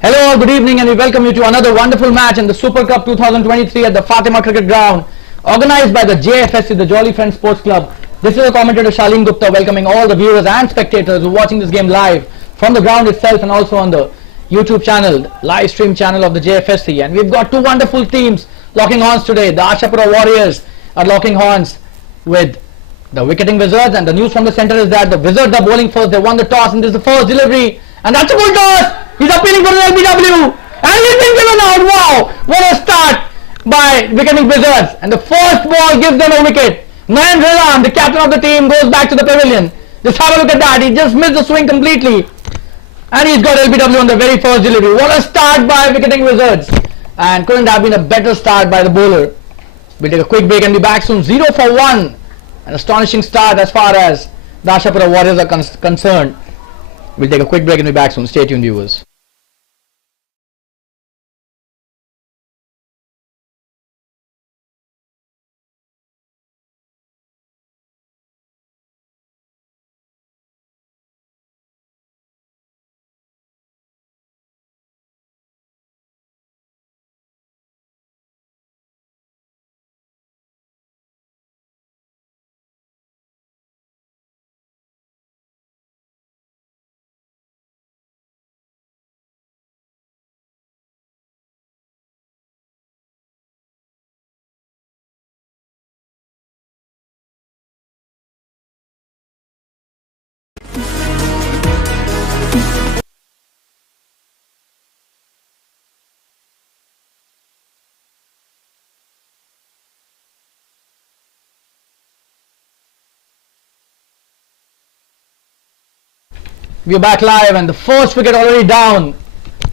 Hello, good evening, and we welcome you to another wonderful match in the Super Cup 2023 at the Fatima Cricket Ground, organized by the JFSC, the Jolly Friends Sports Club. This is the commentator Shaleen Gupta welcoming all the viewers and spectators who are watching this game live from the ground itself and also on the YouTube channel, live stream channel of the JFSC. And we've got two wonderful teams locking horns today. The ASHAPURA Warriors are locking horns with the Wicketing Wizards, and the news from the center is that the Wizards are bowling first. They won the toss and this is the first delivery, and that's a good toss. He's appealing for the LBW and he's been given out. Wow, what a start by Wicketing Wizards, and the first ball gives them a wicket. Nayan Rilan, the captain of the team, goes back to the pavilion. Just have a look at that. He just missed the swing completely and he's got LBW on the very first delivery. What a start by Wicketing Wizards, and couldn't have been a better start by the bowler. We'll take a quick break and be back soon. 0 for 1. An astonishing start as far as the ASHAPURA Warriors are concerned. We'll take a quick break and be back soon. Stay tuned, viewers. We are back live, and the first wicket already down,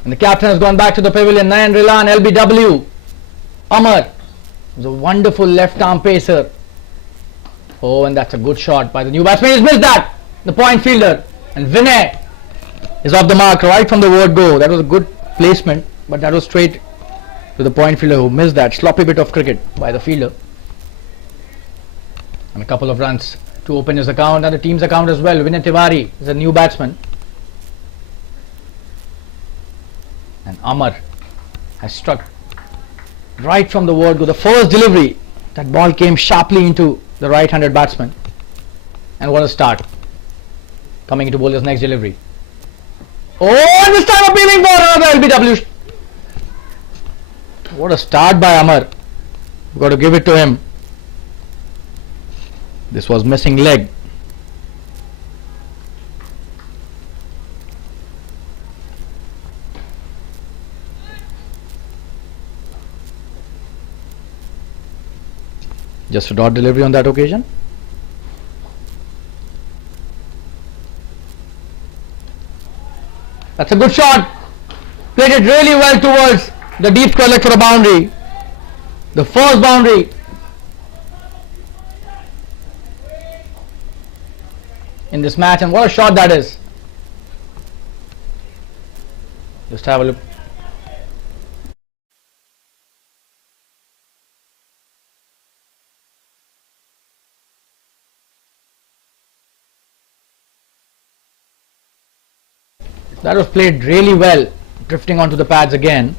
and the captain has gone back to the pavilion. Nayan Rilan, LBW. Amar was a wonderful left arm pacer. Oh, and that's a good shot by the new batsman. He's missed that, the point fielder, and Vinay is off the mark right from the word go. That was a good placement, but that was straight to the point fielder who missed that sloppy bit of cricket by the fielder. And a couple of runs to open his account and the team's account as well. Vinay Tiwari is a new batsman, and Amar has struck right from the word go. The first delivery, that ball came sharply into the right-handed batsman, and what a start coming into bowler's next delivery. Oh, and this time appealing for another LBW. What a start by Amar. Got to give it to him. This was missing leg. Just a dot delivery on that occasion. That's a good shot. Played it really well towards the deep square leg for a boundary. The first boundary. In this match, and what a shot that is. Just have a look. That was played really well, drifting onto the pads again.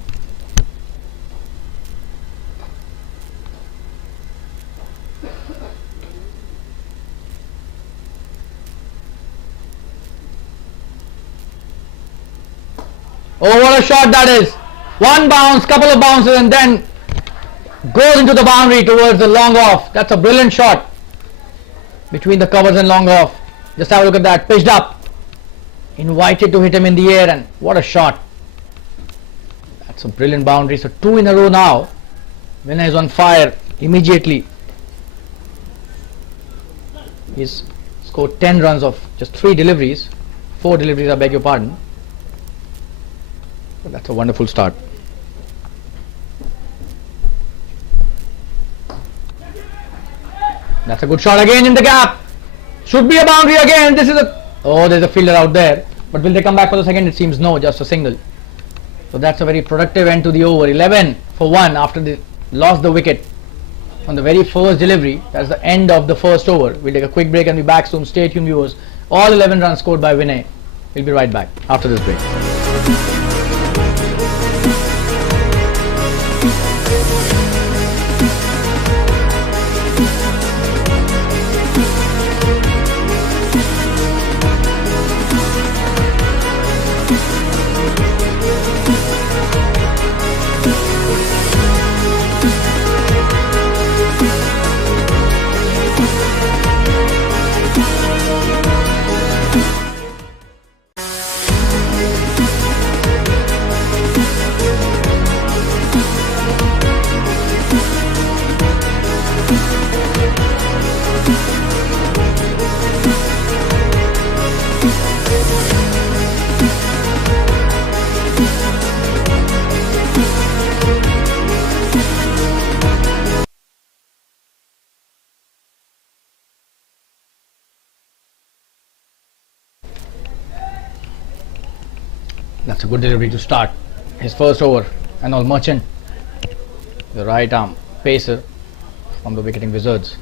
Oh, what a shot that is. One bounce, couple of bounces, and then goes into the boundary towards the long off. That's a brilliant shot between the covers and long off. Just have a look at that. Pitched up, invited to hit him in the air, and what a shot. That's a brilliant boundary. So 2 in a row now. Vinay is on fire immediately. He's scored 10 runs off just 3 deliveries. 4 deliveries, I beg your pardon. But that's a wonderful start. That's a good shot again in the gap. Should be a boundary again. This is a... Oh, there's a fielder out there. But will they come back for the second? It seems no, just a single. So that's a very productive end to the over. 11 for 1 after they lost the wicket. on the very first delivery. That's the end of the first over. We'll take a quick break and be back soon. Stay tuned, viewers. All 11 runs scored by Vinay. We'll be right back after this break. That's a good delivery to start his first over. And all Merchant, the right arm pacer from the Wicketing Wizards.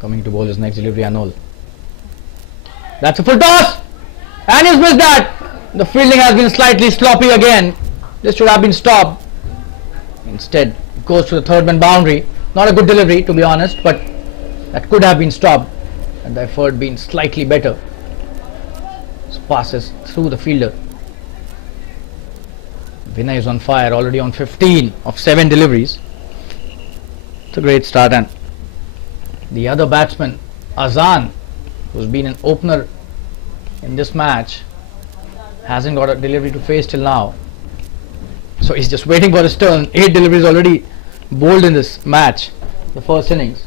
Coming to bowl his next delivery, and all. That's a full toss! And he's missed that! The fielding has been slightly sloppy again. This should have been stopped. Instead, it goes to the third man boundary. Not a good delivery, to be honest, but that could have been stopped. And the effort been slightly better. This passes through the fielder. Vinay is on fire, already on 15 of 7 deliveries. It's a great start, and the other batsman, Azan, who's been an opener in this match, hasn't got a delivery to face till now. So he's just waiting for his turn. 8 deliveries already bowled in this match, the first innings.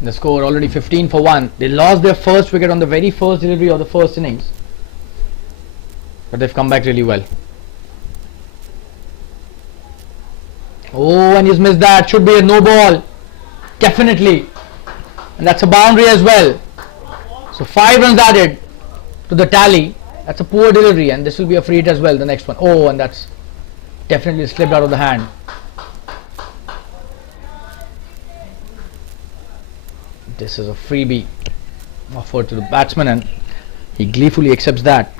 The score already 15 for 1. They lost their first wicket on the very first delivery of the first innings, but they've come back really well. Oh, and he's missed that. Should be a no ball. Definitely. And that's a boundary as well. So 5 runs added to the tally. That's a poor delivery, and this will be a free hit as well, the next one. Oh, and that's definitely slipped out of the hand. This is a freebie offered to the batsman, and he gleefully accepts that.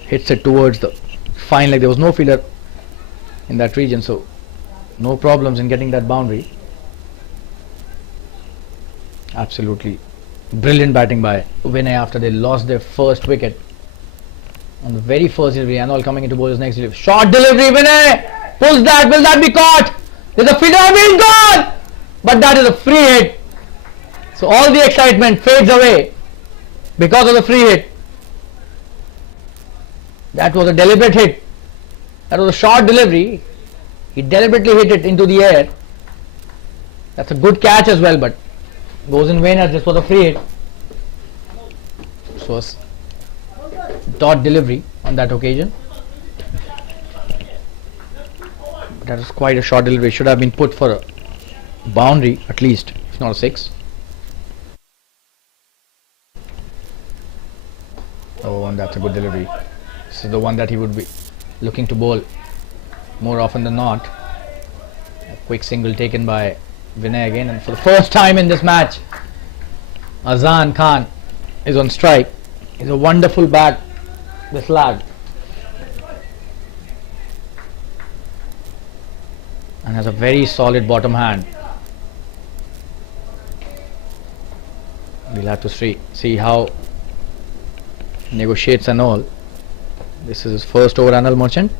Hits it towards the fine leg. There was no fielder in that region, so no problems in getting that boundary. Absolutely brilliant batting by Vinay after they lost their first wicket on the very first delivery. And all coming into bowler's next delivery. Short delivery, Vinay pulls that. Will that be caught? There's a fielder being gone, but that is a free hit. So all the excitement fades away because of the free hit. That was a deliberate hit. That was a short delivery. He deliberately hit it into the air. That's a good catch as well, but goes in vain as this was a free hit. This was dot delivery on that occasion. But that was quite a short delivery. Should have been put for a boundary at least, if not a 6. Oh, and that's a good delivery. This is the one that he would be looking to bowl more often than not. A quick single taken by Vinay again, and for the first time in this match, Azan Khan is on strike. He's a wonderful bat, this lad, and has a very solid bottom hand. We'll have to see how negotiates and all. This is his first over, Anil Merchant.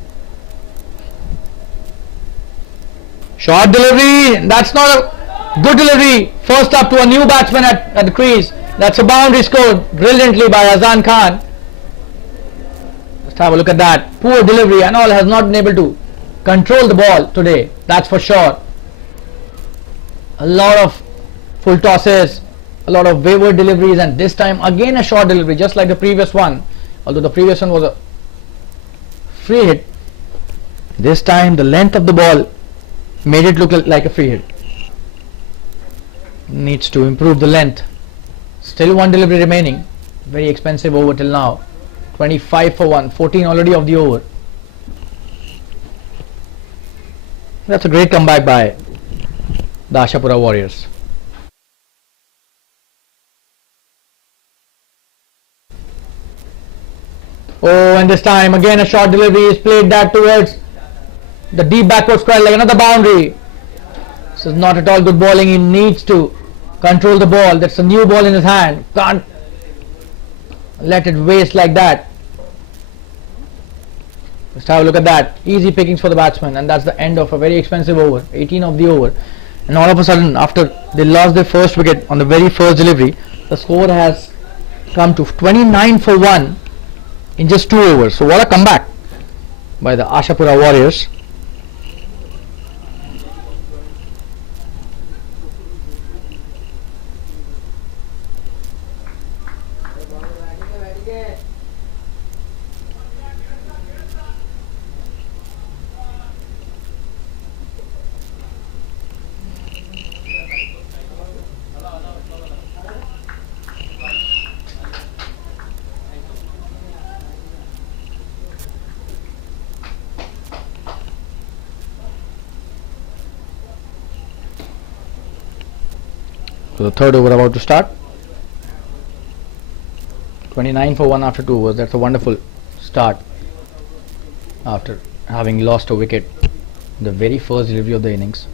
Short delivery. That's not a good delivery. First up to a new batsman at the crease. That's a boundary scored brilliantly by Azan Khan. Let's have a look at that. Poor delivery, and all has not been able to control the ball today. That's for sure. A lot of full tosses, a lot of wayward deliveries, and this time again a short delivery, just like the previous one. Although the previous one was a free hit. This time the length of the ball made it look like a free hit. Needs to improve the length. Still one delivery remaining. Very expensive over till now. 25 for 1, 14 already of the over. That's a great comeback by the ASHAPURA Warriors. Oh, and this time again a short delivery is played that towards the deep backward square leg, another boundary. This is not at all good bowling. He needs to control the ball. That's a new ball in his hand. Can't let it waste like that. Just have a look at that. Easy pickings for the batsman, and that's the end of a very expensive over. 18 of the over, and all of a sudden, after they lost their first wicket on the very first delivery, the score has come to 29 for 1 in just 2 overs. So what a comeback by the ASHAPURA Warriors. So the third over about to start. 29 for 1 after 2 overs. That's a wonderful start after having lost a wicket in the very first delivery of the innings.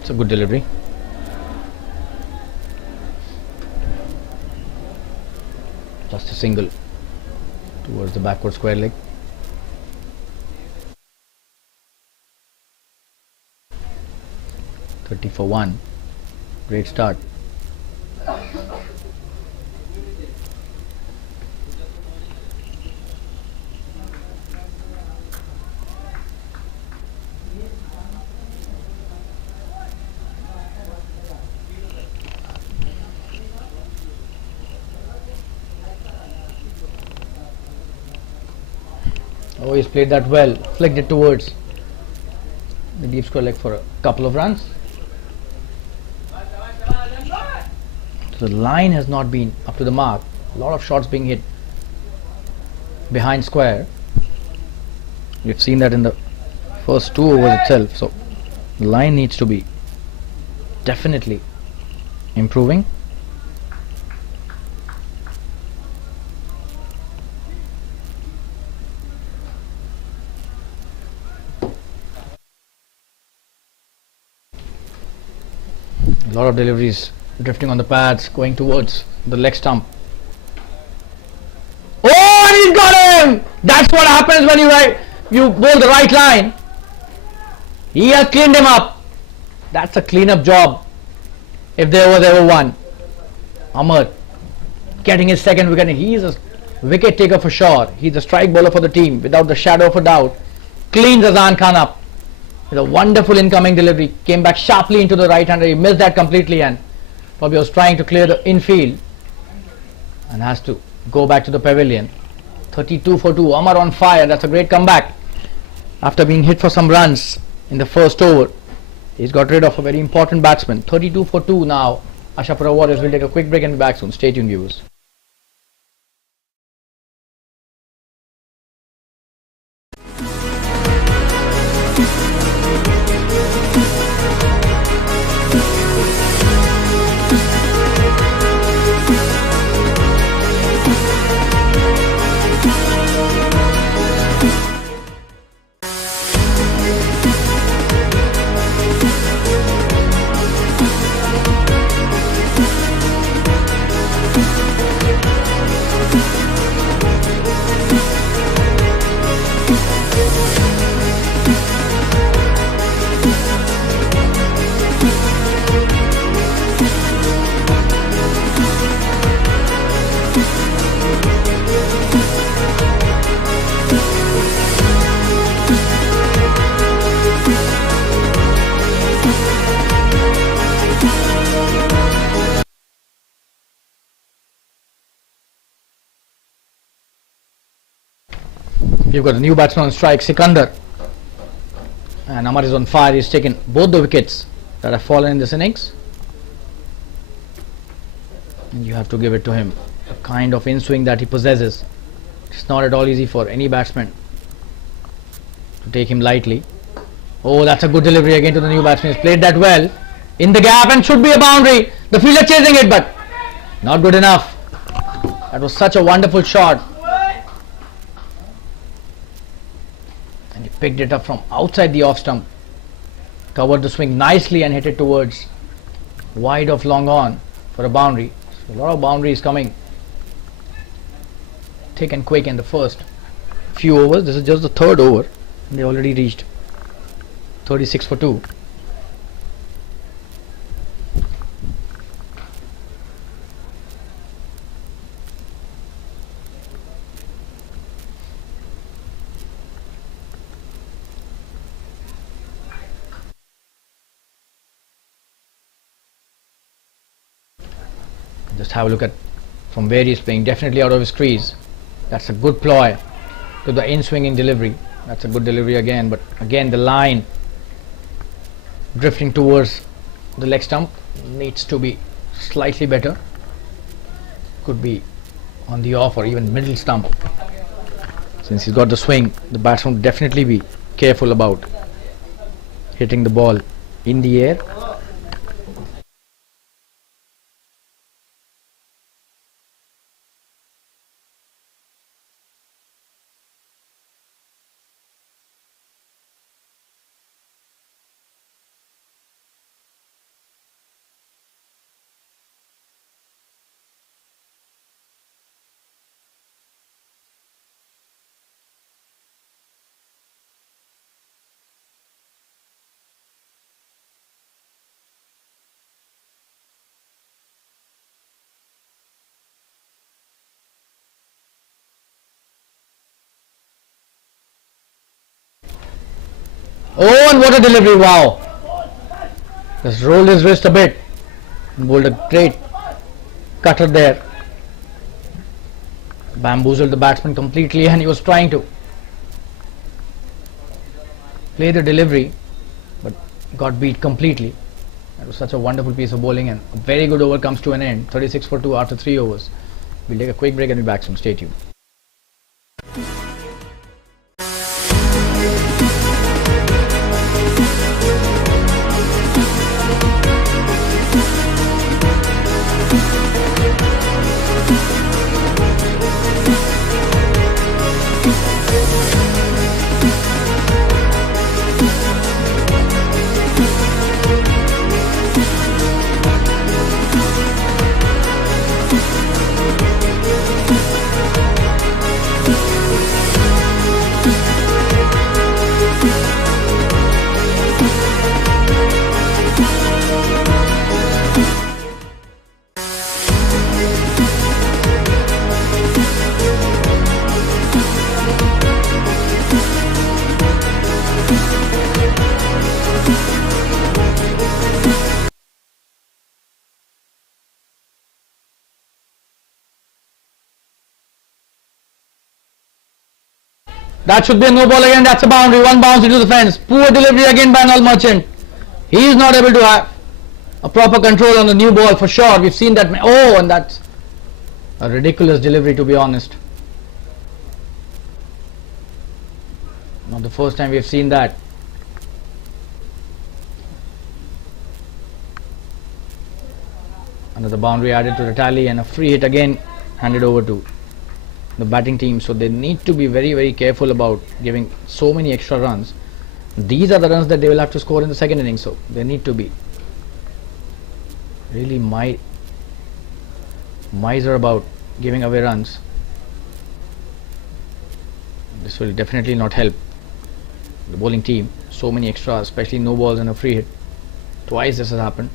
It's a good delivery. Just a single towards the backward square leg. "30 for 1. Great start. Oh, he's played that well. Flicked it towards the deep square leg for a couple of runs. So the line has not been up to the mark. A lot of shots being hit behind square. We've seen that in the first 2 overs itself. So the line needs to be definitely improving. A lot of deliveries drifting on the pads, going towards the leg stump. Oh, and he's got him! That's what happens when you bowl the right line. He has cleaned him up. That's a clean-up job, if there was ever one. Amar getting his second wicket. He is a wicket taker for sure. He's a strike bowler for the team, without the shadow of a doubt. Cleans Azan Khan up with a wonderful incoming delivery. Came back sharply into the right-hander. He missed that completely and probably was trying to clear the infield and has to go back to the pavilion. 32 for 2. Amar on fire. That's a great comeback. After being hit for some runs in the first over, he's got rid of a very important batsman. 32 for 2 now. ASHAPURA Warriors will take a quick break and be back soon. Stay tuned, viewers. You've got a new batsman on strike, Sikandar. And Amar is on fire. He's taken both the wickets that have fallen in this innings. And you have to give it to him. The kind of in-swing that he possesses. It's not at all easy for any batsman to take him lightly. Oh, that's a good delivery again to the new batsman. He's played that well. In the gap and should be a boundary. The fielder chasing it, but not good enough. That was such a wonderful shot. And he picked it up from outside the off stump. Covered the swing nicely and hit it towards wide of long on for a boundary. So a lot of boundaries coming thick and quick in the first few overs. This is just the third over and they already reached 36 for 2. Just have a look at from where he's playing, definitely out of his crease. That's a good ploy to the in-swinging delivery. That's a good delivery again, but again the line drifting towards the leg stump needs to be slightly better. Could be on the off or even middle stump. Since he's got the swing, the batsman would definitely be careful about hitting the ball in the air. Oh, and what a delivery, wow. Just rolled his wrist a bit and bowled a great cutter there. Bamboozled the batsman completely and he was trying to play the delivery but got beat completely. That was such a wonderful piece of bowling and a very good over comes to an end. 36 for 2 after 3 overs. We'll take a quick break and be back soon. Stay tuned. That should be a no ball again. That's a boundary. One bounce into the fence. Poor delivery again by Null Merchant. He is not able to have a proper control on the new ball for sure. We've seen that. Oh, and that's a ridiculous delivery, to be honest. Not the first time we've seen that. Another boundary added to the tally and a free hit again handed over to the batting team. So they need to be very, very careful about giving so many extra runs. These are the runs that they will have to score in the second innings, so they need to be really miser about giving away runs. This will definitely not help the bowling team. So many extras, especially no balls and a free hit. Twice this has happened.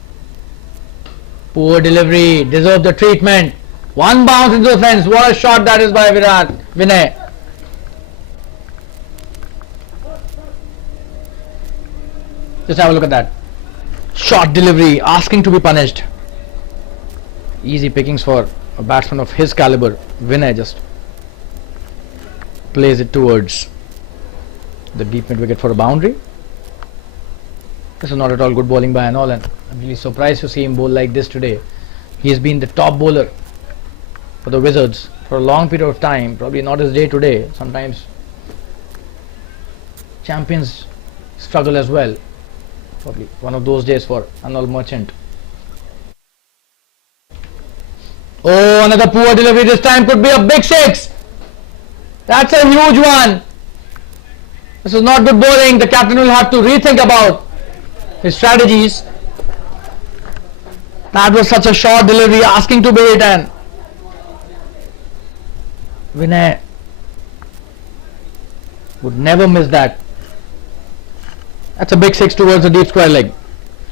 Poor delivery, deserved the treatment. One bounce into the fence. What a shot that is by Vinay. Just have a look at that. Short delivery, asking to be punished. Easy pickings for a batsman of his caliber. Vinay just plays it towards the deep mid wicket for a boundary. This is not at all good bowling by Anol, and I'm really surprised to see him bowl like this today. He's been the top bowler for the Wizards for a long period of time. Probably not his day today. Sometimes champions struggle as well. Probably one of those days for Anol Merchant. Oh, another poor delivery this time. Could be a big six. That's a huge one. This is not good bowling. The captain will have to rethink about his strategies. That was such a short delivery, asking to be it, and Vinay would never miss that. That's a big six towards the deep square leg,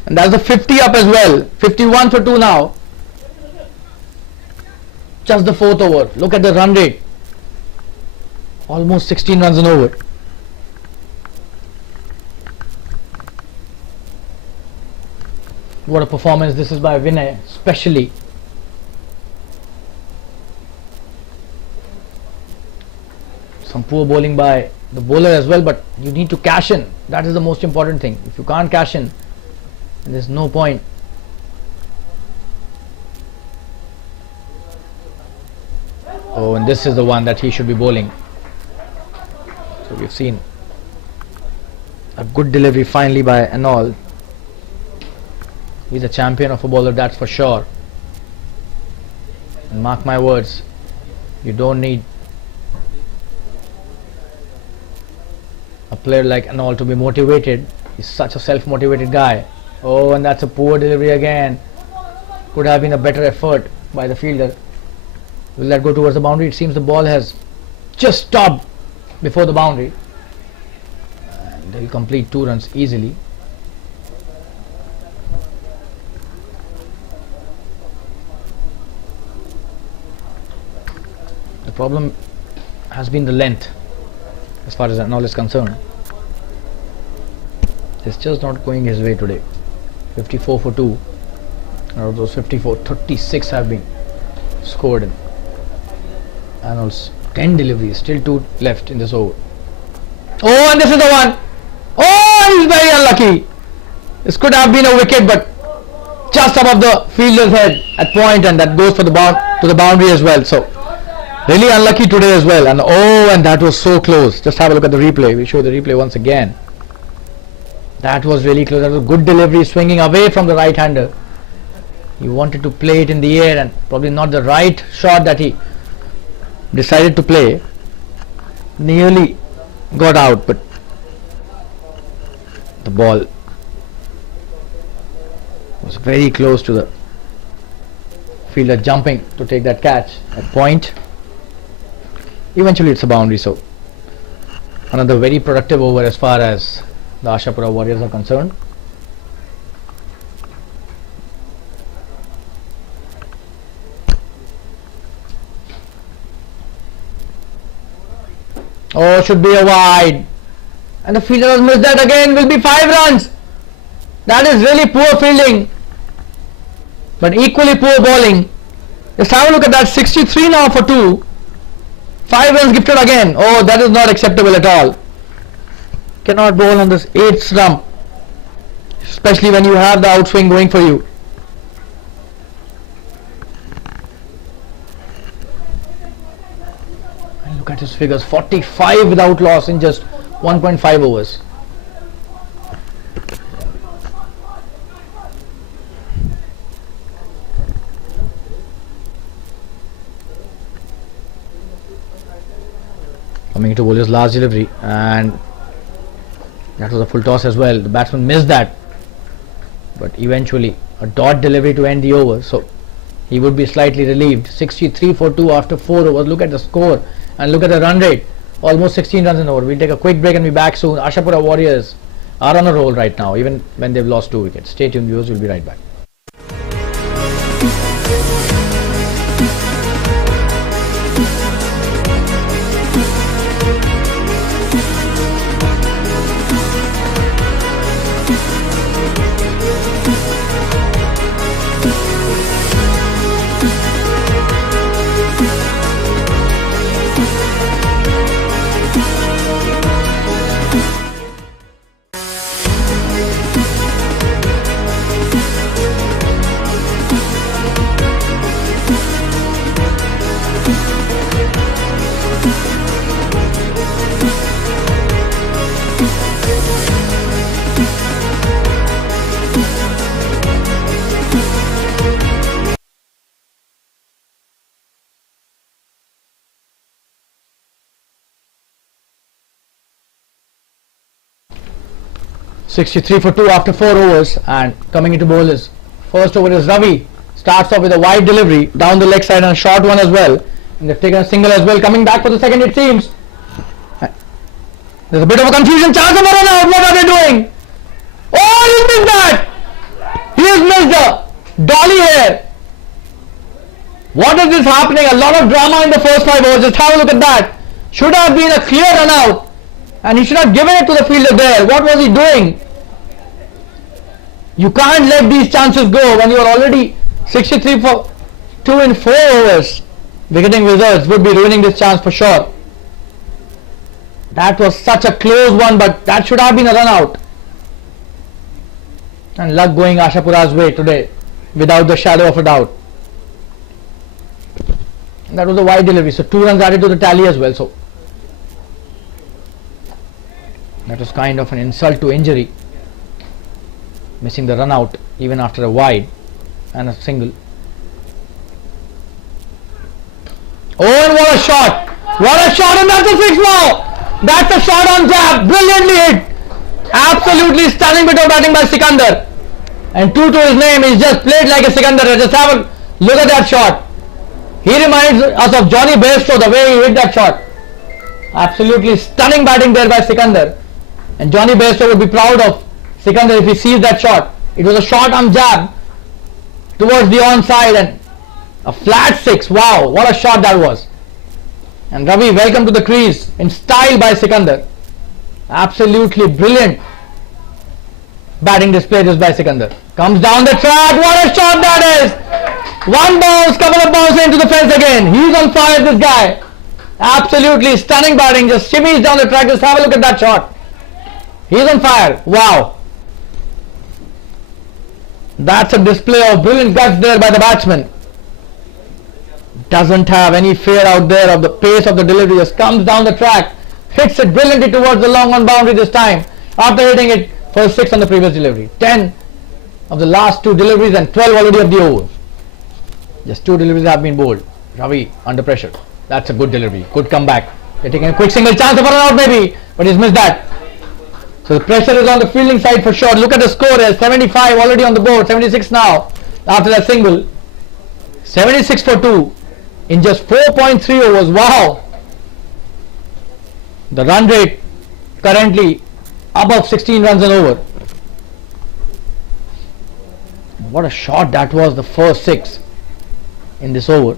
and that's a 50 up as well. 51 for 2 now. Just the 4th over. Look at the run rate. Almost 16 runs an over. What a performance this is by Vinay, especially. Some poor bowling by the bowler as well, but you need to cash in. That is the most important thing. If you can't cash in, there's no point. Oh, and this is the one that he should be bowling. So we've seen a good delivery finally by Anol. He's a champion of a bowler, that's for sure. And mark my words, you don't need a player like Anol to be motivated. He's such a self-motivated guy. Oh, and that's a poor delivery again. Could have been a better effort by the fielder. Will that go towards the boundary? It seems the ball has just stopped before the boundary. And they'll complete 2 runs easily. The problem has been the length as far as Anol is concerned. It's just not going his way today. 54 for 2. Out of those 54, 36 have been scored in Anol's 10 deliveries. Still 2 left in this over. Oh, and this is the one. Oh, he's very unlucky. This could have been a wicket, but just above the fielder's head at point, and that goes for the to the boundary as well. So really unlucky today as well. And oh, and that was so close. Just have a look at the replay. We show the replay once again. That was really close. That was a good delivery, swinging away from the right-hander. He wanted to play it in the air, and probably not the right shot that he decided to play. Nearly got out, but the ball was very close to the fielder jumping to take that catch at point. Eventually it's a boundary, so another very productive over as far as the ASHAPURA Warriors are concerned. Oh, should be a wide, and the fielder has missed that again. Will be 5 runs. That is really poor fielding, but equally poor bowling. Just have a look at that. 63 now for 2. 5 runs gifted again. Oh, that is not acceptable at all. Cannot bowl on this 8th stump, especially when you have the outswing going for you. And look at his figures. 45 without loss in just 1.5 overs. Coming into bowler's last delivery, and that was a full toss as well. The batsman missed that, but eventually a dot delivery to end the over, so he would be slightly relieved. 63 for 2 after 4 overs. Look at the score and look at the run rate. Almost 16 runs an over. We'll take a quick break and be back soon. ASHAPURA Warriors are on a roll right now, even when they've lost 2 wickets. Stay tuned, viewers. We'll be right back. 63 for 2 after 4 overs, and coming into bowl is first over is Ravi. Starts off with a wide delivery down the leg side and a short one as well. And they've taken a single as well. Coming back for the second, it seems. There's a bit of a confusion. Chance of a run out. What are they doing? Oh, he missed that. He has missed the dolly here. What is this happening? A lot of drama in the first 5 overs. Just have a look at that. Should have been a clear run out. And he should have given it to the fielder there. What was he doing? You can't let these chances go when you are already 63 for 2 in 4 overs. Wicketing Wizards would be ruining this chance for sure. That was such a close one, but that should have been a run out. And luck going Ashapura's way today without the shadow of a doubt. And that was a wide delivery, so 2 runs added to the tally as well. So that was kind of an insult to injury, missing the run out even after a wide and a single. Oh, and what a shot! What a shot, and that's a 6 now! That's a shot on jab, brilliantly hit! Absolutely stunning bit of batting by Sikandar. And 2 to his name, he's just played like a Sikandar. Just have a look at that shot. He reminds us of Johnny Bairstow, the way he hit that shot. Absolutely stunning batting there by Sikandar. And Johnny Bairstow would be proud of Sikandar if he sees that shot. It was a short arm jab towards the onside and a flat 6. Wow, what a shot that was. And Ravi, welcome to the crease in style by Sikandar. Absolutely brilliant batting display just by Sikandar. Comes down the track. What a shot that is. One bounce, couple of bounces into the fence again. He's on fire, this guy. Absolutely stunning batting. Just shimmies down the track. Just have a look at that shot. He's on fire. Wow. That's a display of brilliant guts there by the batsman. Doesn't have any fear out there of the pace of the delivery. Just comes down the track. Hits it brilliantly towards the long on boundary this time. After hitting it for 6 on the previous delivery. 10 of the last 2 deliveries and 12 already of the overs. Just 2 deliveries have been bowled. Ravi under pressure. That's a good delivery. Good comeback. They're taking a quick single, chance of a run out maybe. But he's missed that. So the pressure is on the fielding side for sure. Look at the score here. 75 already on the board. 76 now after that single. 76 for 2 in just 4.3 overs. Wow. The run rate currently above 16 runs an over. What a shot that was, the first 6 in this over.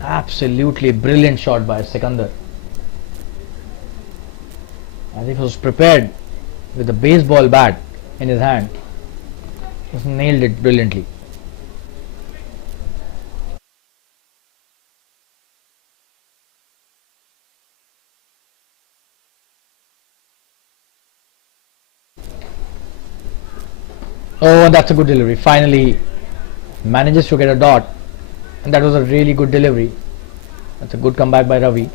Absolutely brilliant shot by Sikandar. As if he was prepared with a baseball bat in his hand. Just nailed it brilliantly. Oh, and that's a good delivery. Finally manages to get a dot, and that was a really good delivery. That's a good comeback by Ravi.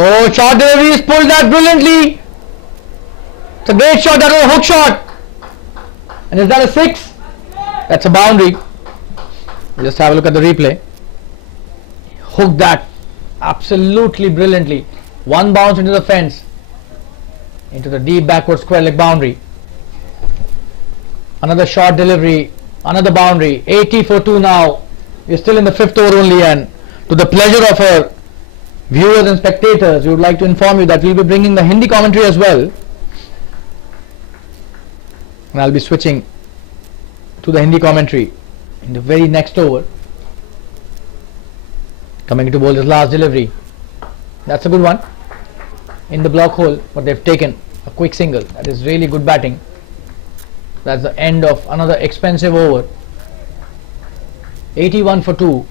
Oh, short delivery, he's pulled that brilliantly. It's a great shot. That was a hook shot. And is that a 6? That's a boundary. Just have a look at the replay. Hooked that absolutely brilliantly. One bounce into the fence, into the deep backward square leg boundary. Another short delivery, another boundary. 80 for 2 now. We're still in the 5th over only, and to the pleasure of our viewers and spectators, we would like to inform you that we'll be bringing the Hindi commentary as well. And I'll be switching to the Hindi commentary in the very next over. Coming into bowl his last delivery. That's a good one. In the block hole, but they've taken a quick single. That is really good batting. That's the end of another expensive over. 81 for 2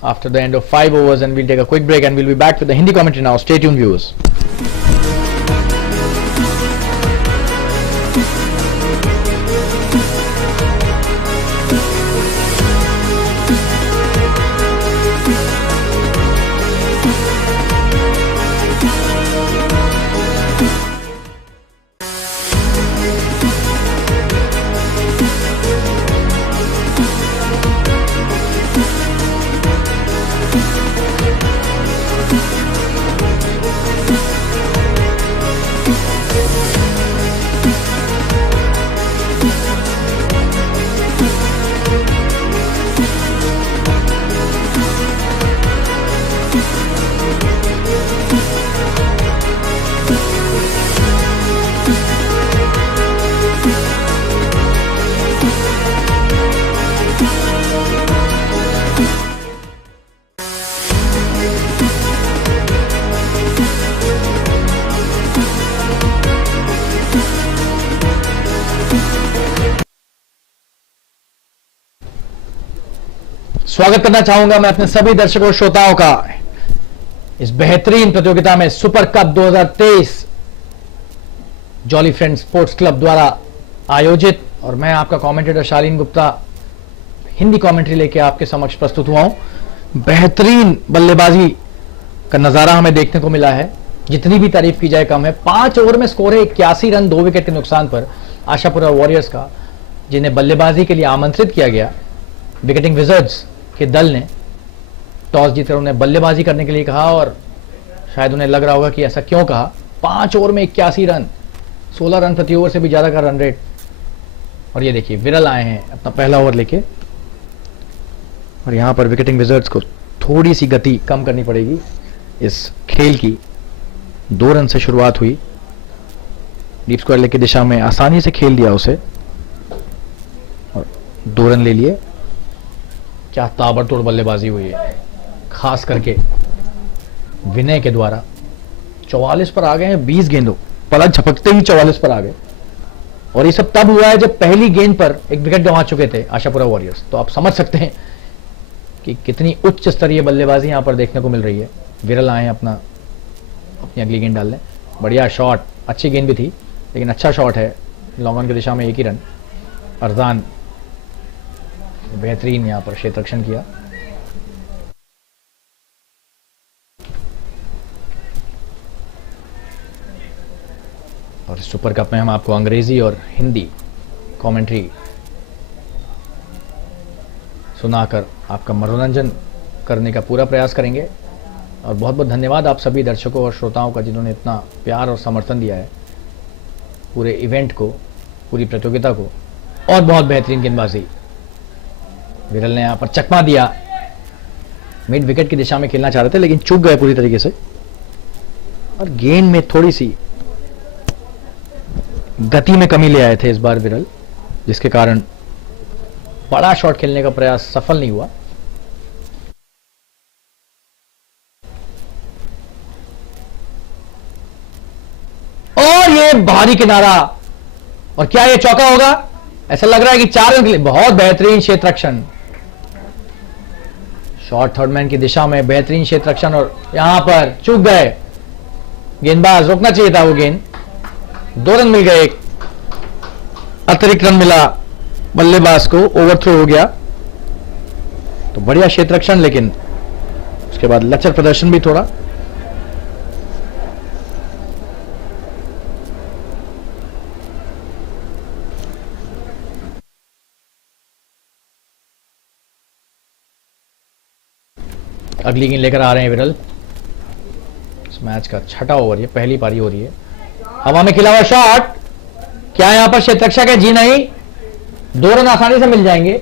after the end of 5 overs, and we'll take a quick break and we'll be back with the Hindi commentary now. Stay tuned, viewers. स्वागत करना चाहूंगा मैं अपने सभी दर्शकों श्रोताओं का इस बेहतरीन प्रतियोगिता में super cup 2023 jolly friend sports club द्वारा आयोजित, और मैं आपका कमेंटेटर शालीन गुप्ता हिंदी कमेंट्री लेके आपके समक्ष प्रस्तुत हुआ हूं। बेहतरीन बल्लेबाजी का नजारा हमें देखने को मिला है, जितनी भी तारीफ की जाए कम है। 5 ओवर में स्कोर है 81 रन 2 विकेट के नुकसान पर आशापुरा वॉरियर्स का, जिन्हें बल्लेबाजी के लिए आमंत्रित किया गया। विकेटिंग विजर्ड्स के दल ने टॉस जीतकर उन्हें बल्लेबाजी करने के लिए कहा, और शायद उन्हें लग रहा होगा कि ऐसा क्यों कहा। 5 ओवर में 81 रन, 16 रन प्रति ओवर से भी ज्यादा का रन रेट। और ये देखिए विरल आए हैं अपना पहला ओवर लेके, और यहां पर विकेटिंग विजर्ड्स को थोड़ी सी गति कम करनी पड़ेगी इस खेल की। 2 रन से शुरुआत हुई, डीप स्क्वायर लेग की दिशा में आसानी से खेल दिया उसे और 2 रन ले लिए। क्या ताबड़तोड़ बल्लेबाजी हुई है, खास करके विनय के द्वारा। 44 पर आ गए हैं 20 गेंदों, पलक झपकते ही 44 पर आ गए, और ये सब तब हुआ है जब पहली गेंद पर एक विकेट गंवा चुके थे आशापुरा वॉरियर्स। तो आप समझ सकते हैं कि कितनी उच्च स्तरीय बल्लेबाजी यहां पर देखने को मिल रही है। विरल आए हैं अपनी अगली गेंद डालने। बढ़िया शॉट, अच्छी गेंद भी थी लेकिन अच्छा शॉट है। लॉन्ग ऑन की दिशा में 1 ही रन। अरजान बेहतरीन यहां पर क्षेत्र रक्षण किया। और इस सुपर कप में हम आपको अंग्रेजी और हिंदी कमेंट्री सुनाकर आपका मनोरंजन करने का पूरा प्रयास करेंगे। और बहुत बहुत धन्यवाद आप सभी दर्शकों और श्रोताओं का, जिन्होंने इतना प्यार और समर्थन दिया है पूरे इवेंट को, पूरी प्रतियोगिता को। और बहुत बेहतरीन गेंदबाजी, विरल ने यहां पर चकमा दिया। मिड विकेट की दिशा में खेलना चाह रहे थे लेकिन चूक गए पूरी तरीके से, और गेंद में थोड़ी सी गति में कमी ले आए थे इस बार विरल, जिसके कारण बड़ा शॉट खेलने का प्रयास सफल नहीं हुआ। और ये भारी किनारा, और क्या ये चौका होगा? ऐसा लग रहा है कि 4 रन के लिए। बहुत बेहतरीन क्षेत्र रक्षण, शॉट थर्ड मैन की दिशा में बेहतरीन क्षेत्र रक्षण, और यहां पर चूक गए गेंदबाज। रोकना चाहिए था वो गेंद। 2 रन मिल गए, एक अतिरिक्त रन मिला बल्लेबाज को, ओवरथ्रो हो गया। तो बढ़िया क्षेत्र रक्षण, लेकिन उसके बाद लचर प्रदर्शन भी थोड़ा। अगली गेंद लेकर आ रहे हैं विरल। इस मैच का 6ठा ओवर, ये पहली पारी हो रही है। हवा में खिला हुआ शॉट, क्या यहां पर क्षेत्र रक्षक है? जी नहीं। 2 रन आसानी से मिल जाएंगे।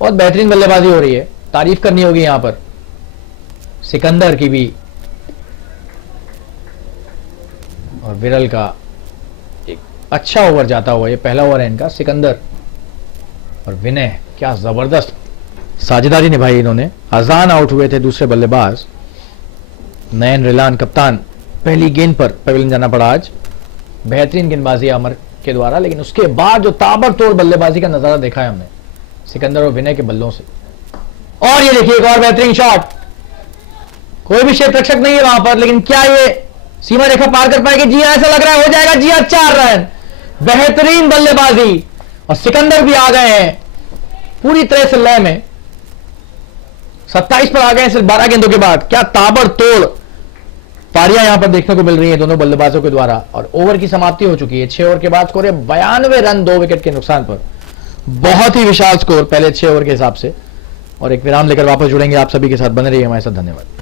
बहुत बेहतरीन बल्लेबाजी हो रही है, तारीफ करनी होगी यहां पर सिकंदर की भी, और विरल का एक अच्छा ओवर जाता हुआ। ये पहला ओवर है इनका। सिकंदर और विनय क्या जबरदस्त साझेदारी निभाई इन्होंने। अजान आउट हुए थे दूसरे बल्लेबाज नयन रिलान कप्तान। पहली गेंद पर पवेलियन जाना पड़ा आज। बेहतरीन गेंदबाजी अमर के द्वारा, लेकिन उसके बाद जो ताबड़तोड़ बल्लेबाजी का नजारा देखा है हमने सिकंदर और विनय के बल्लों से। और ये देखिए एक और बेहतरीन शॉट। कोई भी क्षेत्र रक्षक नहीं है वहां पर, लेकिन क्या ये सीमा रेखा पार कर पाएगी? जी हां, ऐसा लग रहा है हो जाएगा। जी हां, 4 रन। बेहतरीन बल्लेबाजी, और सिकंदर भी आ गए हैं पूरी तरह से लय में। 27 पर आ गए सिर्फ 12 गेंदों के बाद। क्या ताबड़तोड़ पारियां यहां पर देखने को मिल रही हैं दोनों बल्लेबाजों के द्वारा। और ओवर की समाप्ति हो चुकी है। 6 ओवर के बाद स्कोर है 92 रन 2 विकेट के नुकसान पर। बहुत ही विशाल स्कोर पहले 6 ओवर के हिसाब से। और एक विराम लेकर वापस जुड़ेंगे आप सभी के साथ। बने रहिए हमारे साथ। धन्यवाद।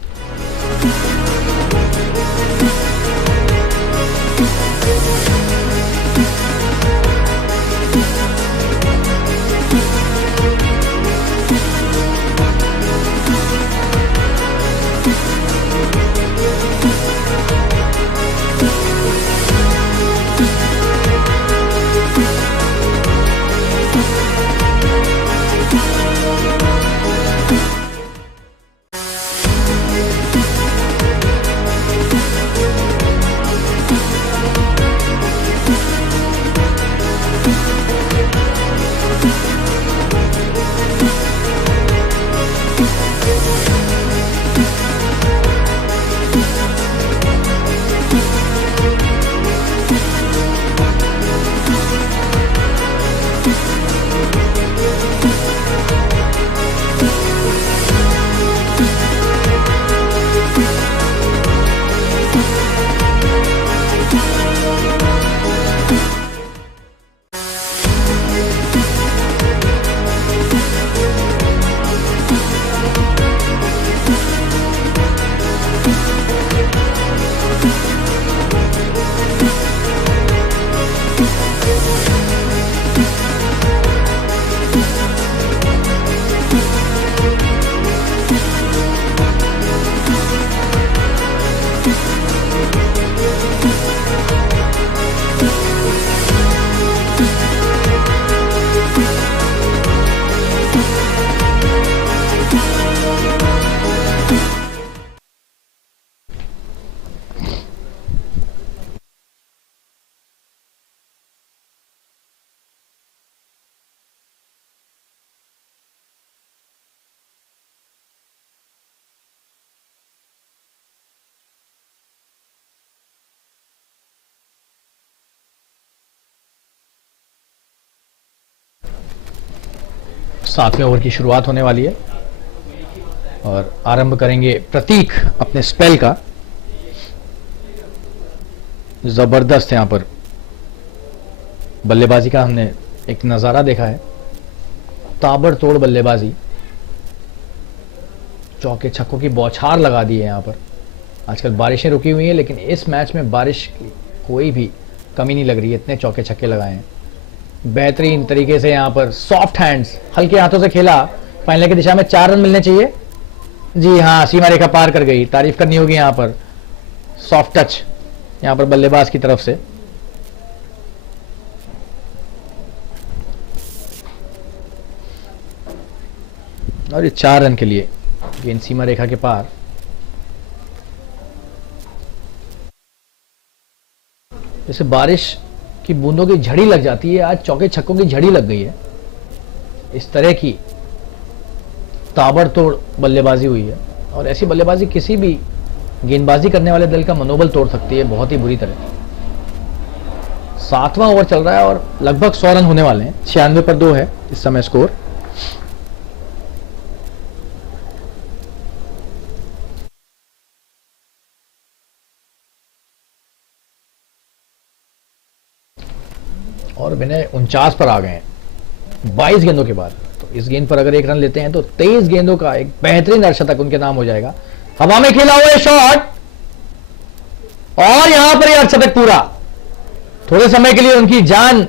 7वें ओवर की शुरुआत होने वाली है और आरंभ करेंगे प्रतीक अपने स्पेल का। जबरदस्त यहां पर बल्लेबाजी का हमने एक नजारा देखा है, ताबड़तोड़ बल्लेबाजी, चौके छक्कों की बौछार लगा दी है यहां पर। आजकल बारिशें रुकी हुई हैं लेकिन इस मैच में बारिश की कोई भी कमी नहीं लग रही है, इतने चौके छक्के लगाए हैं बेहतरीन तरीके से। यहां पर सॉफ्ट हैंड्स, हल्के हाथों से खेला, फाइनल की दिशा में 4 रन मिलने चाहिए। जी हां, सीमा रेखा पार कर गई, तारीफ करनी होगी यहां पर। सॉफ्ट टच यहां पर बल्लेबाज की तरफ से। और ये 4 रन के लिए गेंद सीमा रेखा के पार। जैसे बारिश की बूंदों की झड़ी लग जाती है, आज चौके छक्कों की झड़ी लग गई है। इस तरह की ताबड़तोड़ बल्लेबाजी हुई है और ऐसी बल्लेबाजी किसी भी गेंदबाजी करने वाले दल का मनोबल तोड़ सकती है बहुत ही बुरी तरह। 7वां ओवर चल रहा है और लगभग 100 रन होने वाले हैं। 96 पर 2 है इस समय स्कोर। और विनय 49 पर आ गए हैं 22 गेंदों के बाद। तो इस गेंद पर अगर 1 रन लेते हैं तो 23 गेंदों का एक बेहतरीन अर्धशतक उनके नाम हो जाएगा। हवा में खेला हुआ शॉट और यहां पर यह अर्धशतक पूरा। थोड़े समय के लिए उनकी जान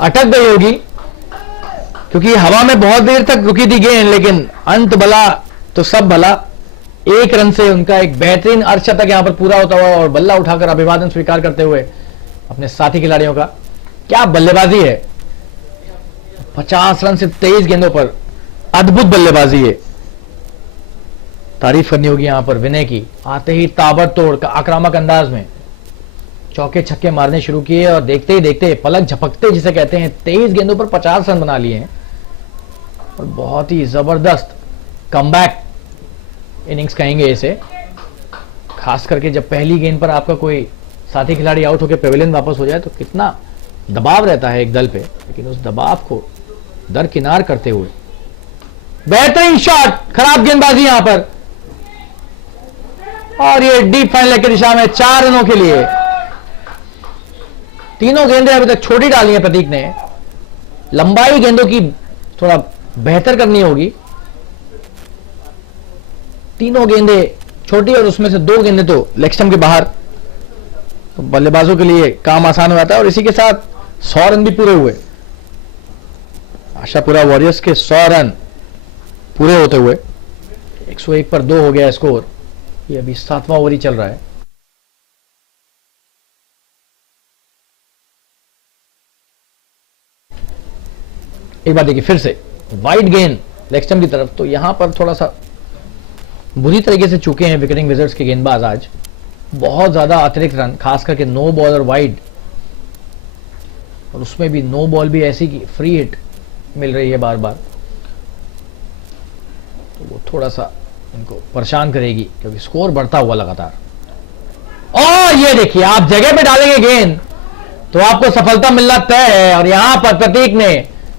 अटक गई होगी क्योंकि हवा में बहुत देर तक रुकी थी गेंद, लेकिन अंत भला तो सब भला। 1 रन से उनका एक बेहतरीन अर्धशतक यहां पर पूरा होता हुआ और बल्ला उठाकर अभिवादन स्वीकार करते हुए अपने साथी खिलाड़ियों का। क्या बल्लेबाजी है, 50 रन से 23 गेंदों पर अद्भुत बल्लेबाजी है। तारीफ करनी होगी यहां पर विनय की। आते ही ताबड़तोड़ का आक्रामक अंदाज में चौके छक्के मारने शुरू किए और देखते ही देखते पलक झपकते जिसे कहते हैं 23 गेंदों पर 50 रन बना लिए हैं और बहुत ही जबरदस्त कमबैक इनिंग्स कहेंगे इसे। खास करके जब पहली गेंद पर आपका कोई साथी खिलाड़ी आउट होकर पेविलियन वापस हो जाए तो कितना दबाव रहता है एक दल पे, लेकिन उस दबाव को दरकिनार करते हुए बेहतरीन शॉट, खराब गेंदबाजी यहां पर और ये डीप फाइनल की दिशा में 4 रनों के लिए। तीनों गेंदें अभी तक छोटी डाली हैं प्रतीक ने। लंबाई गेंदों की थोड़ा बेहतर करनी होगी। तीनों गेंदें छोटी और उसमें से 2 गेंदें तो लेग स्टंप के बाहर। तो बल्लेबाजों के लिए काम आसान हो जाता है और इसी के साथ 100 रन भी पूरे हुए। आशापुरा वॉरियर्स के 100 रन पूरे होते हुए 101 पर 2 हो गया स्कोर। ये अभी 7वां ओवर ही चल रहा है। एक बात देखिए, फिर से वाइड गेंद लेग स्टंप की तरफ। तो यहां पर थोड़ा सा बुरी तरीके से चूके हैं विकेटिंग विजर्ड्स के गेंदबाज आज। बहुत ज्यादा अतिरिक्त रन, खास करके नो बॉल और वाइड, और उसमें भी नो बॉल भी ऐसी की फ्री हिट मिल रही है बार बार। तो वो थोड़ा सा इनको परेशान करेगी क्योंकि स्कोर बढ़ता हुआ लगातार। और ये देखिए, आप जगह पे डालेंगे गेंद तो आपको सफलता मिलना तय है। और यहां पर प्रतीक ने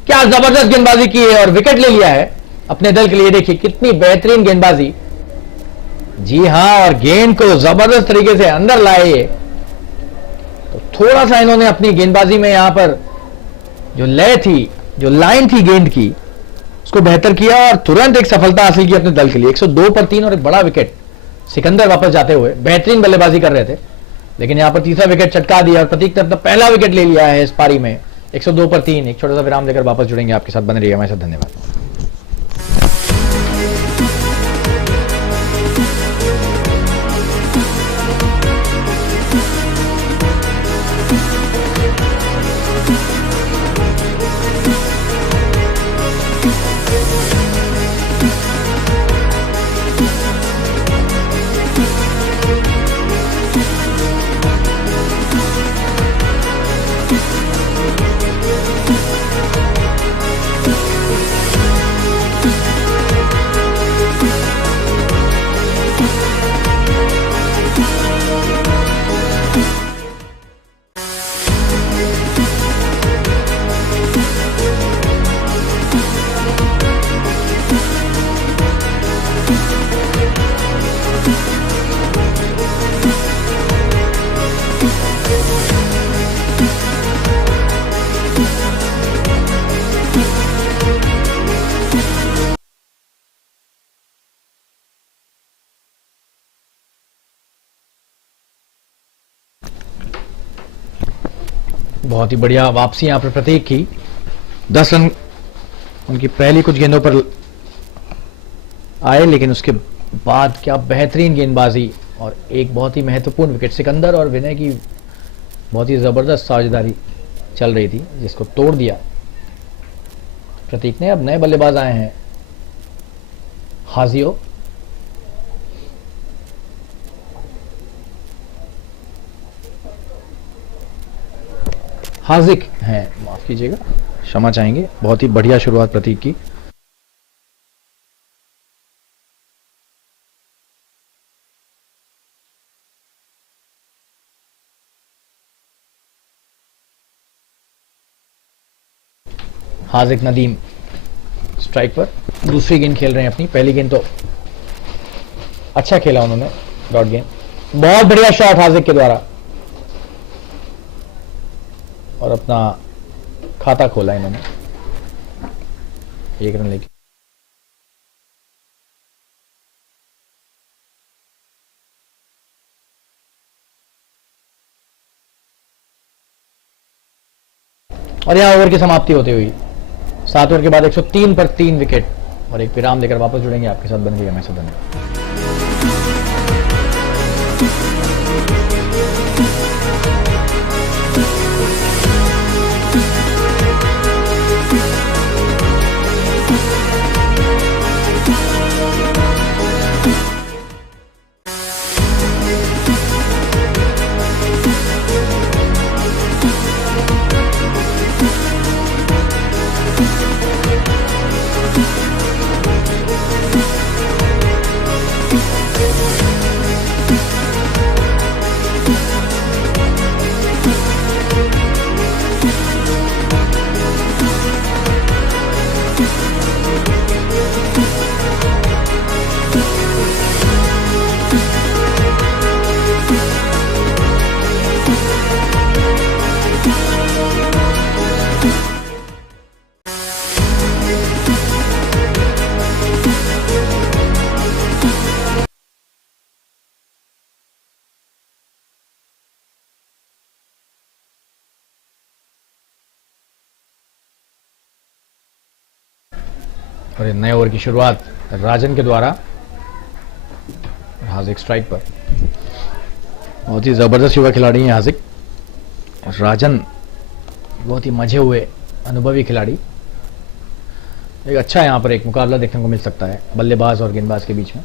क्या जबरदस्त गेंदबाजी की है और विकेट ले लिया है अपने दल के लिए। देखिए कितनी बेहतरीन गेंदबाजी। जी हां, और गेंद को जबरदस्त तरीके से अंदर लाए। तो थोड़ा सा इन्होंने अपनी गेंदबाजी में यहां पर जो लय थी, जो लाइन थी गेंद की, उसको बेहतर किया और तुरंत एक सफलता हासिल की अपने दल के लिए। 102 पर 3 और एक बड़ा विकेट। सिकंदर वापस जाते हुए बेहतरीन बल्लेबाजी कर रहे थे, लेकिन यहां पर तीसरा विकेट चटका दिया और प्रतीक ने अपना पहला विकेट ले लिया है इस पारी में। 102 पर 3। एक छोटा सा विराम लेकर वापस जुड़ेंगे आपके साथ, बने रहिए हमारे साथ। धन्यवाद। बहुत ही बढ़िया वापसी यहाँ पर प्रतीक की। 10 रन उनकी पहली कुछ गेंदों पर आए, लेकिन उसके बाद क्या बेहतरीन गेंदबाजी और एक बहुत ही महत्वपूर्ण विकेट। सिकंदर और विनय की बहुत ही जबरदस्त साझेदारी चल रही थी जिसको तोड़ दिया प्रतीक ने। अब नए बल्लेबाज आए हैं, हाजियो। हाजिक हैं, माफ कीजिएगा, क्षमा चाहेंगे। बहुत ही बढ़िया शुरुआत प्रतीक की। हाजिक नदीम स्ट्राइक पर, दूसरी गेंद खेल रहे हैं अपनी। पहली गेंद तो अच्छा खेला उन्होंने, डॉट गेंद। बहुत बढ़िया शॉट हाजिक के द्वारा और अपना खाता खोला इन्होंने 1 रन लेके। और यहां ओवर की समाप्ति होती हुई 7 ओवर के बाद 103 पर 3 विकेट और एक विराम देकर वापस जुड़ेंगे आपके साथ। बन गई मैं सदन। और नए ओवर की शुरुआत राजन के द्वारा। हाजिक स्ट्राइक पर, बहुत ही जबरदस्त युवा खिलाड़ी हैं हाजिक। राजन बहुत ही मजे हुए अनुभवी खिलाड़ी। एक अच्छा यहां पर एक मुकाबला देखने को मिल सकता है बल्लेबाज और गेंदबाज के बीच में।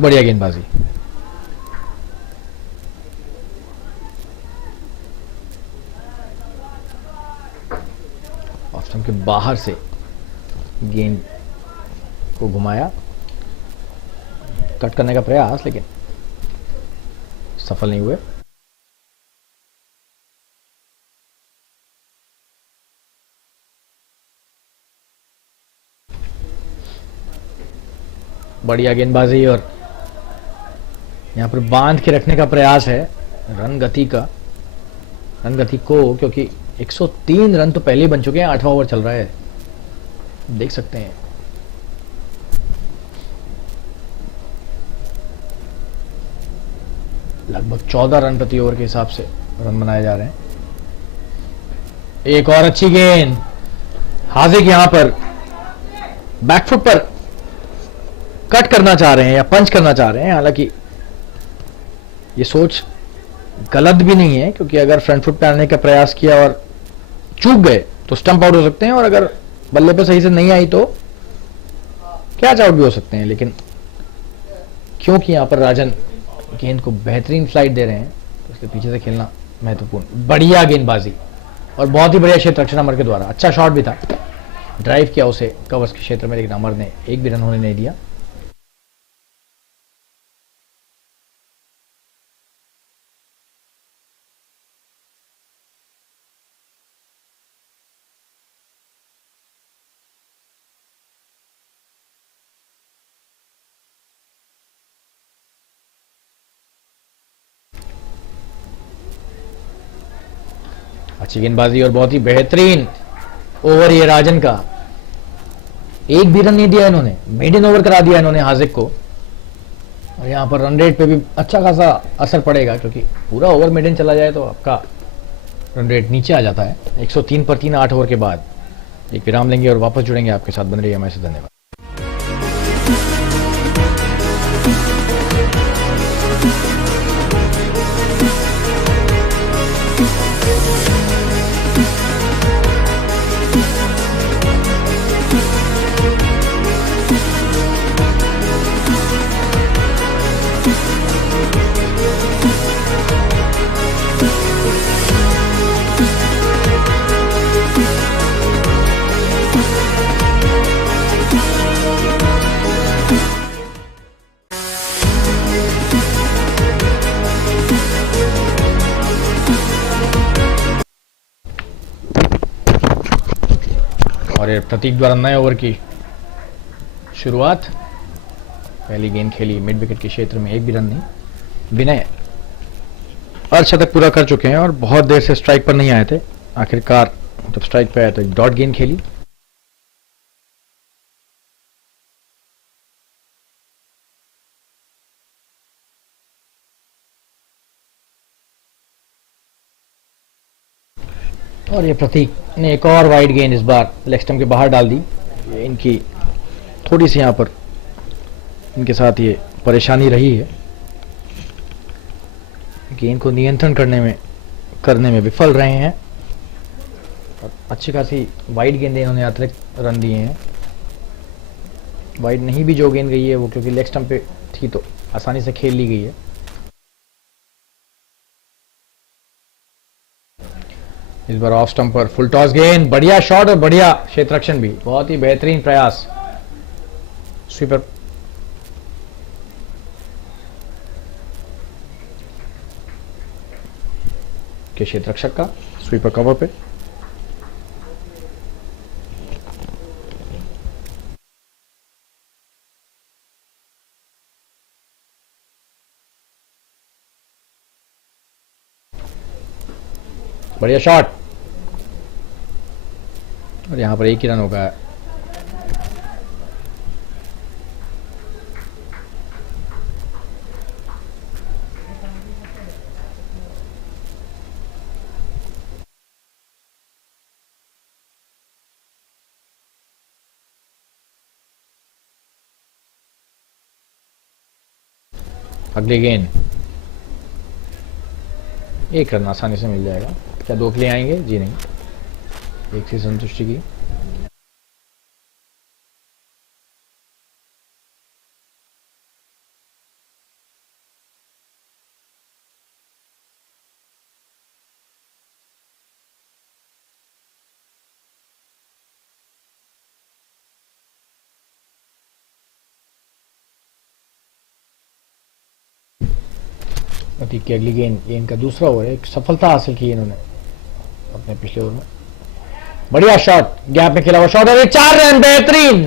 बढ़िया गेंदबाजी। ऑफ स्टंप के बाहर से गेंद को घुमाया, कट करने का प्रयास, लेकिन सफल नहीं हुए। बढ़िया गेंदबाजी और यहां पर बांध के रखने का प्रयास है रन गति को, क्योंकि 103 रन तो पहले ही बन चुके हैं। 8वां ओवर चल रहा है, देख सकते हैं। लगभग 14 रन प्रति ओवर के हिसाब से रन बनाए जा रहे हैं। एक और अच्छी गेंद। हाजिक यहां पर बैकफुट पर कट करना चाह रहे हैं या पंच करना चाह रहे हैं। हालांकि ये सोच गलत भी नहीं है, क्योंकि अगर फ्रंट फुट पे आने का प्रयास किया और चूक गए तो स्टंप आउट हो सकते हैं, और अगर बल्ले पे सही से नहीं आई तो कैच आउट भी हो सकते हैं। लेकिन क्योंकि यहां पर राजन गेंद को बेहतरीन फ्लाइट दे रहे हैं तो उसके पीछे से खेलना महत्वपूर्ण। बढ़िया गेंदबाजी और बहुत ही बढ़िया क्षेत्र रक्षण अमर के द्वारा। अच्छा शॉट भी था, ड्राइव किया उसे कवर्स के क्षेत्र में, लेकिन अमर ने एक भी रन होने नहीं दिया। अच्छी गेंदबाजी और बहुत ही बेहतरीन ओवर ये राजन का। एक भी रन नहीं दिया इन्होंने, मेडन ओवर करा दिया इन्होंने हाजिक को। और यहाँ पर रन रेट पे भी अच्छा खासा असर पड़ेगा, क्योंकि पूरा ओवर मेडन चला जाए तो आपका रन रेट नीचे आ जाता है। 103 पर 3 8 ओवर के बाद एक विराम लेंगे और वापस जुड़ेंगे आपके साथ। बन रही है हमारे साथ, धन्यवाद। और ये प्रतीक द्वारा नए ओवर की शुरुआत। पहली गेंद खेली मिड विकेट के क्षेत्र में, एक भी रन नहीं। विनय अर्धशतक पूरा कर चुके हैं और बहुत देर से स्ट्राइक पर नहीं आए थे। आखिरकार जब स्ट्राइक पे आए तो एक डॉट गेंद खेली। और ये प्रतीक ने एक और वाइड गेंद इस बार लेग स्टंप के बाहर डाल दी। ये इनकी थोड़ी सी यहाँ पर इनके साथ ये परेशानी रही है, गेंद को नियंत्रण करने में विफल रहे हैं। और अच्छी खासी वाइड गेंदें इन्होंने अतिरिक्त रन दिए हैं। वाइड नहीं भी जो गेंद गई है वो क्योंकि लेग स्टंप पे थी तो आसानी से खेल ली गई है। इस बार ऑफ स्टंप पर फुल टॉस गेंद, बढ़िया शॉट और बढ़िया क्षेत्र रक्षण भी, बहुत ही बेहतरीन प्रयास स्वीपर के क्षेत्र रक्षक का स्वीपर कवर पे। बढ़िया शॉट और यहां पर एक ही रन होगा। अगली गेंद, एक रन आसानी से मिल जाएगा। क्या दो प्ले आएंगे? जी नहीं, एक से संतुष्टि की। प्रतीक की अगली गेंद, ये इनका दूसरा ओवर है। एक सफलता हासिल की इन्होंने अपने पिछले ओवर में। बढ़िया शॉट, गैप में खेला हुआ शॉट और एक 4 रन, बेहतरीन।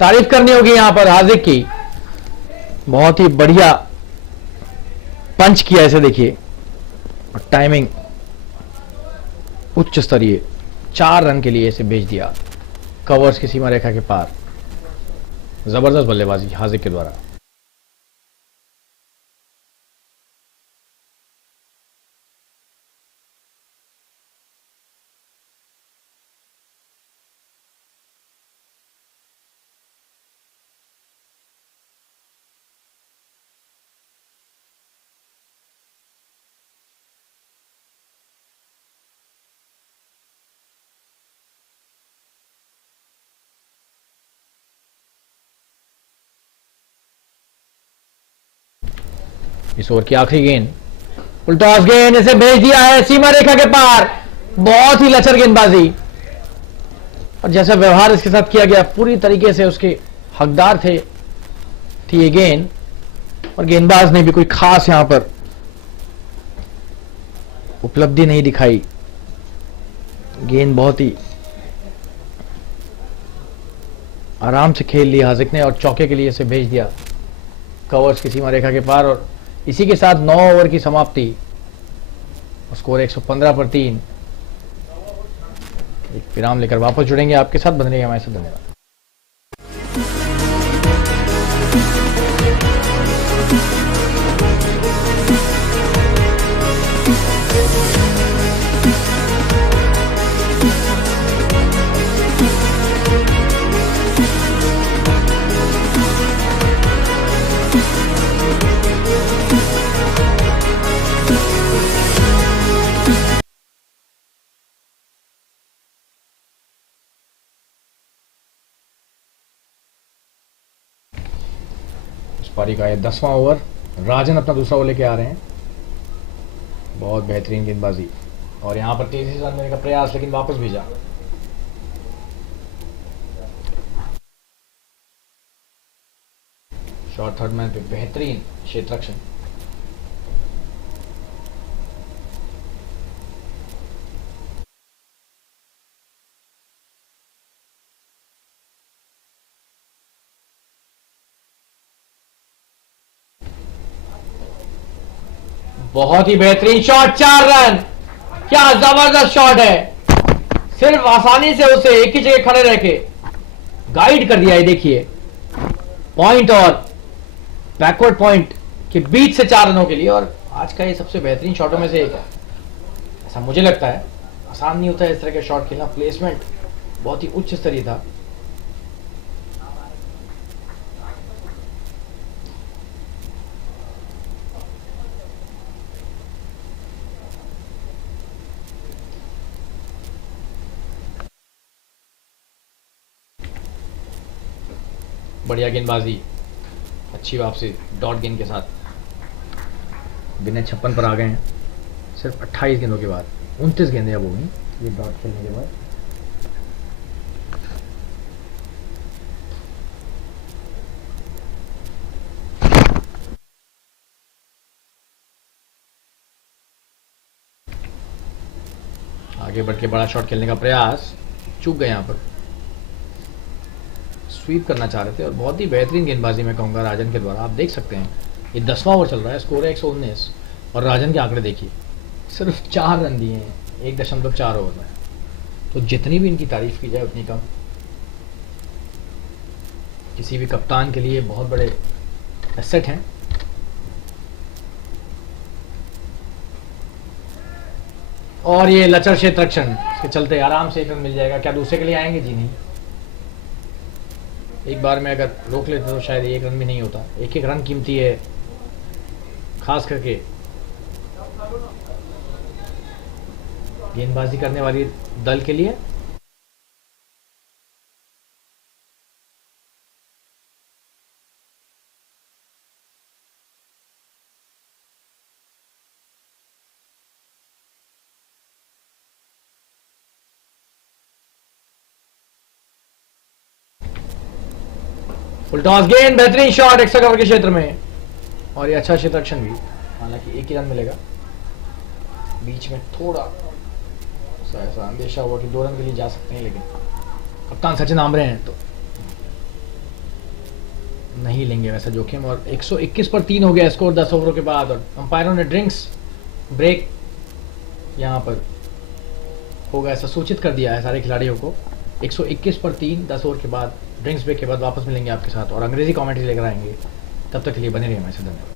तारीफ करनी होगी यहां पर हार्दिक की, बहुत ही बढ़िया पंच किया इसे, देखिए और टाइमिंग उच्च स्तरीय। 4 रन के लिए इसे भेज दिया कवर्स की सीमा रेखा के पार। जबरदस्त बल्लेबाजी हार्दिक के द्वारा। इस ओवर की आखिरी गेंद, उल्टा गेंद, इसे भेज दिया है सीमा रेखा के पार। बहुत ही लचर गेंदबाजी और जैसा व्यवहार इसके साथ किया गया पूरी तरीके से उसके हकदार थी ये गेंद। और गेंदबाज ने भी कोई खास यहां पर उपलब्धि नहीं दिखाई। गेंद बहुत ही आराम से खेल ली हार्दिक ने और चौके के लिए इसे भेज दिया कवर्स की सीमा रेखा के पार। और इसी के साथ 9 ओवर की समाप्ति, स्कोर 115 पर 3। एक विराम लेकर वापस जुड़ेंगे आपके साथ। बन रही है हमारे साथ, धन्यवाद। पारी का ये 10वां ओवर। राजन अपना दूसरा ओवर लेके आ रहे हैं। बहुत बेहतरीन गेंदबाजी और यहाँ पर तेजी से रन देने का प्रयास, लेकिन वापस भेजा। शॉर्ट थर्ड मैन पे बेहतरीन क्षेत्ररक्षण। बहुत ही बेहतरीन शॉट, 4 रन। क्या जबरदस्त शॉट है। सिर्फ आसानी से उसे एक ही जगह खड़े रह के गाइड कर दिया है। देखिए पॉइंट और बैकवर्ड पॉइंट के बीच से 4 रनों के लिए, और आज का ये सबसे बेहतरीन शॉटों में से एक है, ऐसा मुझे लगता है। आसान नहीं होता है इस तरह के शॉट खेलना। प्लेसमेंट बहुत ही उच्च स्तरीय था। बढ़िया गेंदबाजी, अच्छी वापसी डॉट गेंद के साथ। बिना 56 पर आ गए हैं सिर्फ 28 गेंदों के बाद। 29 गेंदें अब हो गई ये डॉट खेलने के बाद। आगे बढ़ के बड़ा शॉट खेलने का प्रयास, चूक गए यहाँ पर। स्वीप करना चाह रहे थे और बहुत ही बेहतरीन गेंदबाजी मैं कहूँगा राजन के द्वारा। आप देख सकते हैं ये 10वां ओवर चल रहा है, स्कोर है 119 और राजन के आंकड़े देखिए, सिर्फ 4 रन दिए हैं 1.4 ओवर में। तो जितनी भी इनकी तारीफ की जाए उतनी कम। किसी भी कप्तान के लिए बहुत बड़े एसेट हैं। और ये लचर क्षेत्ररक्षण के चलते आराम से 1 रन मिल जाएगा। क्या दूसरे के लिए आएंगे? जी नहीं। एक बार में अगर रोक लेते तो शायद 1 रन भी नहीं होता। एक रन कीमती है, खास करके गेंदबाजी करने वाली दल के लिए। फुल टॉस गेंद, बेहतरीन शॉट एक्स्ट्रा कवर के क्षेत्र में, और ये अच्छा क्षेत्ररक्षण भी। हालांकि 1 ही रन मिलेगा। बीच में थोड़ा ऐसा अंदेशा हुआ कि 2 रन के लिए जा सकते हैं, लेकिन कप्तान सचिन आमरे हैं तो नहीं लेंगे वैसा जोखिम। और 121 पर 3 हो गया स्कोर 10 ओवरों के बाद। और अंपायरों ने ड्रिंक्स ब्रेक यहाँ पर होगा ऐसा सूचित कर दिया है सारे खिलाड़ियों को। 121 पर 3 10 ओवर के बाद, ड्रिंक्स ब्रेक के बाद वापस मिलेंगे आपके साथ और अंग्रेजी कमेंट्री लेकर आएंगे। तब तक के लिए बने रहिए हमारे साथ। धन्यवाद।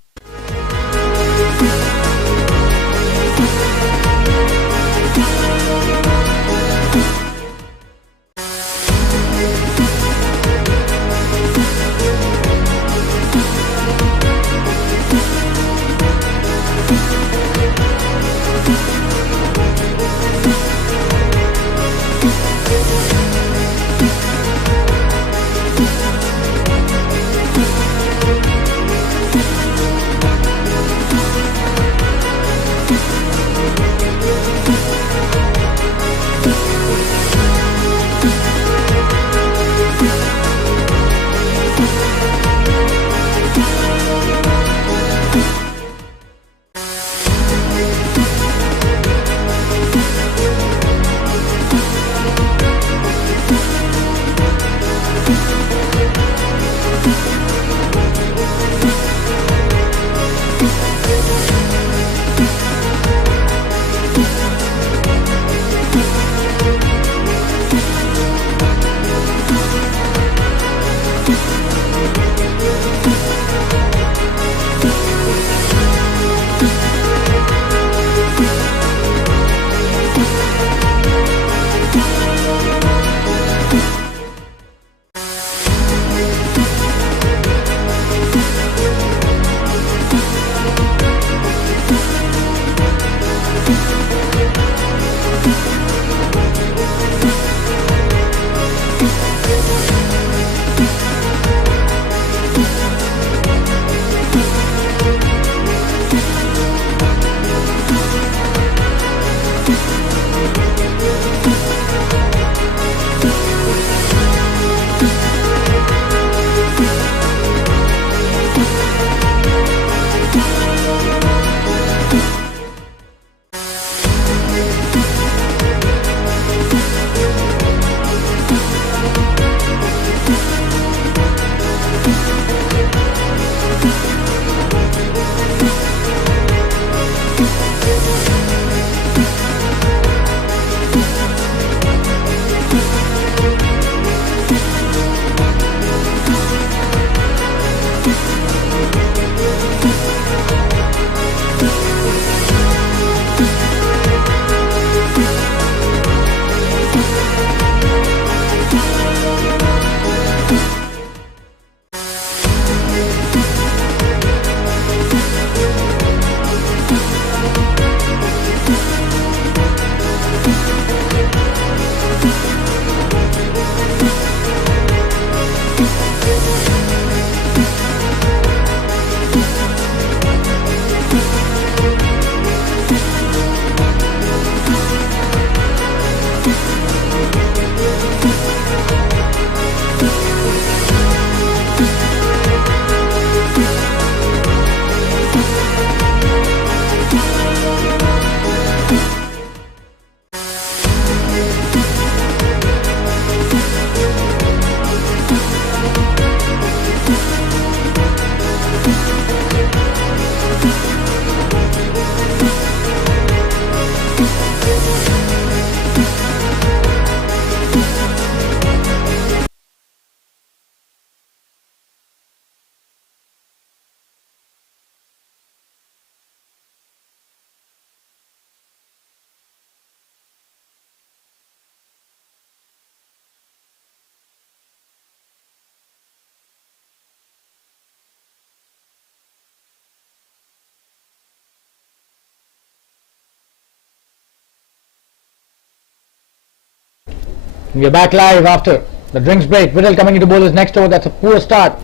We are back live after the drinks break. Viral coming into bowlers next over. That's a poor start.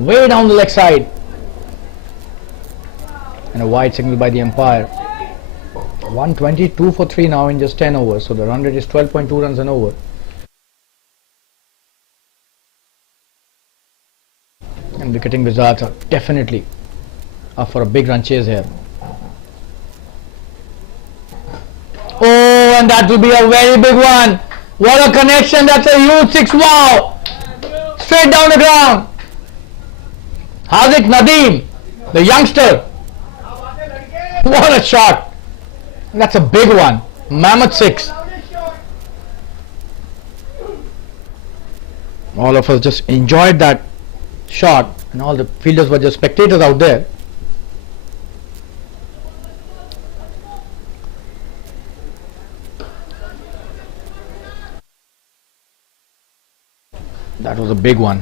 Way down the leg side. And a wide signal by the umpire. 122 for 3 now in just 10 overs. So the run rate is 12.2 runs an over. And wicketing Wizards are definitely up for a big run chase here. Oh, and that will be a very big one. What a connection, that's a huge 6, wow! Straight down the ground. Haziq Nadeem, the youngster. What a shot. That's a big one. Mammoth 6. All of us just enjoyed that shot and all the fielders were just spectators out there. That was a big one.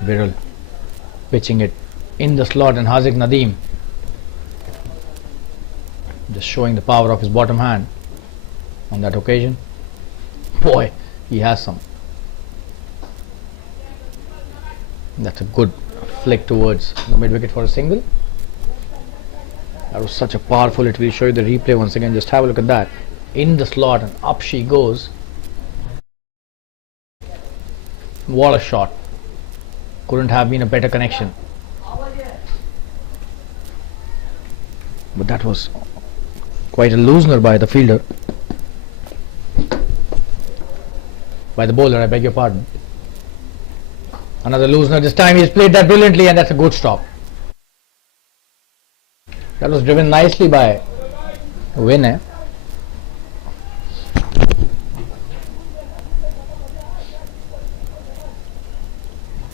Viral pitching it in the slot and Haziq Nadeem just showing the power of his bottom hand on that occasion. Boy, he has some. That's a good flick towards the mid wicket for a single. That was such a powerful hit. We'll show you the replay once again. Just have a look at that. In the slot and up she goes. What a shot. Couldn't have been a better connection. But that was quite a loosener by the fielder. By the bowler, I beg your pardon. Another loosener. This time he's played that brilliantly and that's a good stop. That was driven nicely by Winner.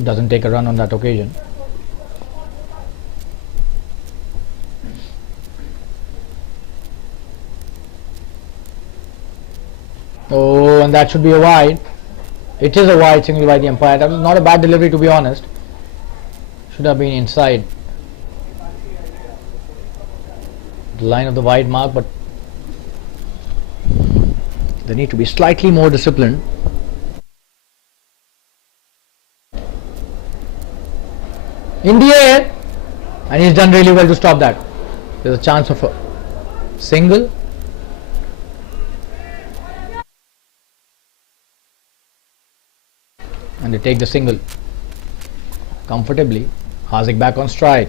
Doesn't take a run on that occasion. Oh, and that should be a wide. It is a wide single by the umpire. That was not a bad delivery, to be honest. Should have been inside the line of the wide mark, but they need to be slightly more disciplined. In the air, and he's done really well to stop that. There's a chance of a single. And they take the single comfortably. Haziq back on stride.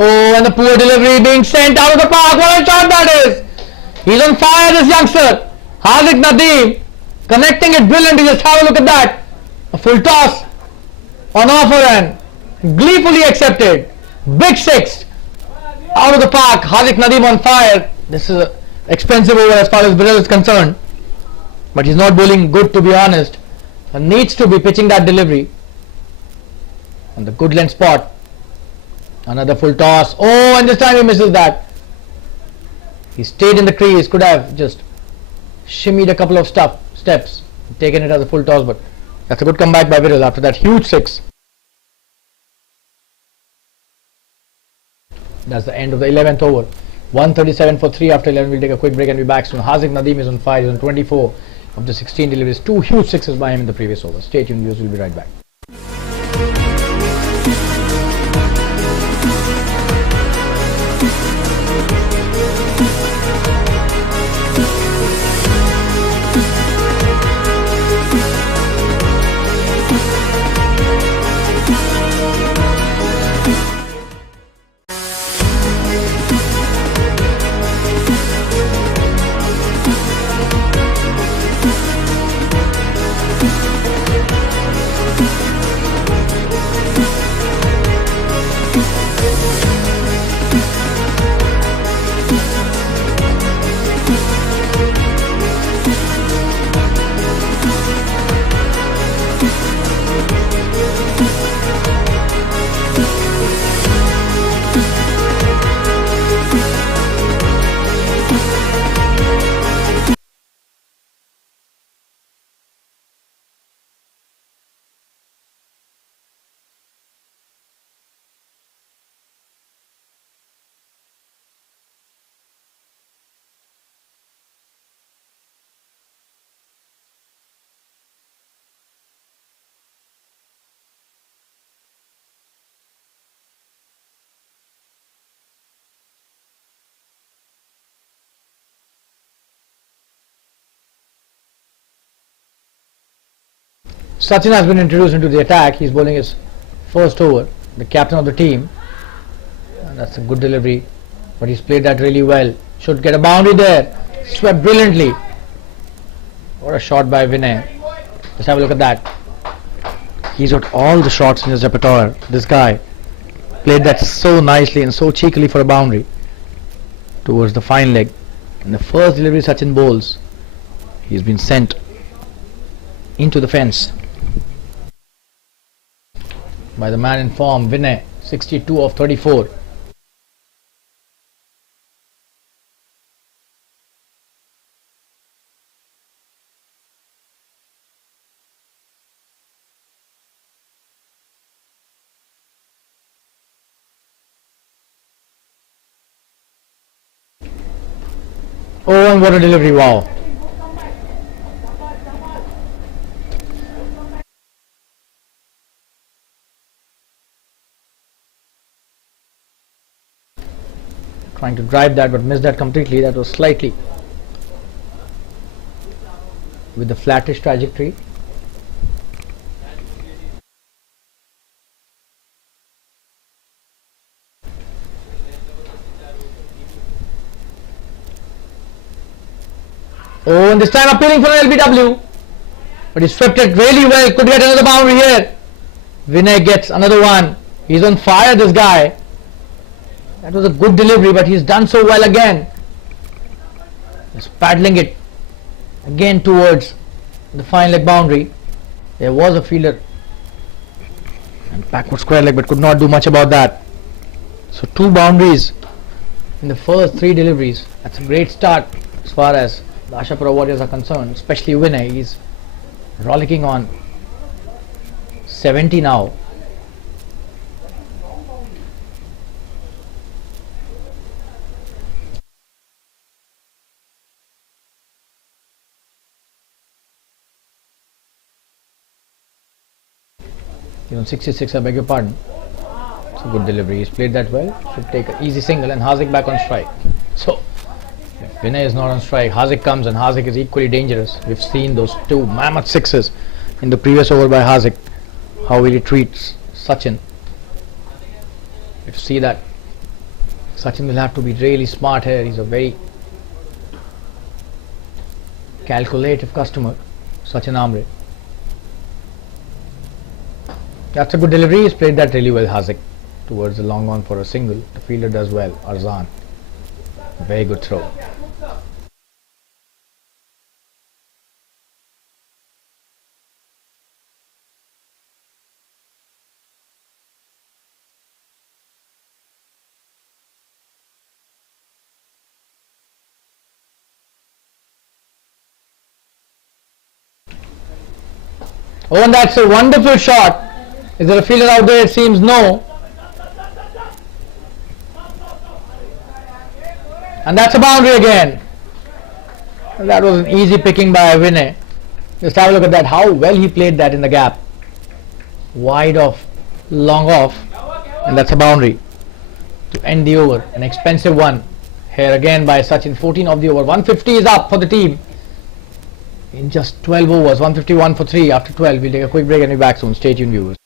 Oh, and the poor delivery being sent out of the park. What a shot that is! He's on fire, this youngster. Haziq Nadeem connecting it brilliantly. Just have a look at that. A full toss on offer and Gleefully accepted. Big six. Out of the park. Hardik Nadeem on fire. This is an expensive over as far as Viral is concerned. But he's not bowling good, to be honest. And needs to be pitching that delivery. On the good length spot. Another full toss. Oh, and this time he misses that. He stayed in the crease. Could have just shimmied a couple of steps. Taken it as a full toss, but that's a good comeback by Viral after that huge six. That's the end of the 11th over. 137 for 3 after 11. We'll take a quick break and be back soon. Hardik Nadeem is on fire. He's on 24 of the 16 deliveries. 2 huge sixes by him in the previous over. Stay tuned, viewers. We'll be right back. Sachin has been introduced into the attack. He's bowling his first over, the captain of the team. And that's a good delivery, but he's played that really well. Should get a boundary there. Swept brilliantly. What a shot by Vinay. Let's have a look at that. He's got all the shots in his repertoire. This guy played that so nicely and so cheekily for a boundary towards the fine leg. And the first delivery Sachin bowls, he's been sent into the fence by the man in form, Vinay. 62 of 34. Oh, and what a delivery, wow. Trying to drive that, but missed that completely. That was slightly with the flattish trajectory. Oh, and this time appealing for an LBW, but he swept it really well. Could get another boundary here. Vinay gets another one. He's on fire, this guy. That was a good delivery, but he's done so well again. He's paddling it again towards the fine leg boundary. There was a fielder and backward square leg, but could not do much about that. So 2 boundaries in the first 3 deliveries. That's a great start as far as the ASHAPURA Warriors are concerned, especially Vinay. He's rollicking on 70 now. He's on 66, I beg your pardon. It's a good delivery. He's played that well. Should take an easy single, and Hardik back on strike. So if Vinay is not on strike, Hardik comes, and Hardik is equally dangerous. We've seen those 2 mammoth sixes in the previous over by Hardik. How will he treat Sachin? You see that Sachin will have to be really smart here. He's a very calculative customer, Sachin Amre. That's a good delivery. He's played that really well, Hazik. Towards the long on for a single. The fielder does well. Arzan. Very good throw. Oh, and that's a wonderful shot. Is there a fielder out there? It seems no. And that's a boundary again. And that was an easy picking by Vinay. Just have a look at that. How well he played that in the gap. Wide off, long off. And that's a boundary to end the over. An expensive one. Here again by Sachin. 14 of the over. 150 is up for the team. In just 12 overs, 151 for 3 after 12. We'll take a quick break and be back soon. Stay tuned, viewers.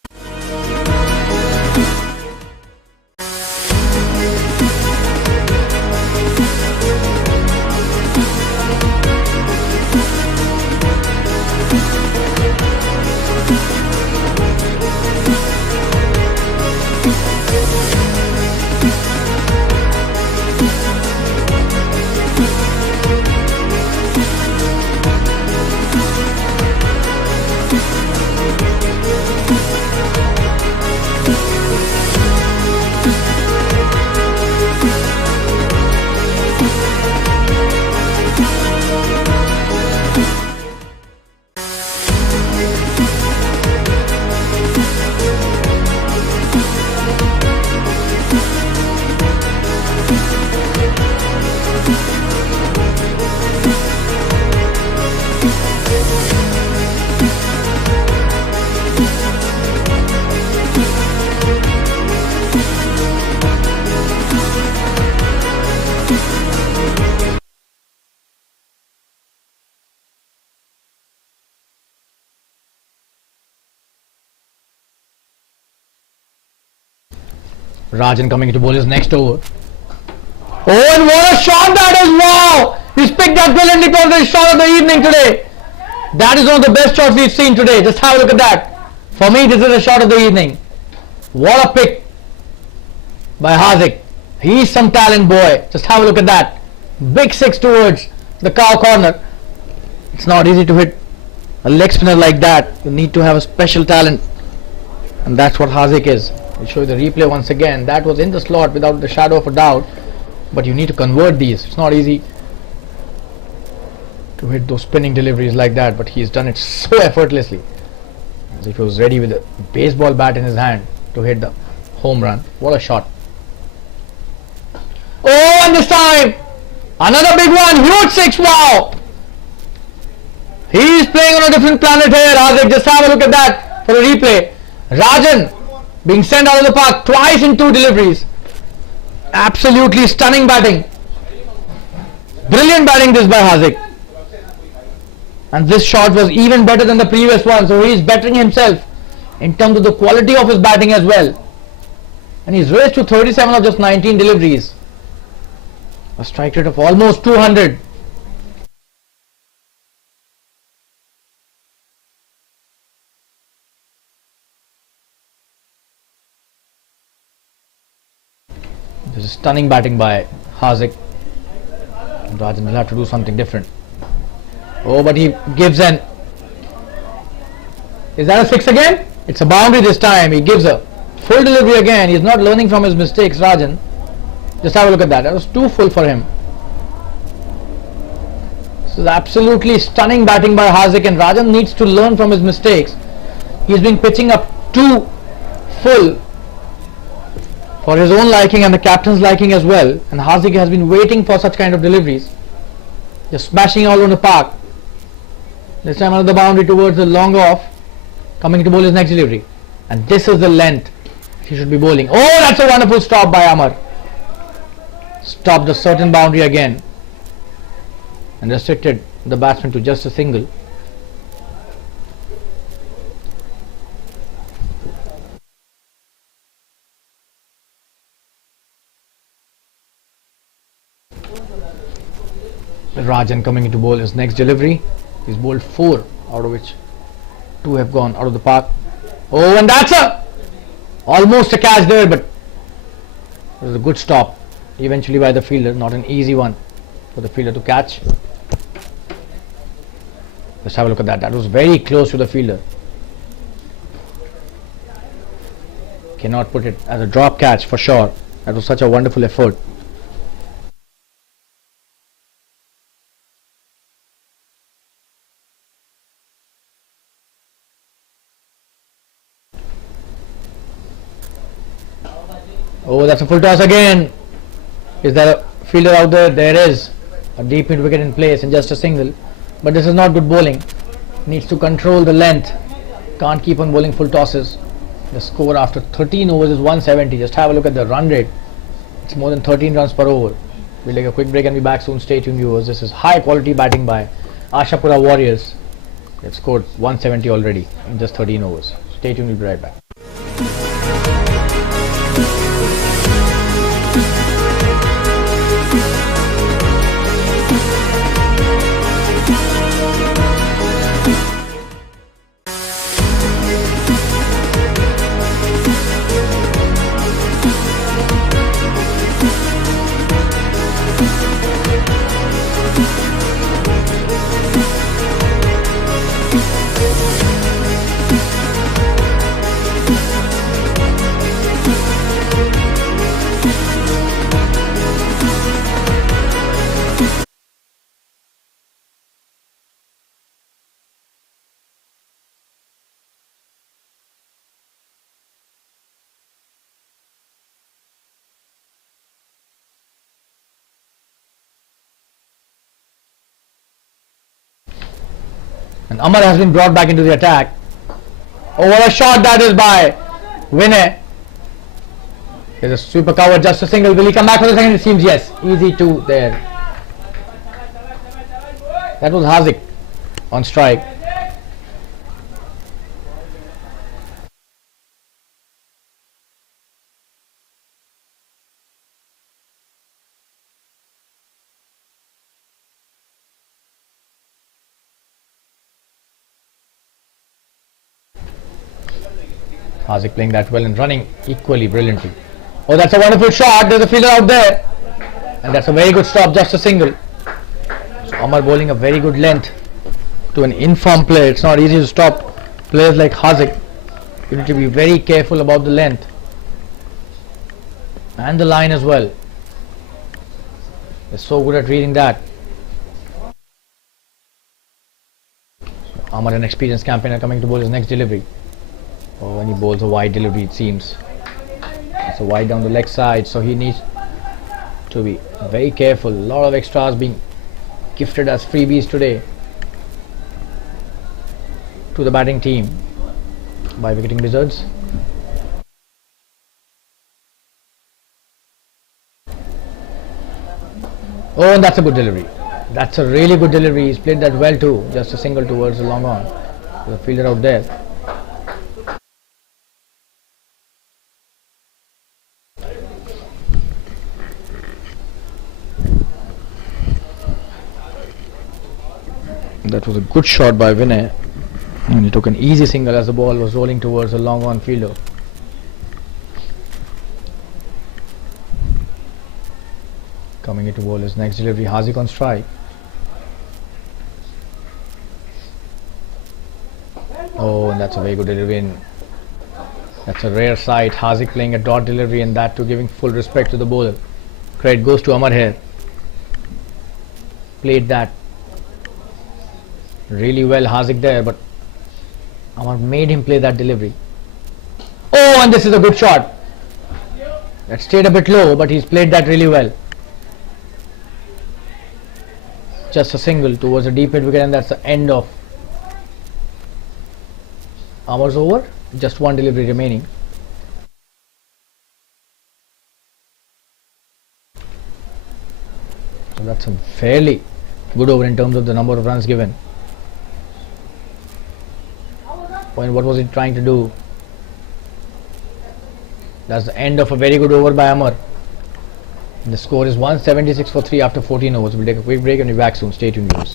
Rajan coming to bowl his next over. Oh, and what a shot that is! Wow! He's picked that brilliantly for the shot of the evening today. That is one of the best shots we've seen today. Just have a look at that. For me, this is a shot of the evening. What a pick by Hazik. He's some talent, boy. Just have a look at that. Big six towards the cow corner. It's not easy to hit a leg spinner like that. You need to have a special talent. And that's what Hazik is. I'll show you the replay once again. That was in the slot without the shadow of a doubt. But you need to convert these. It's not easy to hit those spinning deliveries like that. But he's done it so effortlessly. As if he was ready with a baseball bat in his hand to hit the home run. What a shot. Oh, and this time another big one. Huge six. Wow. He's playing on a different planet here. Hazik, just have a look at that for a replay. Rajan being sent out of the park twice in 2 deliveries. Absolutely stunning batting. Brilliant batting this by Hazik. And this shot was even better than the previous one. So he is bettering himself in terms of the quality of his batting as well. And he's raised to 37 of just 19 deliveries. A strike rate of almost 200. This is stunning batting by Hazik. Rajan will have to do something different. Oh, but he gives an... Is that a 6 again? It's a boundary this time. He gives a full delivery again. He's not learning from his mistakes, Rajan. Just have a look at that. That was too full for him. This is absolutely stunning batting by Hazik, and Rajan needs to learn from his mistakes. He's been pitching up too full for his own liking and the captain's liking as well, and Hazik has been waiting for such kind of deliveries, just smashing all over the park. This time another boundary towards the long off, coming to bowl his next delivery, and this is the length he should be bowling. Oh, that's a wonderful stop by Amar. Stopped a certain boundary again and restricted the batsman to just a single. Rajan coming into bowl his next delivery. He's bowled 4, out of which 2 have gone out of the park. Oh, and that's a Almost a catch there, but it was a good stop eventually by the fielder. Not an easy one for the fielder to catch. Let's have a look at that. That was very close to the fielder. Cannot put it as a drop catch for sure. That was such a wonderful effort. Oh, that's a full toss again. Is there a fielder out there? There is. A deep mid wicket in place and just a single. But this is not good bowling. Needs to control the length. Can't keep on bowling full tosses. The score after 13 overs is 170. Just have a look at the run rate. It's more than 13 runs per over. We'll take a quick break and be back soon. Stay tuned, viewers. This is high quality batting by ASHAPURA Warriors. They've scored 170 already in just 13 overs. Stay tuned, we'll be right back. And Amar has been brought back into the attack. Oh, what a shot that is by Vinay. There's a super cover, just a single. Will he come back for the second? It seems yes. Easy two there. That was Hardik on strike. Hardik playing that well and running equally brilliantly. Oh, that's a wonderful shot. There's a fielder out there. And that's a very good stop, just a single. So Amar bowling a very good length to an informed player. It's not easy to stop players like Hardik. You need to be very careful about the length and the line as well. They're so good at reading that. So Amar, an experienced campaigner, coming to bowl his next delivery. Oh, when he bowls a wide delivery, it seems. It's a wide down the leg side, so he needs to be very careful. A lot of extras being gifted as freebies today to the batting team by Wicketing Wizards. Oh, and that's a good delivery. That's a really good delivery. He's played that well too. Just a single towards the long on. The fielder out there. That was a good shot by Vinay, and he took an easy single as the ball was rolling towards the long on fielder. Coming into bowl his next delivery, Hardik on strike. Oh, and that's a very good delivery. And that's a rare sight. Hardik playing a dot delivery, and that too giving full respect to the bowler. Credit goes to Amar here. Played that really well, Hardik there, but Amar made him play that delivery. Oh, and this is a good shot. That stayed a bit low, but he's played that really well. Just a single towards a deep mid wicket, and that's the end of Amar's over. Just one delivery remaining. So that's a fairly good over in terms of the number of runs given. What was he trying to do? That's the end of a very good over by Amar. The score is 176 for 3 after 14 overs. We'll take a quick break and be back soon. Stay tuned, viewers.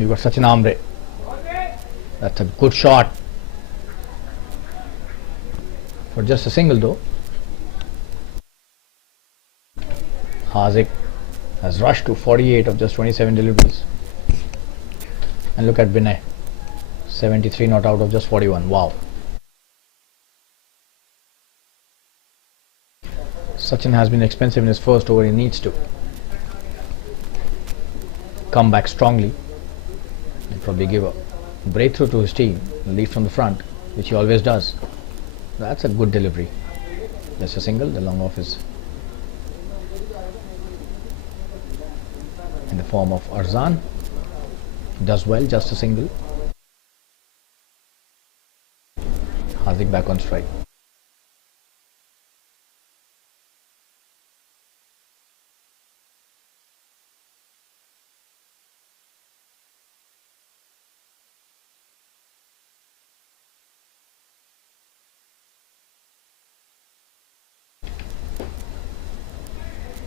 You got Sachin Amre. That's a good shot. For just a single though. Hardik has rushed to 48 of just 27 deliveries. And look at Vinay. 73 not out of just 41. Wow. Sachin has been expensive in his first over. He needs to come back strongly and probably give a breakthrough to his team, lead from the front, which he always does. That's a good delivery. Just a single. The long off is in the form of Arzan. Does well. Just a single. Hardik back on strike.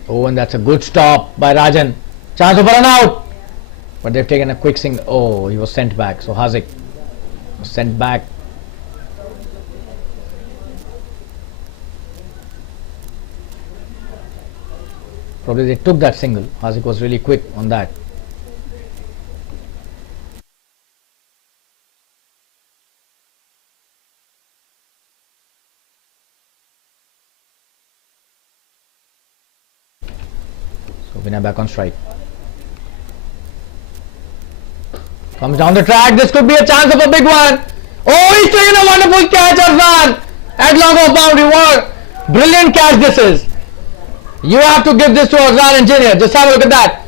Oh, and that's a good stop by Rajan. Chance of a run out. But they've taken a quick single. Oh, he was sent back. So Hardik was sent back. Probably they took that single. Hardik was really quick on that. So Vinay back on strike. Comes down the track. This could be a chance of a big one. Oh, he's taken a wonderful catch, Arzan. At long off boundary. What brilliant catch this is. You have to give this to Arzan engineer. Just have a look at that.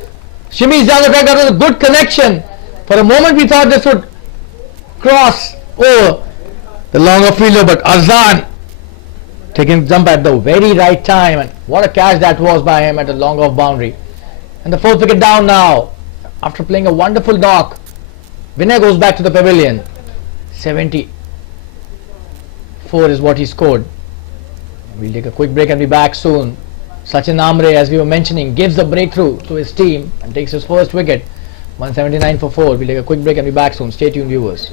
Shimmies down the track. That was a good connection. For a moment we thought this would cross over the longer fielder, but Arzan taking jump at the very right time, and what a catch that was by him at a long off boundary. And the 4th wicket down now. After playing a wonderful knock, Vinay goes back to the pavilion. 74 is what he scored. We'll take a quick break and be back soon. Sachin Amre, as we were mentioning, gives the breakthrough to his team and takes his first wicket. 179 for 4. We'll take a quick break and be back soon. Stay tuned, viewers.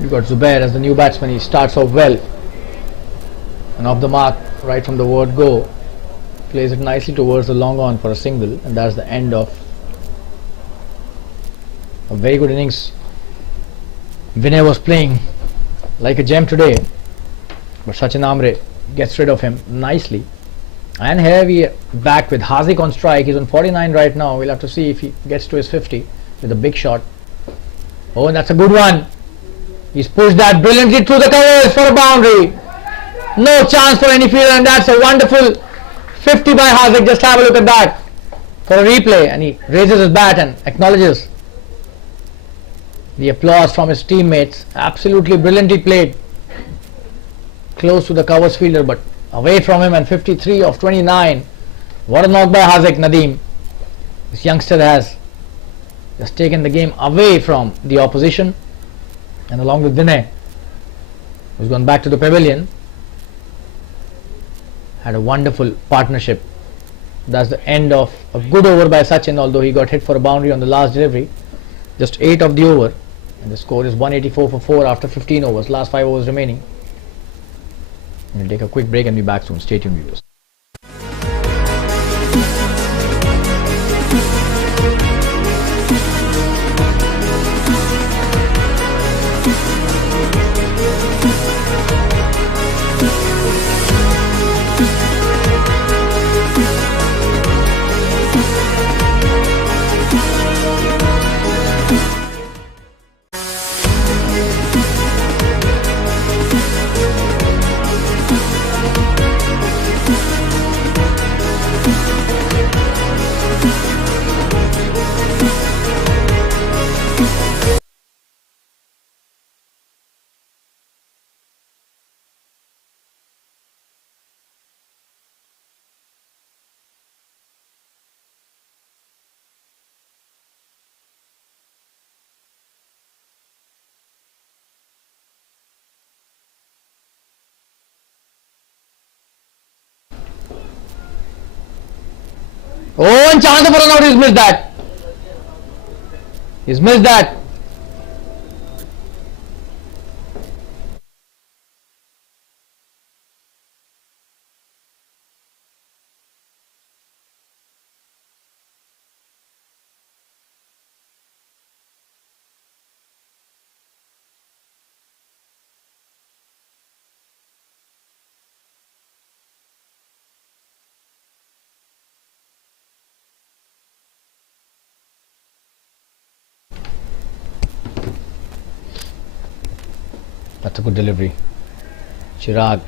You got Zubair as the new batsman. He starts off well and off the mark right from the word go. Plays it nicely towards the long on for a single, and that's the end of a very good innings. Vinay was playing like a gem today, but Sachin Amre gets rid of him nicely. And here we are back with Hardik on strike. He's on 49 right now. We'll have to see if he gets to his 50 with a big shot. Oh, and that's a good one. He's pushed that brilliantly through the covers for a boundary. No chance for any fielder, and that's a wonderful 50 by Hardik. Just have a look at that for a replay, and he raises his bat and acknowledges the applause from his teammates. Absolutely brilliantly played. Close to the covers fielder, but away from him, and 53 of 29. What a knock by Hardik Nadeem. This youngster has just taken the game away from the opposition, and along with Vinay, who's gone back to the pavilion, had a wonderful partnership. That's the end of a good over by Sachin, although he got hit for a boundary on the last delivery. Just 8 of the over. And the score is 184 for 4 after 15 overs. Last 5 overs remaining. We'll take a quick break and be back soon. Stay tuned, viewers. Oh, and chance for an out. He's missed that. He's missed that. That's a good delivery. Chirag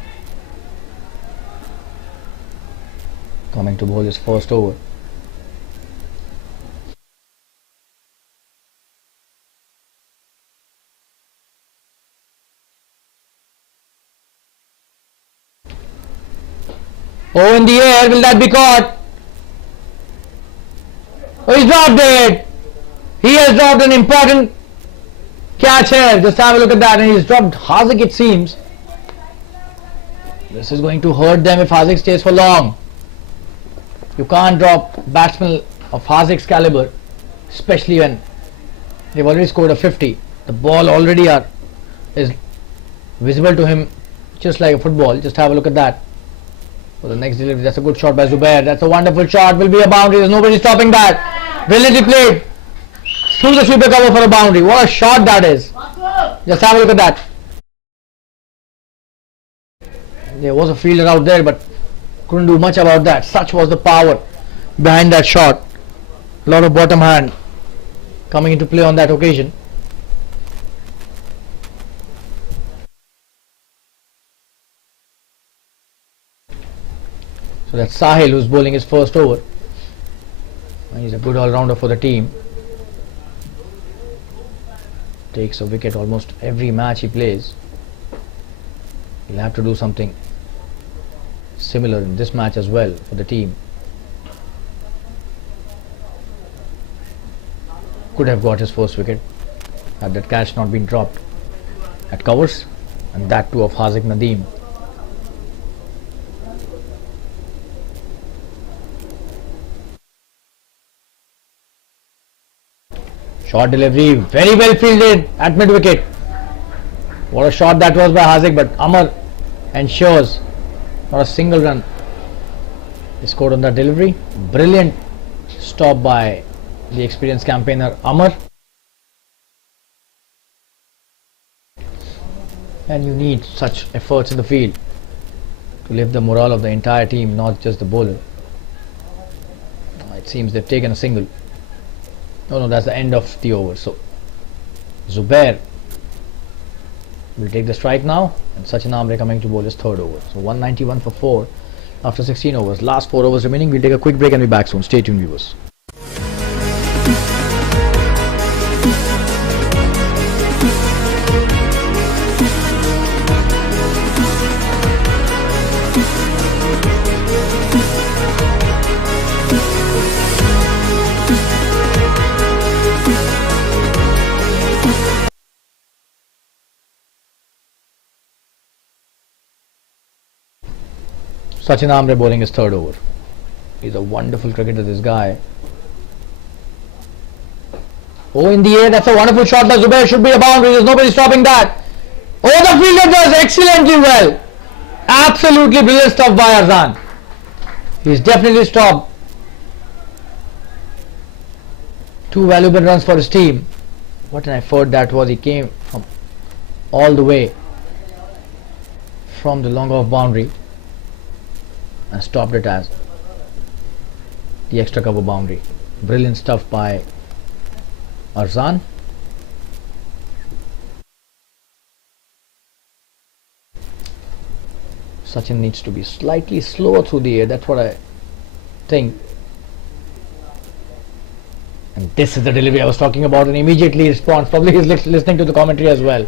coming to bowl his first over. Oh, in the air, will that be caught? Oh, he's dropped it. He has dropped an important catch here. Just have a look at that, and he's dropped Haziq, it seems. This is going to hurt them if Haziq stays for long. You can't drop batsmen of Haziq's caliber, especially when they've already scored a 50. The ball already is visible to him just like a football. Just have a look at that. For the next delivery, that's a good shot by Zubair. That's a wonderful shot. Will be a boundary. There's nobody stopping that. Brilliantly played. Through the sweeper cover for a boundary. What a shot that is. Just have a look at that. There was a fielder out there, but couldn't do much about that. Such was the power behind that shot. A lot of bottom hand coming into play on that occasion. So that's Sahil who's bowling his first over. And he's a good all-rounder for the team. Takes a wicket almost every match he plays. He'll have to do something similar in this match as well for the team. Could have got his first wicket had that catch not been dropped at covers, and that too of Haziq Nadeem. Short delivery, very well fielded at mid wicket. What a shot that was by Haziq, but Amar ensures not a single run is scored on that delivery. Brilliant stop by the experienced campaigner Amar. And you need such efforts in the field to lift the morale of the entire team, not just the bowler. It seems they've taken a single. No, that's the end of the over. So Zubair will take the strike now, and Sachin Amre coming to bowl his third over. So 191 for 4 after 16 overs. Last 4 overs remaining. We'll take a quick break and be back soon. Stay tuned, viewers. Sachin Amre bowling his third over. He's a wonderful cricketer, this guy. Oh, in the air, that's a wonderful shot by Zubair. Should be a boundary. There's nobody stopping that. Oh, the fielder does excellently well. Absolutely brilliant stuff by Arzan. He's definitely stopped 2 valuable runs for his team. What an effort that was. He came from all the way from the long off boundary and stopped it as the extra cover boundary. Brilliant stuff by Arzan. Sachin needs to be slightly slower through the air. That's what I think. And this is the delivery I was talking about, and immediately responds. Probably he's listening to the commentary as well.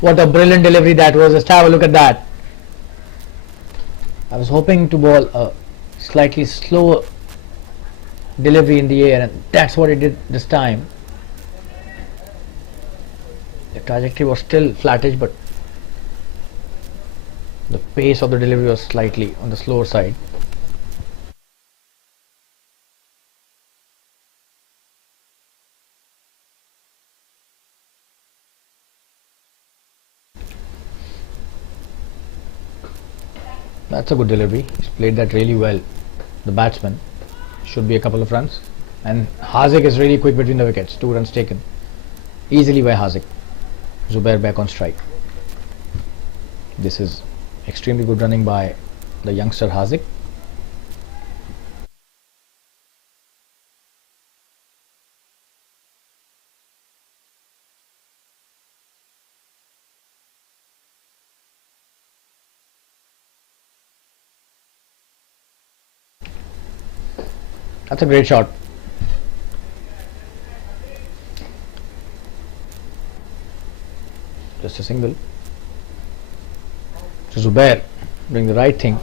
What a brilliant delivery that was. Just have a look at that. I was hoping to bowl a slightly slower delivery in the air, and that's what he did this time. The trajectory was still flattish, but the pace of the delivery was slightly on the slower side. That's a good delivery. He's played that really well. The batsman should be a couple of runs, and Harzik is really quick between the wickets. 2 runs taken easily by Harzik. Zubair back on strike. This is extremely good running by the youngster Harzik. That's a great shot. Just a single. So Zubair doing the right thing,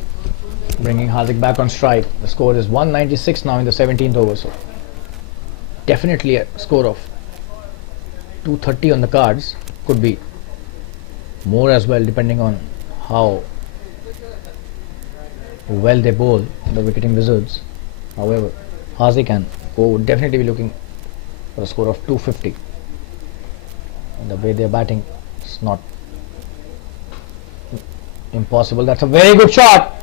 bringing Harzik back on strike. The score is 196 now in the 17th over. So definitely a score of 230 on the cards. Could be more as well, depending on how well they bowl, the wicketing wizards. However, Harzik and Co would definitely be looking for a score of 250. And the way they're batting, it's not impossible. That's a very good shot,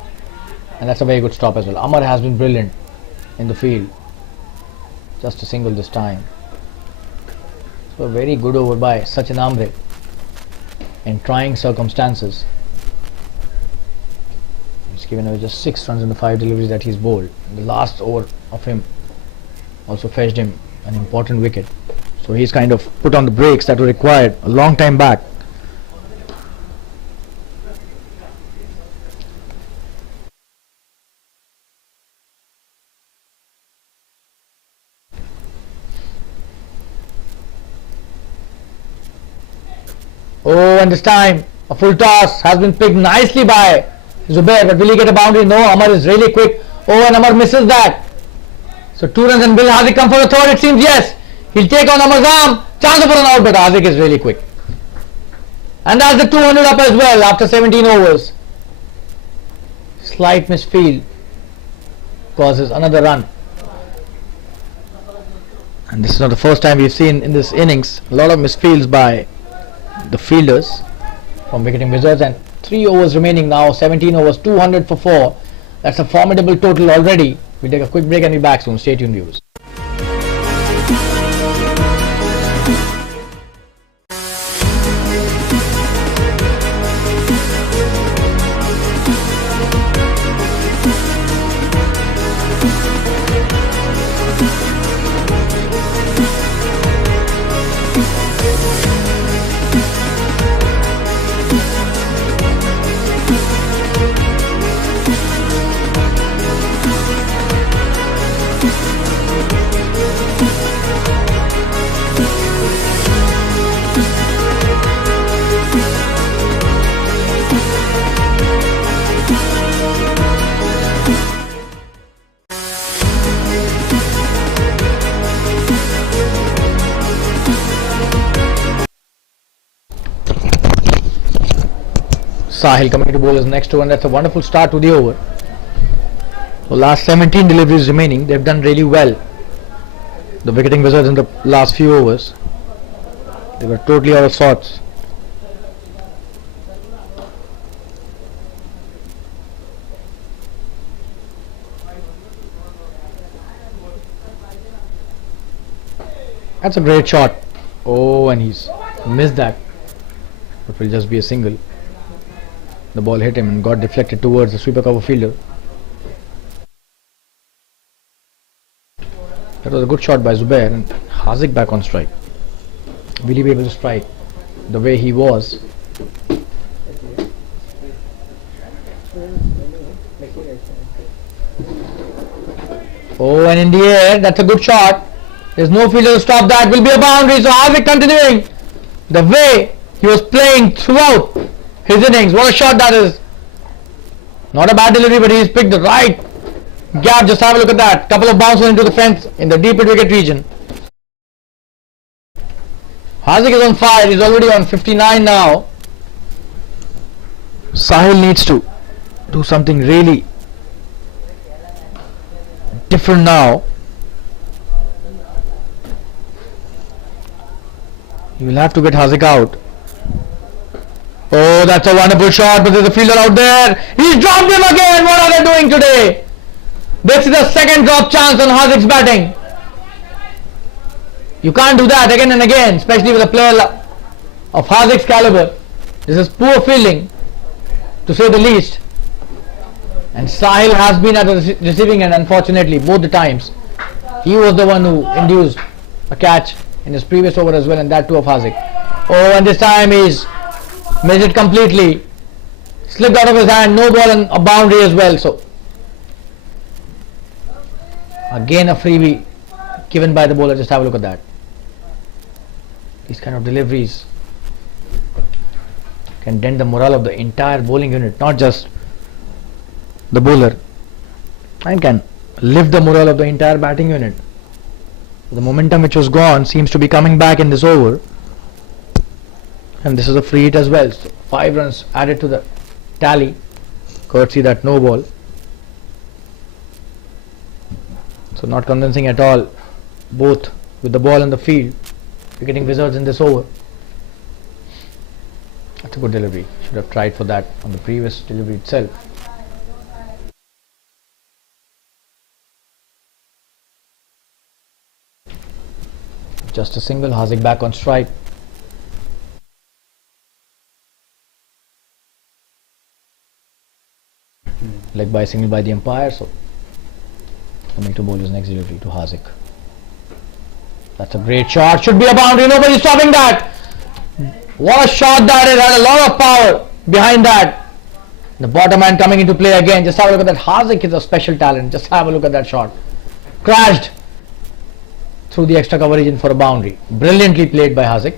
and that's a very good stop as well. Amar has been brilliant in the field. Just a single this time. So a very good over by Sachin Ambre in trying circumstances. He's given away just 6 runs in the 5 deliveries that he's bowled. The last over of him also fetched him an important wicket. So he's kind of put on the brakes that were required a long time back. Oh, and this time a full toss has been picked nicely by Zubair, but will he get a boundary? No, Amar is really quick. Oh, and Amar misses that. So 2 runs, and will Harzik come for the third? It seems yes. He'll take on Amar's arm. Chance for an out, but Harzik is really quick. And that's the 200 up as well after 17 overs. Slight misfield causes another run. And this is not the first time we've seen in this innings a lot of misfields by the fielders from wicketing wizards. And 3 overs remaining now, 17 overs, 200 for 4. That's a formidable total already. We'll take a quick break and be back soon. Stay tuned, viewers. Sahil coming to bowl his next over, and that's a wonderful start to the over. So last 17 deliveries remaining, they've done really well. the wicketing wizards in the last few overs. They were totally out of sorts. That's a great shot. Oh, and he's missed that. It will just be a single. The ball hit him and got deflected towards the sweeper cover fielder. That was a good shot by Zubair, and Haziq back on strike. Will he be able to strike the way he was? Oh, and in the air, that's a good shot. There's no fielder to stop that. Will be a boundary. So Haziq continuing the way he was playing throughout his innings. What a shot that is. Not a bad delivery, but he's picked the right gap. Just have a look at that. Couple of bounces into the fence in the deep wicket region. Haziq is on fire. He's already on 59 now. Sahil needs to do something really different now. He will have to get Haziq out. Oh, that's a wonderful shot, but there's a fielder out there. He's dropped him again. What are they doing today? This is the second drop chance on Haziq's batting. You can't do that again and again, especially with a player of Haziq's caliber. This is poor fielding, to say the least. And Sahil has been at the receiving end, unfortunately, both the times. He was the one who induced a catch in his previous over as well, and that too of Haziq. Oh, and this time he's missed it completely. Slipped out of his hand, no ball and a boundary as well. So again a freebie given by the bowler. Just have a look at that. These kind of deliveries can dent the morale of the entire bowling unit, not just the bowler, and can lift the morale of the entire batting unit. The momentum which was gone seems to be coming back in this over, and this is a free hit as well. So 5 runs added to the tally, courtesy that no ball. So not convincing at all, both with the ball and the field. Wicketing wizards in this over. That's a good delivery. Should have tried for that on the previous delivery itself. Just a single. Haziq back on strike. Leg by single by the umpire. So coming to bowl his next delivery to Haziq. That's a great shot. Should be a boundary. Nobody's stopping that. What a shot that is. Had a lot of power behind that. The bottom man coming into play again. Just have a look at that. Haziq is a special talent. Just have a look at that shot. Crashed through the extra cover region for a boundary. Brilliantly played by Haziq.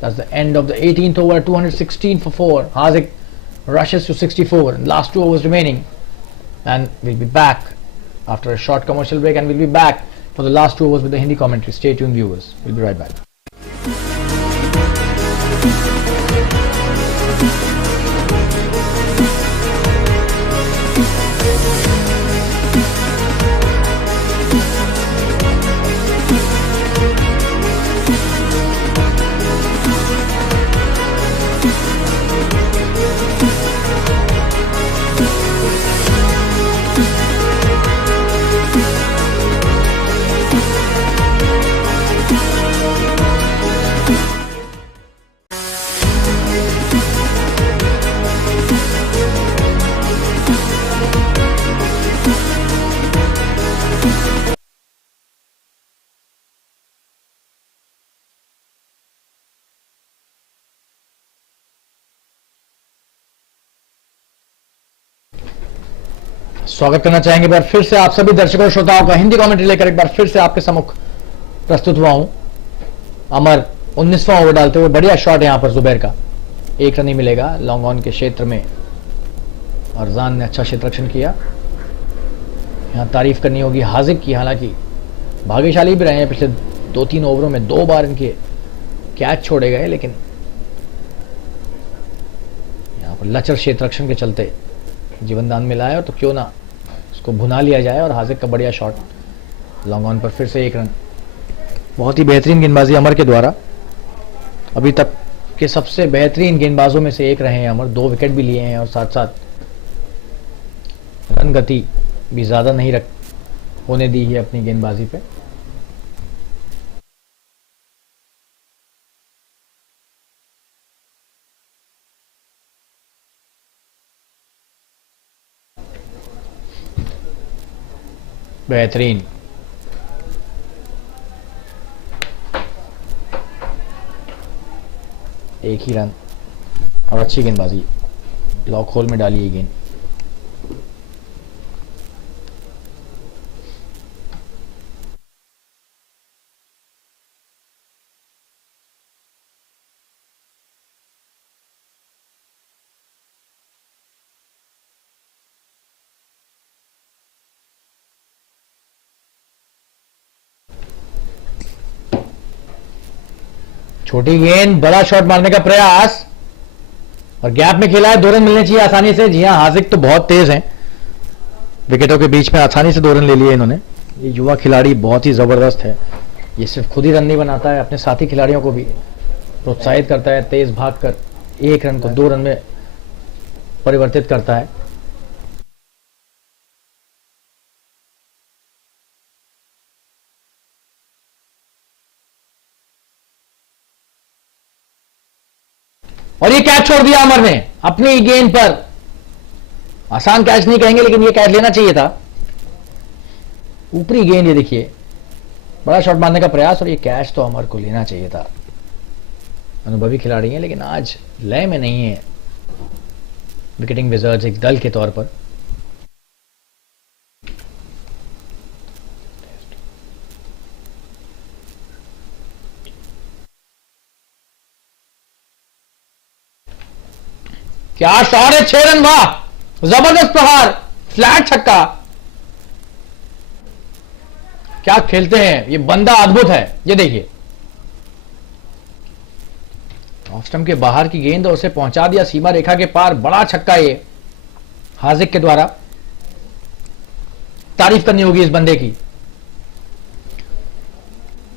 That's the end of the 18th over. 216 for 4. Haziq rushes to 64. And last 2 overs remaining. And we'll be back after a short commercial break, and we'll be back for the last 2 overs with the Hindi commentary. Stay tuned, viewers. We'll be right back. स्वागत करना चाहेंगे एक बार फिर से आप सभी दर्शकों और श्रोताओं का हिंदी कमेंट्री लेकर एक बार फिर से आपके सम्मुख प्रस्तुत हुआ हूं। अमर 19वां ओवर डालते हुए बढ़िया शॉट यहां पर जुबैर का, 1 रन ही मिलेगा लॉन्ग ऑन के क्षेत्र में, और जान ने अच्छा क्षेत्र रक्षण किया। यहां तारीफ करनी होगी हाजिक की, हालांकि भाग्यशाली भी रहे हैं, पिछले 2-3 ओवरों में 2 बार इनके कैच छोड़े गए, लेकिन यहां पर लचर क्षेत्र रक्षण के चलते जीवनदान मिला है, और तो क्यों ना उसको भुना लिया जाए। और हाजिक का बढ़िया शॉट लॉन्ग ऑन पर फिर से 1 रन बहुत ही बेहतरीन गेंदबाजी अमर के द्वारा, अभी तक के सबसे बेहतरीन गेंदबाजों में से एक रहे हैं अमर। 2 विकेट भी लिए हैं और साथ साथ रन गति भी ज़्यादा नहीं होने दी है अपनी गेंदबाजी पे। बेहतरीन, एक ही रन और अच्छी गेंदबाजी, लॉक होल में डाली है गेंद। छोटी गेंद, बड़ा शॉट मारने का प्रयास और गैप में खेला है। 2 रन मिलने चाहिए आसानी से। जी हां, हाजिक तो बहुत तेज हैं, विकेटों के बीच में आसानी से 2 रन ले लिए इन्होंने। ये युवा खिलाड़ी बहुत ही जबरदस्त है। ये सिर्फ खुद ही रन नहीं बनाता है, अपने साथी खिलाड़ियों को भी प्रोत्साहित करता है। तेज भागकर 1 रन को 2 रन में परिवर्तित करता है। और ये कैच छोड़ दिया अमर ने अपनी गेंद पर। आसान कैच नहीं कहेंगे, लेकिन ये कैच लेना चाहिए था। ऊपरी गेंद, ये देखिए, बड़ा शॉट मारने का प्रयास और ये कैच तो अमर को लेना चाहिए था। अनुभवी खिलाड़ी हैं, लेकिन आज लय में नहीं है विकेटिंग विजर्ड्स एक दल के तौर पर। क्या शॉट है, 6 रन, वाह, जबरदस्त प्रहार, फ्लैट छक्का। क्या खेलते हैं ये बंदा, अद्भुत है। ये देखिए, ऑफ स्टंप के बाहर की गेंद और उसे पहुंचा दिया सीमा रेखा के पार। बड़ा छक्का ये हाजिक के द्वारा। तारीफ करनी होगी इस बंदे की।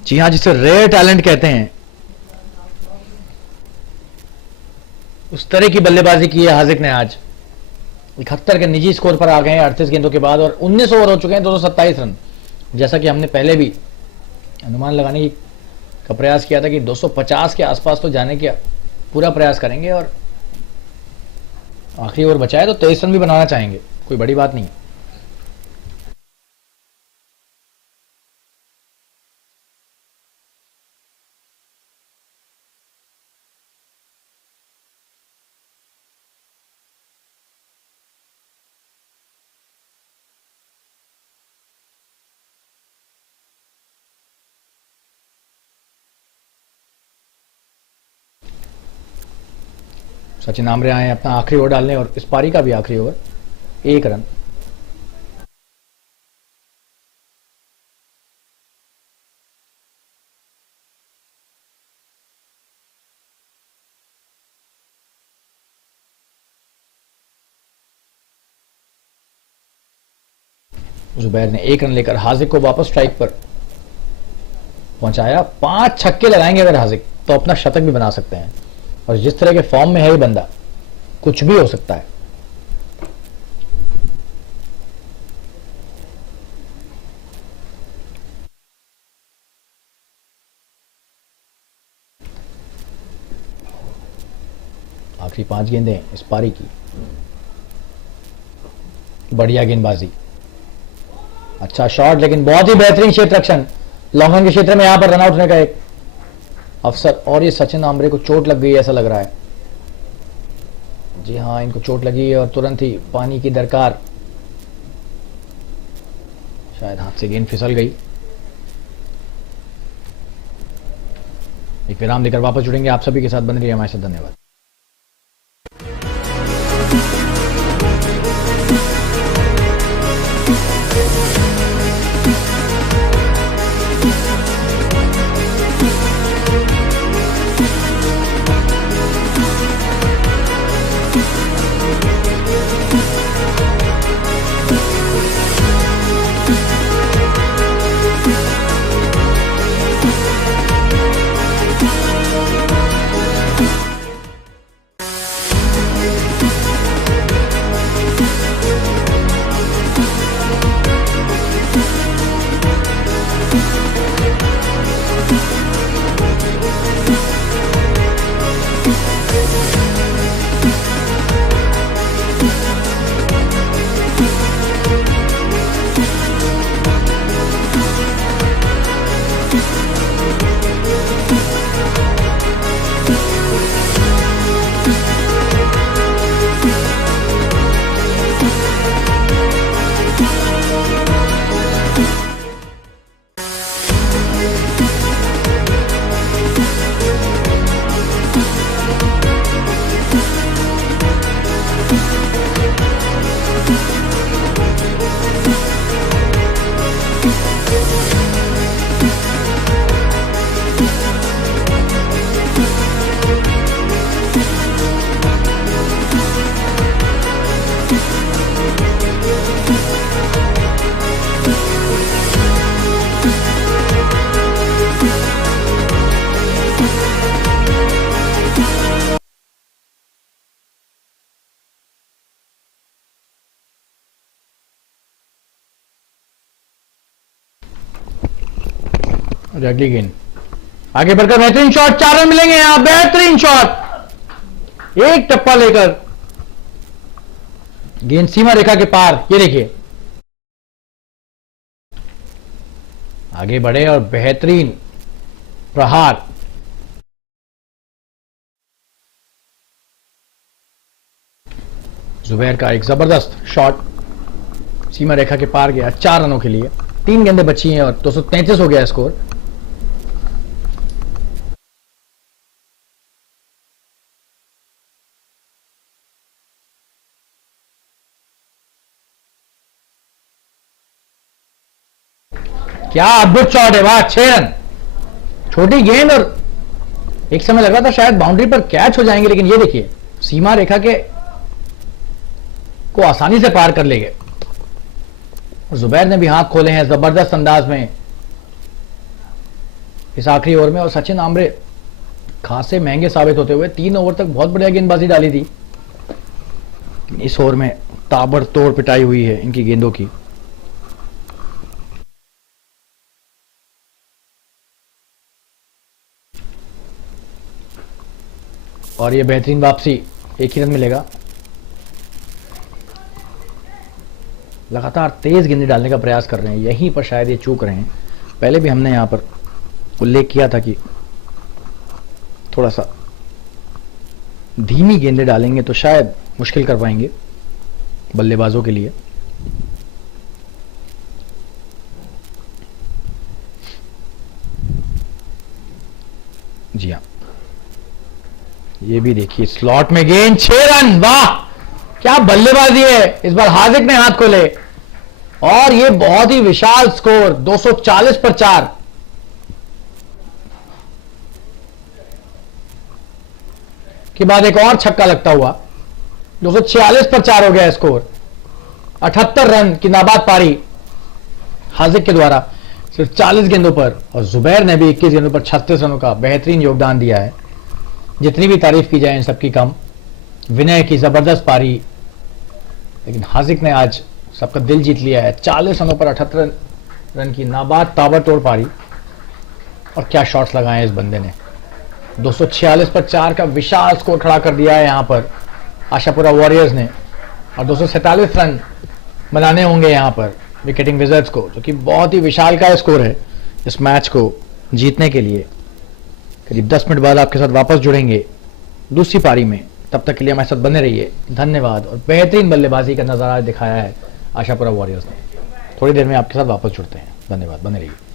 जी हां, जिसे रेयर टैलेंट कहते हैं, उस तरह की बल्लेबाजी की है हाजिक ने आज। 71 के निजी स्कोर पर आ गए हैं 38 गेंदों के बाद और 19 ओवर हो चुके हैं, 227 रन। जैसा कि हमने पहले भी अनुमान लगाने का प्रयास किया था कि 250 के आसपास तो जाने का पूरा प्रयास करेंगे और आखिरी ओवर बचाए तो 23 रन भी बनाना चाहेंगे, कोई बड़ी बात नहीं। सचिन आमरे आए अपना आखिरी ओवर डालने और इस पारी का भी आखिरी ओवर, 1 रन। जुबैर ने 1 रन लेकर हाजिक को वापस स्ट्राइक पर पहुंचाया। 5 छक्के लगाएंगे अगर हाजिक तो अपना शतक भी बना सकते हैं। और जिस तरह के फॉर्म में है ये बंदा, कुछ भी हो सकता है। आखिरी 5 गेंदें इस पारी की। बढ़िया गेंदबाजी, अच्छा शॉट, लेकिन बहुत ही बेहतरीन क्षेत्र रक्षण। लॉन्ग के क्षेत्र में यहां पर रनआउट होने का एक अवसर। और ये सचिन आमरे को चोट लग गई ऐसा लग रहा है। जी हाँ, इनको चोट लगी है और तुरंत ही पानी की दरकार। शायद हाथ से गेंद फिसल गई। एक विराम लेकर वापस जुड़ेंगे। आप सभी के साथ बने रहिए हमारे साथ। धन्यवाद। और अगली गेंद आगे बढ़कर बेहतरीन शॉट, 4 रन मिलेंगे यहां, बेहतरीन शॉट, एक टप्पा लेकर गेंद सीमा रेखा के पार। ये देखिए आगे बढ़े और बेहतरीन प्रहार। जुबैर का एक जबरदस्त शॉट सीमा रेखा के पार गया 4 रनों के लिए। 3 गेंदें बची हैं और 233 हो गया स्कोर। क्या अद्भुत शॉट है, वाह, 6 रन। छोटी गेंद और एक समय लग रहा था शायद बाउंड्री पर कैच हो जाएंगे, लेकिन ये देखिए सीमा रेखा के को आसानी से पार कर ले गए। जुबैर ने भी हाथ खोले हैं जबरदस्त अंदाज में इस आखिरी ओवर में, और सचिन आमरे खासे महंगे साबित होते हुए 3 ओवर तक बहुत बढ़िया गेंदबाजी डाली थी। इस ओवर में ताबड़तोड़ पिटाई हुई है इनकी गेंदों की। और ये बेहतरीन वापसी, 1 ही रन मिलेगा। लगातार तेज गेंदें डालने का प्रयास कर रहे हैं, यहीं पर शायद ये चूक रहे हैं। पहले भी हमने यहां पर उल्लेख किया था कि थोड़ा सा धीमी गेंदें डालेंगे तो शायद मुश्किल कर पाएंगे बल्लेबाजों के लिए। जी हाँ, ये भी देखिए स्लॉट में गेंद, 6 रन, वाह क्या बल्लेबाजी है। इस बार हार्दिक ने हाथ खोले और ये बहुत ही विशाल स्कोर 240 पर 4। के बाद एक और छक्का लगता हुआ 246 पर 4 हो गया स्कोर। 78 रन की नाबाद पारी हार्दिक के द्वारा सिर्फ 40 गेंदों पर, और जुबैर ने भी 21 गेंदों पर 36 रनों का बेहतरीन योगदान दिया है। जितनी भी तारीफ की जाए इन सबकी कम। विनय की जबरदस्त पारी, लेकिन हार्दिक ने आज सबका दिल जीत लिया है। 40 रनों पर 78 रन की नाबाद ताबड़तोड़ पारी, और क्या शॉट्स लगाए इस बंदे ने। 246 पर 4 का विशाल स्कोर खड़ा कर दिया है यहां पर आशापुरा वॉरियर्स ने, और 247 रन बनाने होंगे यहां पर विकेटिंग विजर्ड्स को, जो कि बहुत ही विशाल का स्कोर है इस मैच को जीतने के लिए। करीब 10 मिनट बाद आपके साथ वापस जुड़ेंगे दूसरी पारी में। तब तक के लिए हमारे साथ बने रहिए, धन्यवाद। और बेहतरीन बल्लेबाजी का नजारा दिखाया है आशापुरा वॉरियर्स ने। थोड़ी देर में आपके साथ वापस जुड़ते हैं, धन्यवाद, बने रहिए।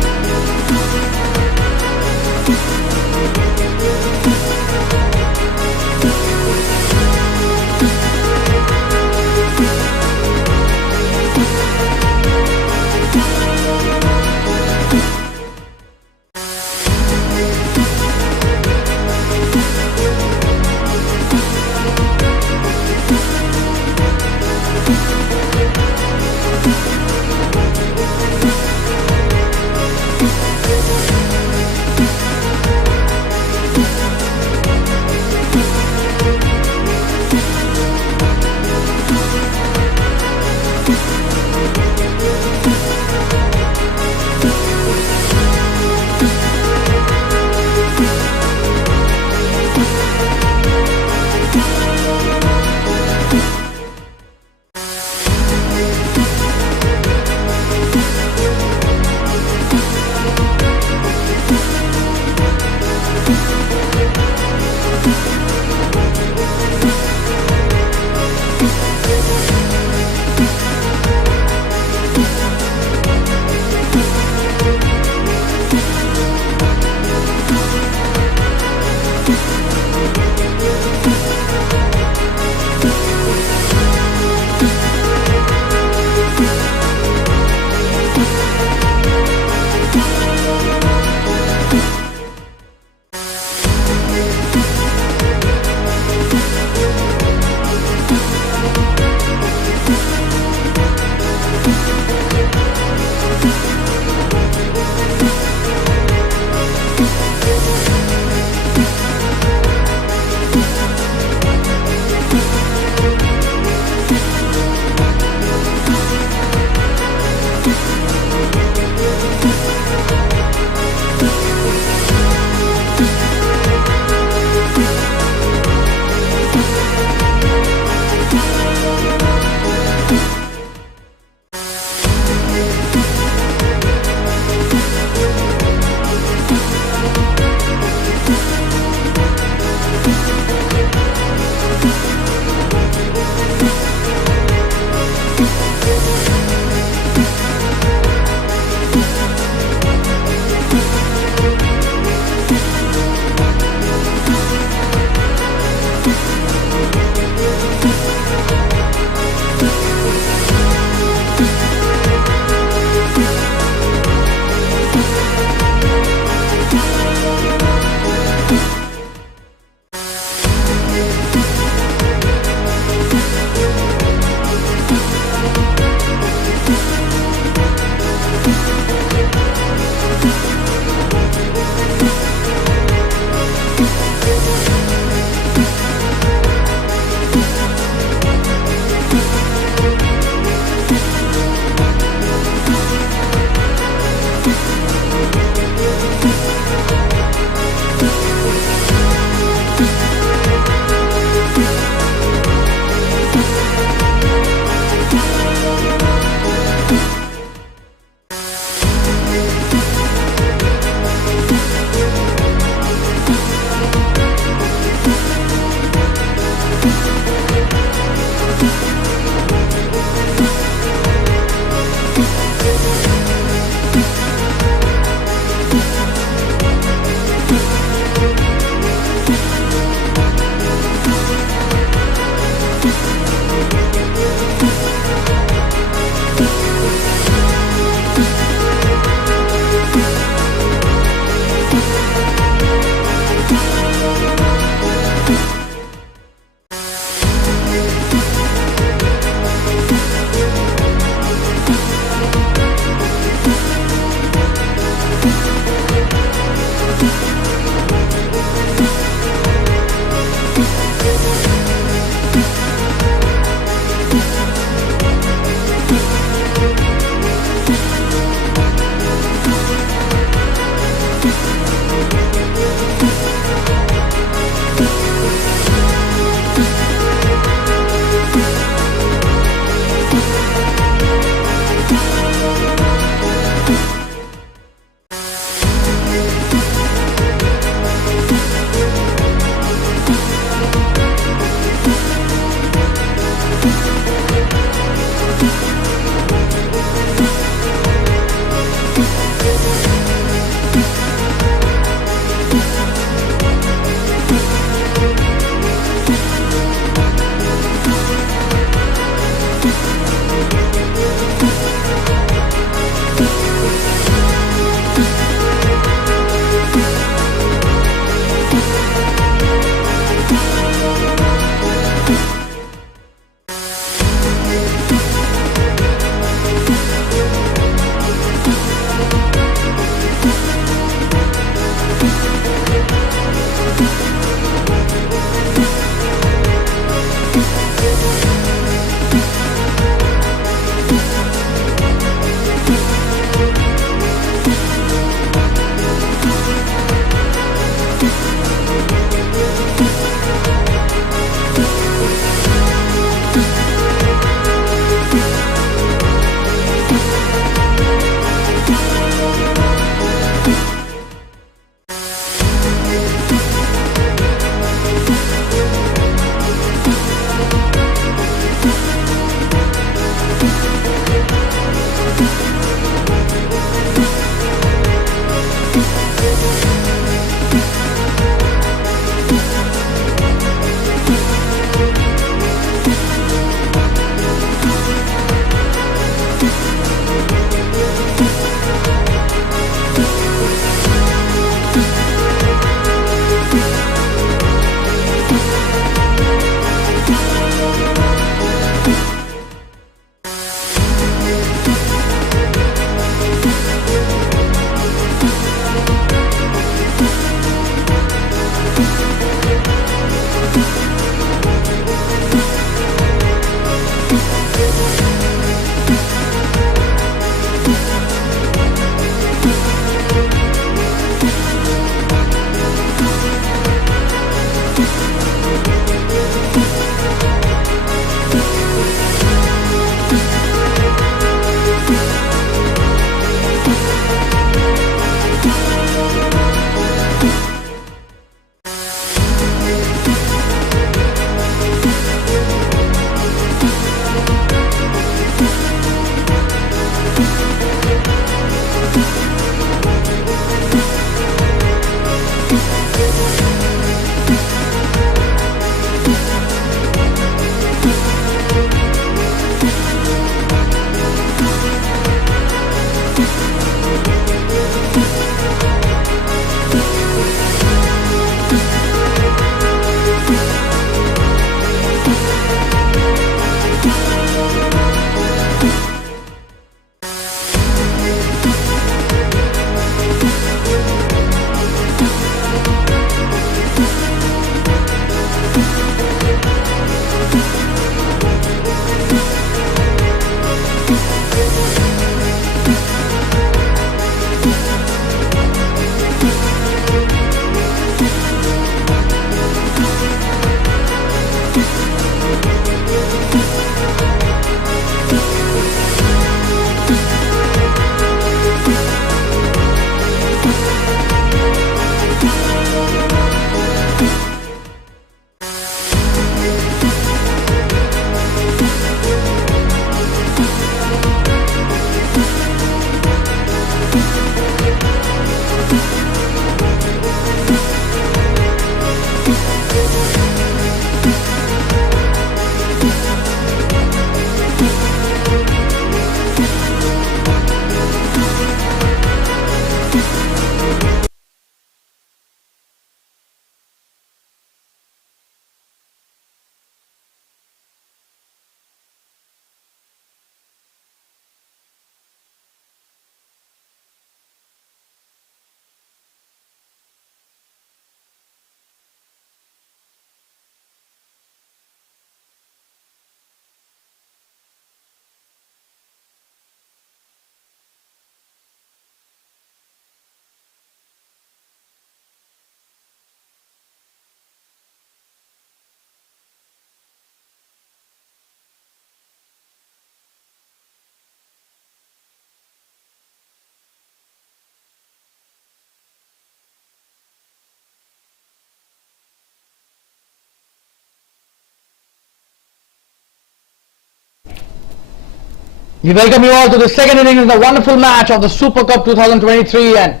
We welcome you all to the second inning in the wonderful match of the Super Cup 2023, and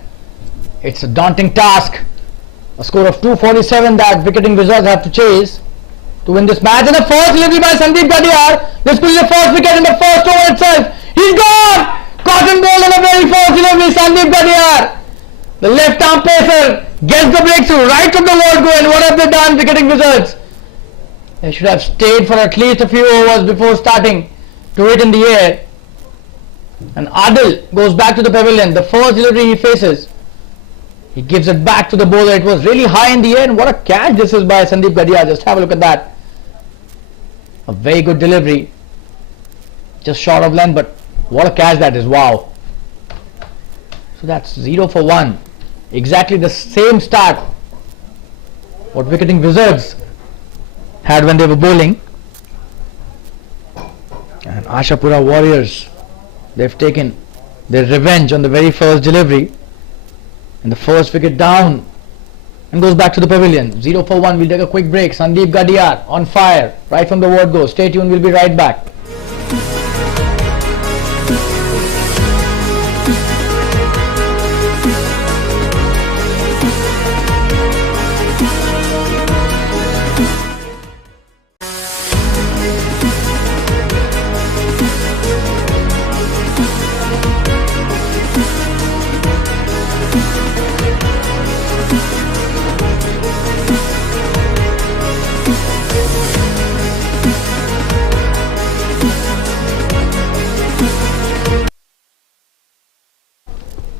it's a daunting task. A score of 247 that Wicketing Wizards have to chase to win this match. And the first delivery by Sandeep Gadiyar. This could be the first wicket in the first over itself. He's gone! Cotton ball on the very first delivery, Sandeep Gadiyar. The left arm pacer gets the breakthrough right from the word go. And what have they done, Wicketing Wizards? They should have stayed for at least a few overs before starting to hit in the air. And Adil goes back to the pavilion. The first delivery he faces, he gives it back to the bowler. It was really high in the air, and what a catch this is by Sandeep Gadiyar. Just have a look at that. A very good delivery. Just short of length, but what a catch that is. Wow. So that's 0 for 1. Exactly the same start what Wicketing Wizards had when they were bowling. And ASHAPURA Warriors, they've taken their revenge on the very first delivery. And the first wicket down and goes back to the pavilion. 0 for 1. We'll take a quick break. Sandeep Gadiyar on fire right from the word go. Stay tuned. We'll be right back.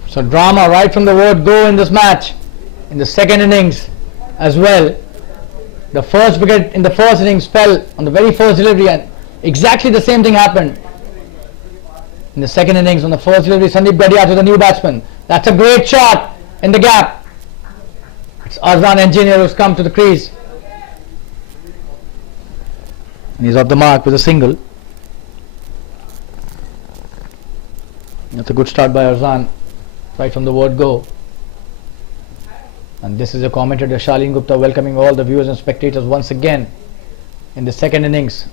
So drama right from the word go in this match. In the second innings as well. The first wicket in the first innings fell on the very first delivery, and exactly the same thing happened in the second innings. On the first delivery, Sandeep Gadiyar to the new batsman. That's a great shot in the gap. It's Arzan Engineer who's come to the crease. And he's off the mark with a single. That's a good start by Arzan right from the word go. And this is a commentator, Shalin Gupta, welcoming all the viewers and spectators once again in the second innings.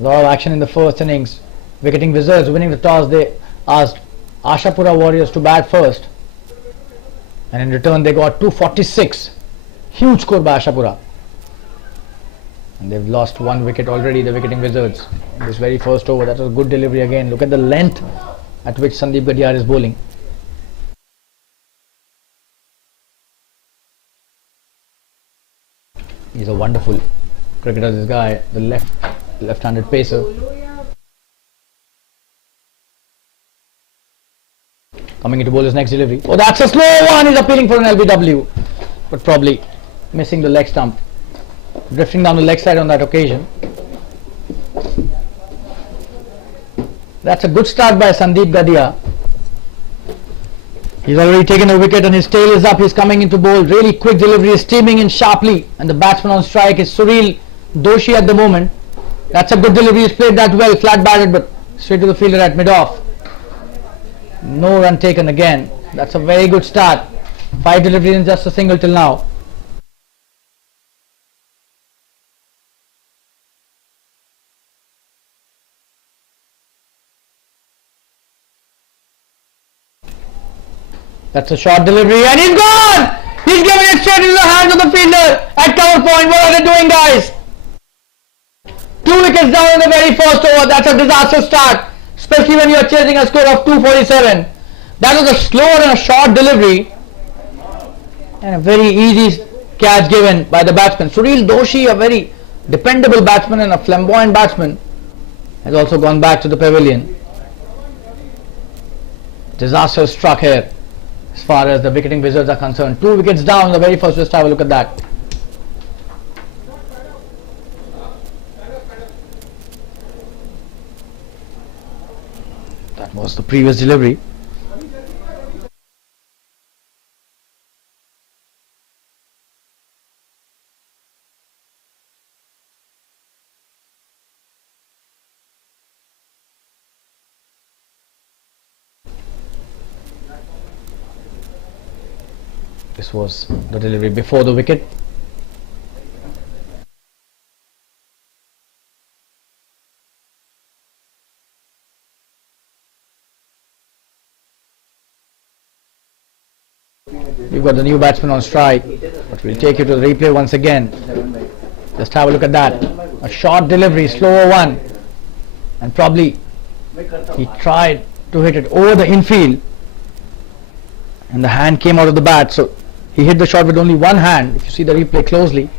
A lot of action in the first innings. Wicketing Wizards winning the toss. They asked ASHAPURA Warriors to bat first, and in return they got 246. Huge score by ASHAPURA. And they've lost one wicket already, the Wicketing Wizards, in this very first over. That was a good delivery again. Look at the length at which Sandeep Gadiyar is bowling. He's a wonderful cricketer, this guy, the left-handed pacer. Coming into bowl his next delivery. Oh, that's a slow one. He's appealing for an LBW, but probably missing the leg stump. Drifting down the leg side on that occasion. That's a good start by Sandeep Gadiyar. He's already taken a wicket and his tail is up. He's coming into bowl. Really quick delivery, is steaming in sharply, and the batsman on strike is Sureel Doshi at the moment. That's a good delivery. He's played that well, flat batted, but straight to the fielder at mid-off. No run taken again. That's a very good start. 5 deliveries and just a single till now. That's a short delivery and he's gone! He's giving it straight into the hands of the fielder at cover point. What are they doing, guys? 2 wickets down in the very first over. That's a disaster start, especially when you are chasing a score of 247. That was a slower and a short delivery and a very easy catch given by the batsman. Sureel Doshi, a very dependable batsman and a flamboyant batsman, has also gone back to the pavilion. Disaster struck here as far as the Wicketing Wizards are concerned. 2 wickets down in the very first. Just have a look at that. That was the previous delivery. This was the delivery before the wicket. You've got the new batsman on strike, but we'll take you to the replay once again. Just have a look at that. A short delivery, slower one, and probably he tried to hit it over the infield, and the hand came out of the bat, so he hit the shot with only one hand. If you see the replay closely,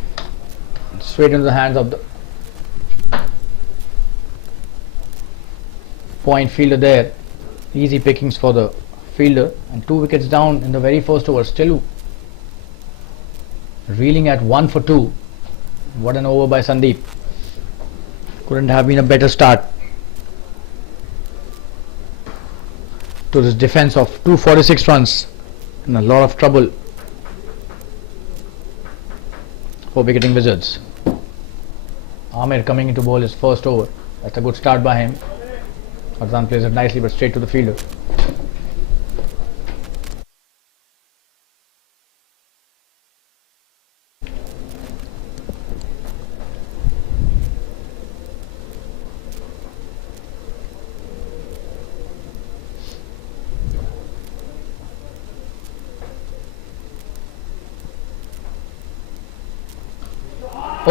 straight into the hands of the point fielder there. Easy pickings for the fielder, and 2 wickets down in the very first over. Still reeling at 1 for 2. What an over by Sandeep. Couldn't have been a better start to this defense of 246 runs. In a lot of trouble for wicketing Wizards. Amir coming into bowl his first over. That's a good start by him. Arzan plays it nicely, but straight to the fielder.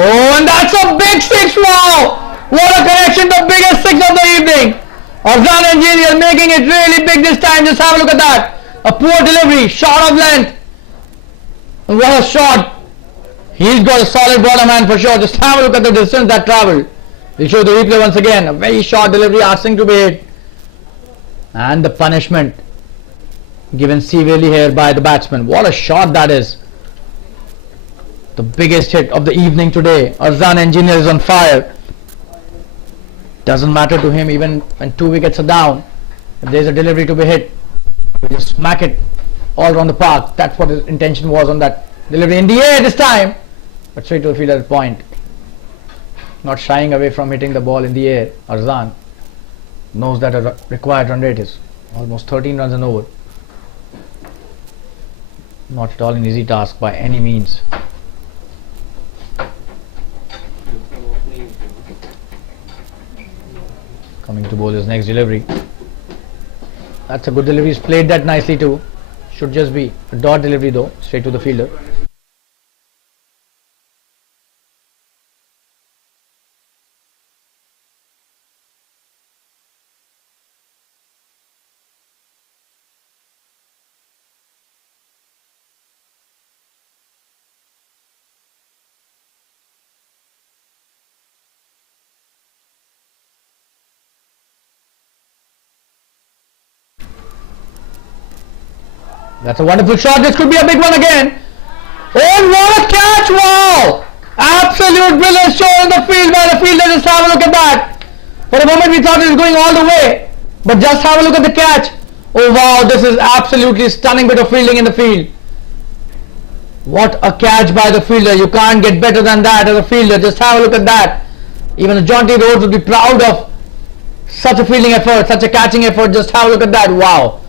Oh, and that's a big six! Wow! What a connection! The biggest six of the evening. Arzan Engineer making it really big this time. Just have a look at that. A poor delivery, short of length. What a shot! He's got a solid bottom hand for sure. Just have a look at the distance that travelled. We'll show the replay once again. A very short delivery asking to be hit. And the punishment given severely here by the batsman. What a shot that is. The biggest hit of the evening today. Arzan Engineer is on fire. Doesn't matter to him even when 2 wickets are down. If there's a delivery to be hit, we just smack it all around the park. That's what his intention was on that delivery in the air this time. But straight to the fielder's point. Not shying away from hitting the ball in the air. Arzan knows that a required run rate is almost 13 runs an over. Not at all an easy task by any means. Coming to bowl his next delivery. That's a good delivery. He's played that nicely too. Should just be a dot delivery though. Straight to the fielder. That's a wonderful shot. This could be a big one again. Oh, what a catch! Wow! Absolute brilliant show in the field by the fielder. Just have a look at that. For a moment we thought it was going all the way, but just have a look at the catch. Oh wow, this is absolutely stunning bit of fielding in the field. What a catch by the fielder. You can't get better than that as a fielder. Just have a look at that. Even Jonty Rhodes would be proud of such a fielding effort, such a catching effort. Just have a look at that. Wow.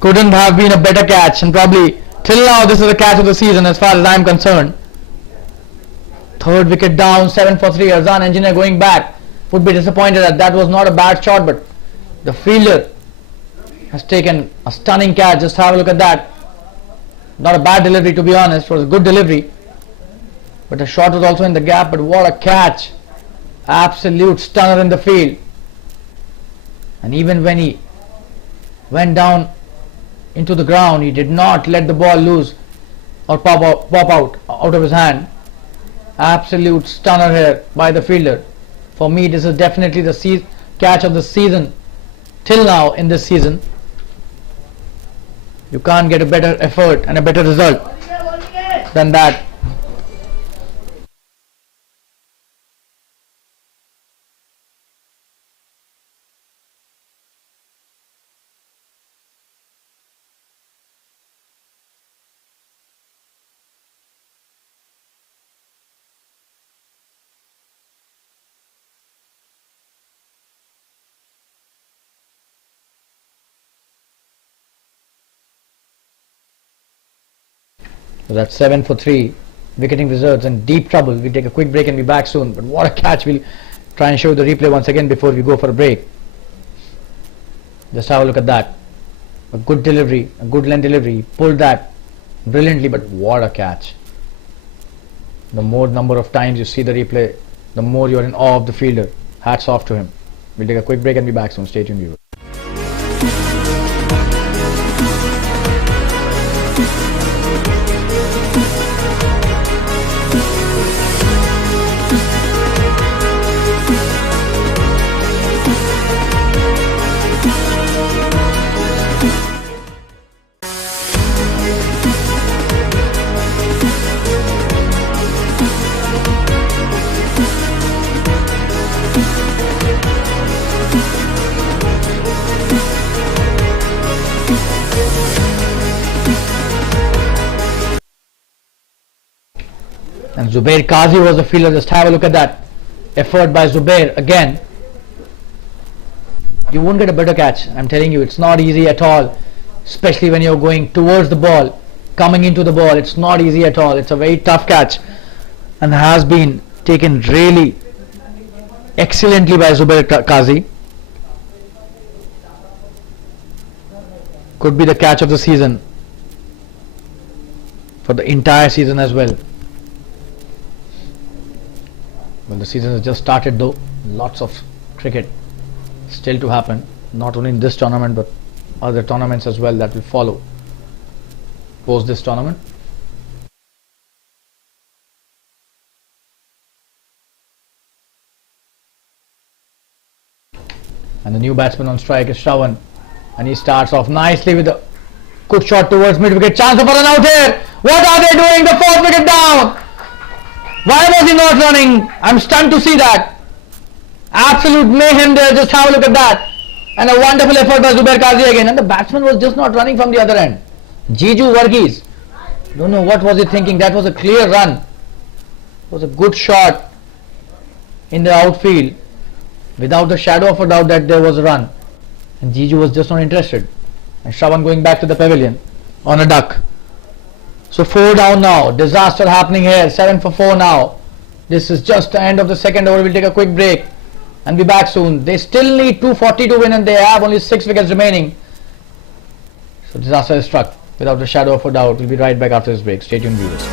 Couldn't have been a better catch, and probably till now this is the catch of the season as far as I'm concerned. Third wicket down, 7 for 3. Arzan Engineer going back. Would be disappointed that that was not a bad shot, but the fielder has taken a stunning catch. Just have a look at that. Not a bad delivery, to be honest. It was a good delivery, but the shot was also in the gap. But what a catch. Absolute stunner in the field. And even when he went down into the ground, he did not let the ball loose or pop out of his hand. Absolute stunner here by the fielder. For me, this is definitely the catch of the season till now in this season. You can't get a better effort and a better result than that. So that's 7 for 3. Wicketing Wizards in deep trouble. We'll take a quick break and be back soon. But what a catch. We'll try and show the replay once again before we go for a break. Just have a look at that. A good delivery, a good length delivery. He pulled that brilliantly, but what a catch. The more number of times you see the replay, the more you're in awe of the fielder. Hats off to him. We'll take a quick break and be back soon. Stay tuned, viewers. And Zubair Qazi was the fielder. Just have a look at that effort by Zubair again. You won't get a better catch. I'm telling you, it's not easy at all, especially when you're going towards the ball, coming into the ball. It's not easy at all. It's a very tough catch and has been taken really excellently by Zubair Qazi. Could be the catch of the season for the entire season as well. Well, the season has just started though. Lots of cricket still to happen, not only in this tournament but other tournaments as well that will follow post this tournament. And the new batsman on strike is Shravan, and he starts off nicely with a good shot towards mid wicket. Chance of a run out here. What are they doing? The fourth wicket down. Why was he not running? I'm stunned to see that. Absolute mayhem there. Just have a look at that. And a wonderful effort by Zubair Qazi again. And the batsman was just not running from the other end. Jiju Varghese. Don't know what was he thinking. That was a clear run. It was a good shot in the outfield. Without the shadow of a doubt that there was a run. And Jiju was just not interested. And Shravan going back to the pavilion on a duck. So 4 down now. Disaster happening here. 7 for 4 now. This is just the end of the second over. We'll take a quick break and be back soon. They still need 240 to win and they have only 6 wickets remaining. So disaster is struck without a shadow of a doubt. We'll be right back after this break. Stay tuned, viewers.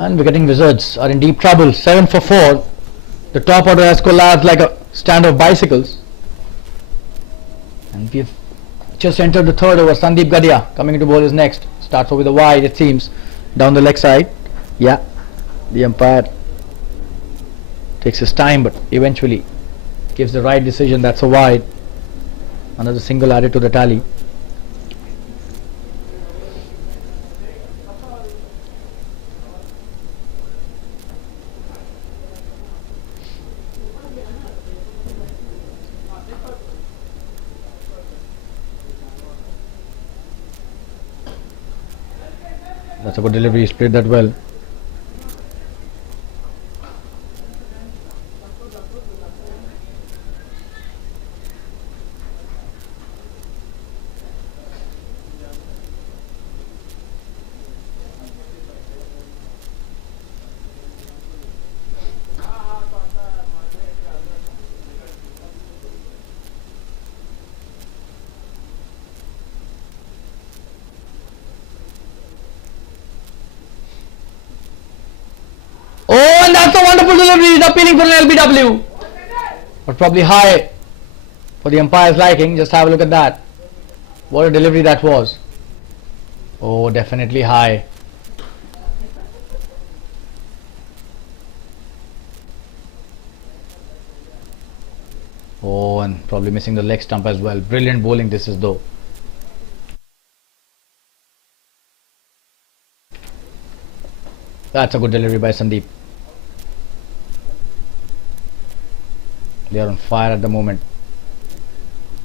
And Wicketing Wizards are in deep trouble. 7 for 4. The top order has collapsed like a stand of bicycles. And we've just entered the third over. Sandeep Gadia coming into bowl is next. Starts off with a wide, it seems, down the leg side. Yeah, the umpire takes his time but eventually gives the right decision. That's a wide. Another single added to the tally. That's a good delivery, he played that well. Oh, and that's a wonderful delivery. He's appealing for an LBW. But probably high for the umpire's liking. Just have a look at that. What a delivery that was. Oh, definitely high. Oh, and probably missing the leg stump as well. Brilliant bowling this is though. That's a good delivery by Sandeep. They are on fire at the moment.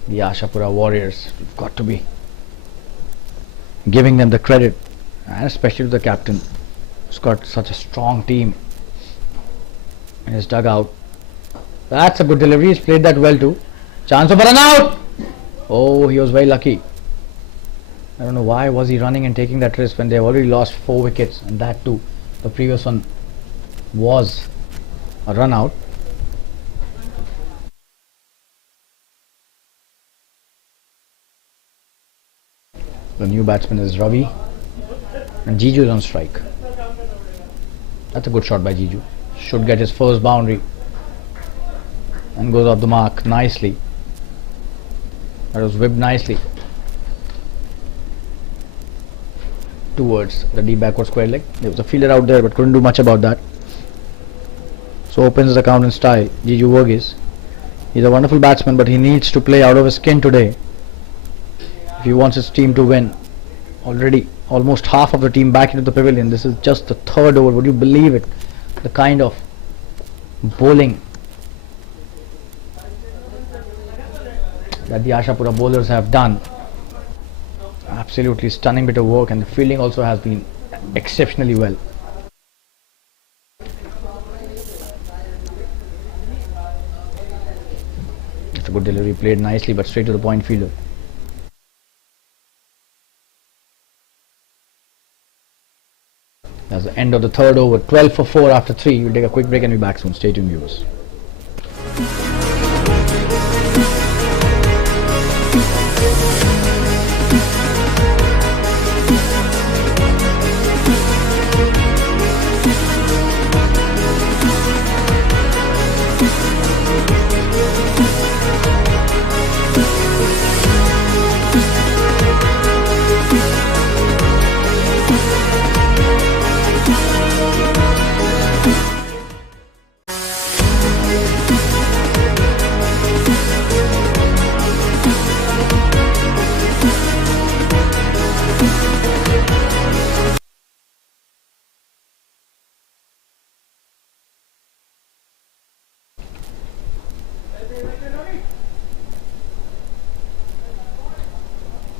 The Ashapura Warriors. We've got to be giving them the credit, and especially to the captain, who's got such a strong team in his dugout. That's a good delivery. He's played that well too. Chance of a run out. Oh, he was very lucky. I don't know why was he running and taking that risk when they already lost 4 wickets, and that too, the previous one was a run out. The new batsman is Ravi, and Jiju is on strike. That's a good shot by Jiju. Should get his first boundary and goes off the mark nicely. That was whipped nicely towards the deep backward square leg. There was a fielder out there but couldn't do much about that. So opens the count in style. Jiju Verghese. He's a wonderful batsman, but he needs to play out of his skin today if he wants his team to win. Already almost half of the team back into the pavilion. This is just the 3rd over. Would you believe it? The kind of bowling that the Ashapura bowlers have done. Absolutely stunning bit of work, and the fielding also has been exceptionally well. It's a good delivery, played nicely but straight to the point fielder. That's the end of the 3rd over. 12 for 4 after 3. We'll take a quick break and be back soon. Stay tuned, viewers.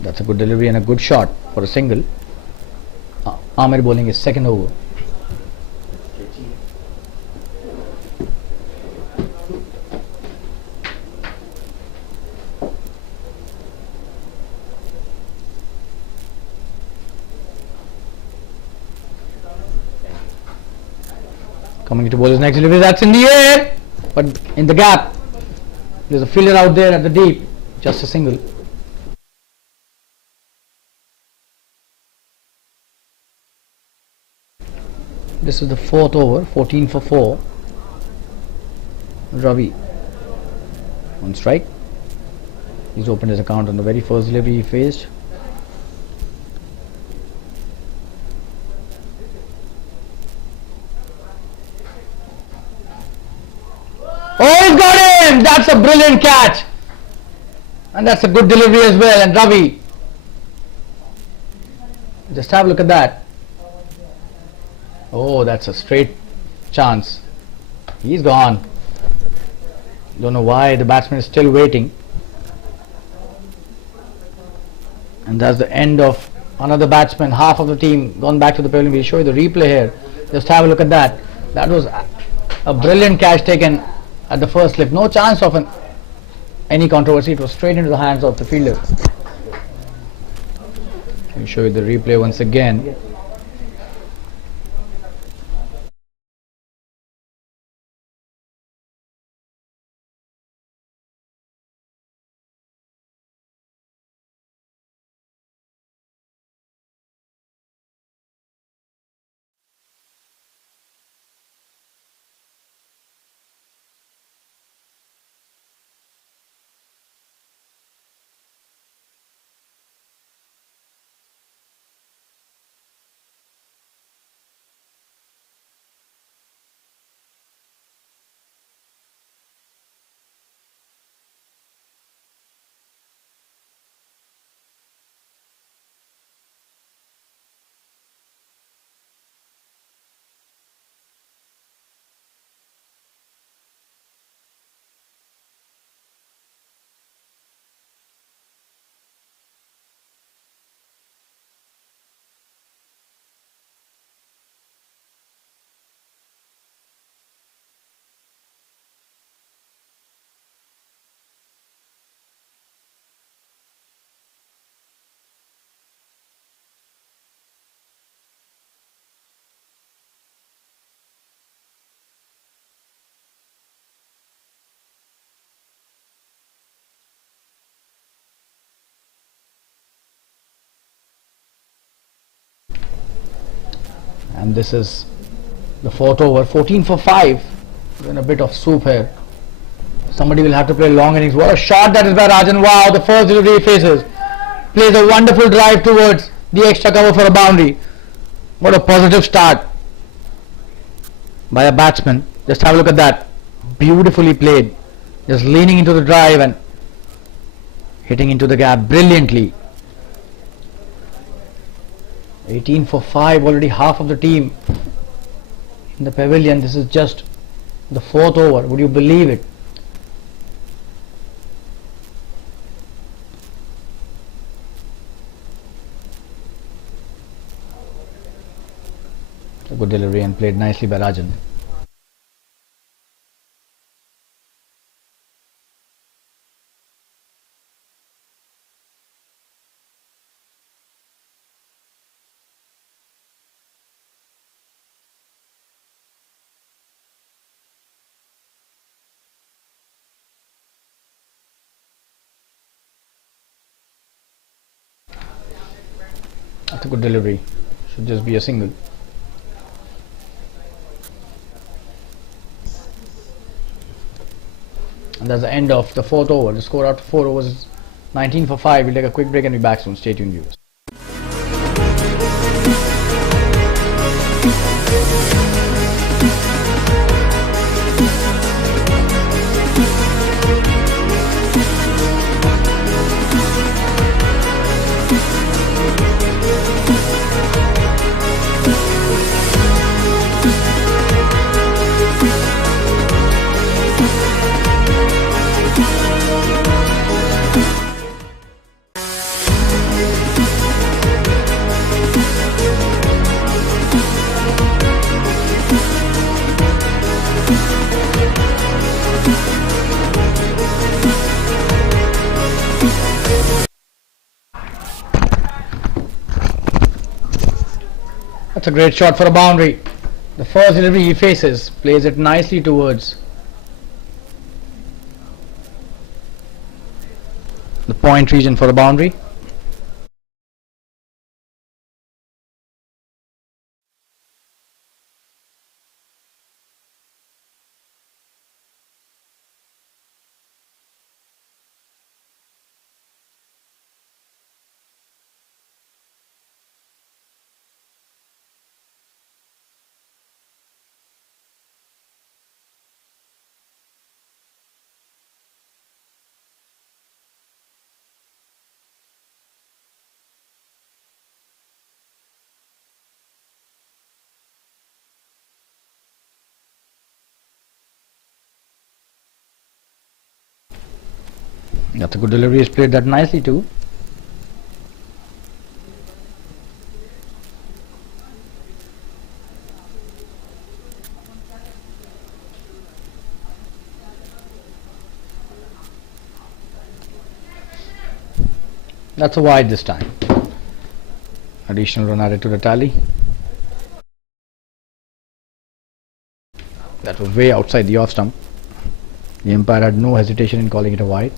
That's a good delivery and a good shot for a single. Amir bowling his 2nd over. Coming to bowl his next delivery. That's in the air, but in the gap. There's a fielder out there at the deep. Just a single. This is the 4th over, 14 for 4. Ravi on strike. He's opened his account on the very first delivery he faced. Oh, he's got him! That's a brilliant catch. And that's a good delivery as well. And Ravi, just have a look at that. Oh, that's a straight chance. He's gone. Don't know why the batsman is still waiting. And that's the end of another batsman. Half of the team gone back to the pavilion. We'll show you the replay here. Just have a look at that. That was a brilliant catch taken at the first slip. No chance of any controversy. It was straight into the hands of the fielder. Let me show you the replay once again. And this is the fourth over. 14 for 5. We're in a bit of soup here. Somebody will have to play long innings. What a shot that is by Rajan. Wow, the first delivery he faces. Plays a wonderful drive towards the extra cover for a boundary. What a positive start by a batsman. Just have a look at that. Beautifully played. Just leaning into the drive and hitting into the gap brilliantly. 18 for 5. Already half of the team in the pavilion. This is just the fourth over. Would you believe it? A good delivery and played nicely by Rajan. That's a good delivery. Should just be a single. And that's the end of the fourth over. The score after 4 overs is 19 for 5. We'll take a quick break and be back soon. Stay tuned, viewers. That's a great shot for a boundary. The first delivery he faces, plays it nicely towards the point region for a boundary. That's a good delivery. He's played that nicely too. That's a wide this time. Additional run added to the tally. That was way outside the off stump. The umpire had no hesitation in calling it a wide.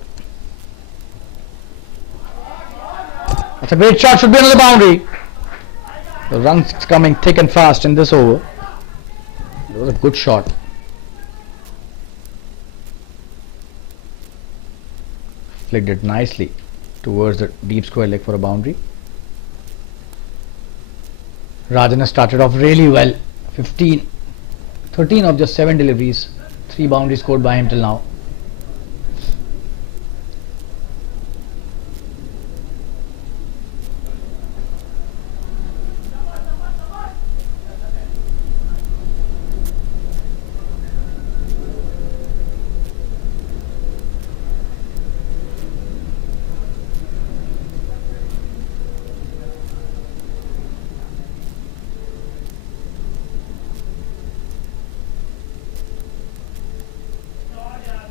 That's a great shot, should be another boundary. The runs coming thick and fast in this over. It was a good shot. Flicked it nicely towards the deep square leg for a boundary. Rajan has started off really well. 13 of just 7 deliveries. 3 boundaries scored by him till now.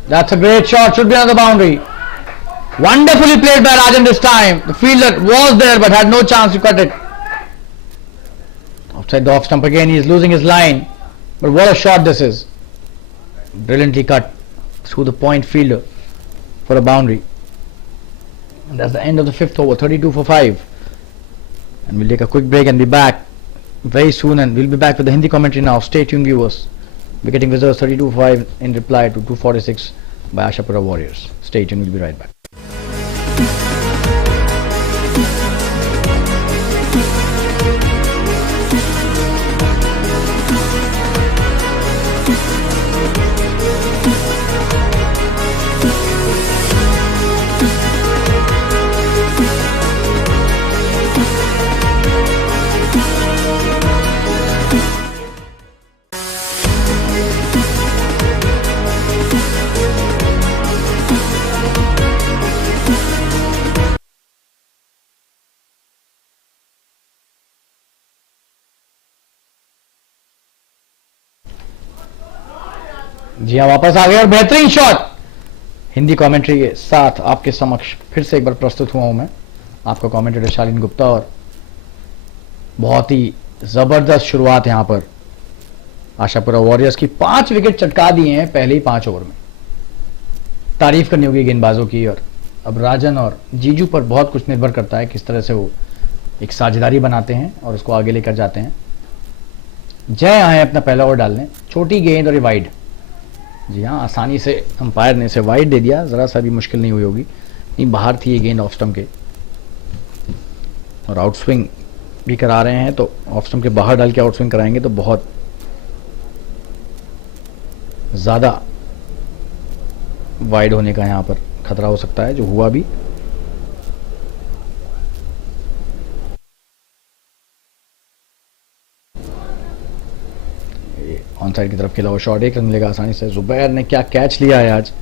That's a great shot, should be another boundary. Wonderfully played by Rajan this time. The fielder was there but had no chance to cut it. Outside the off stump again, he is losing his line. But what a shot this is. Brilliantly cut through the point fielder for a boundary. And that's the end of the 5th over, 32 for 5. And we'll take a quick break and be back very soon, and we'll be back with the Hindi commentary now. Stay tuned, viewers. Wicketing visitors 32-5 in reply to 246 by ASHAPURA Warriors. Stay tuned, we'll be right back. जी हाँ, वापस आ गए और बेहतरीन shot Hindi commentary के साथ आपके समक्ष फिर से एक बार प्रस्तुत हुआ हूं मैं, आपका कमेंटेटर शालीन गुप्ता। और बहुत ही जबरदस्त शुरुआत यहां पर आशापुरा वॉरियर्स की। 5 विकेट चटका दिए हैं पहले ही 5 ओवर में। तारीफ करनी होगी गेंदबाजों की। और अब राजन और जीजू पर बहुत कुछ निर्भर करता है, किस तरह से वो एक साझेदारी बनाते हैं और उसको आगे लेकर जाते हैं। जय आए अपना पहला ओवर डालने, छोटी गेंद और ये वाइड। जी हाँ, आसानी से अंपायर ने इसे वाइड दे दिया, जरा सा भी मुश्किल नहीं हुई होगी। नहीं, बाहर थी ये गेंद ऑफ स्टंप के, और आउट स्विंग भी करा रहे हैं। तो ऑफ स्टंप के बाहर डाल के आउट स्विंग कराएंगे तो बहुत ज्यादा वाइड होने का यहां पर खतरा हो सकता है, जो हुआ भी। ऑन साइड की तरफ खेला हुआ शॉट, 1 रन मिलेगा आसानी से। जुबैर ने क्या कैच लिया है आज,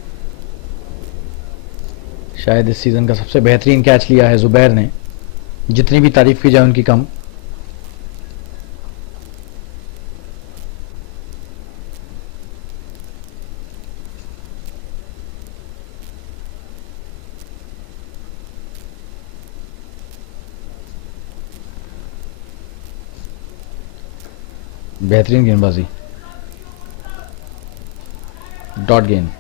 शायद इस सीजन का सबसे बेहतरीन कैच लिया है जुबैर ने, जितनी भी तारीफ की जाए उनकी कम। बेहतरीन गेंदबाजी, डॉट गेंद।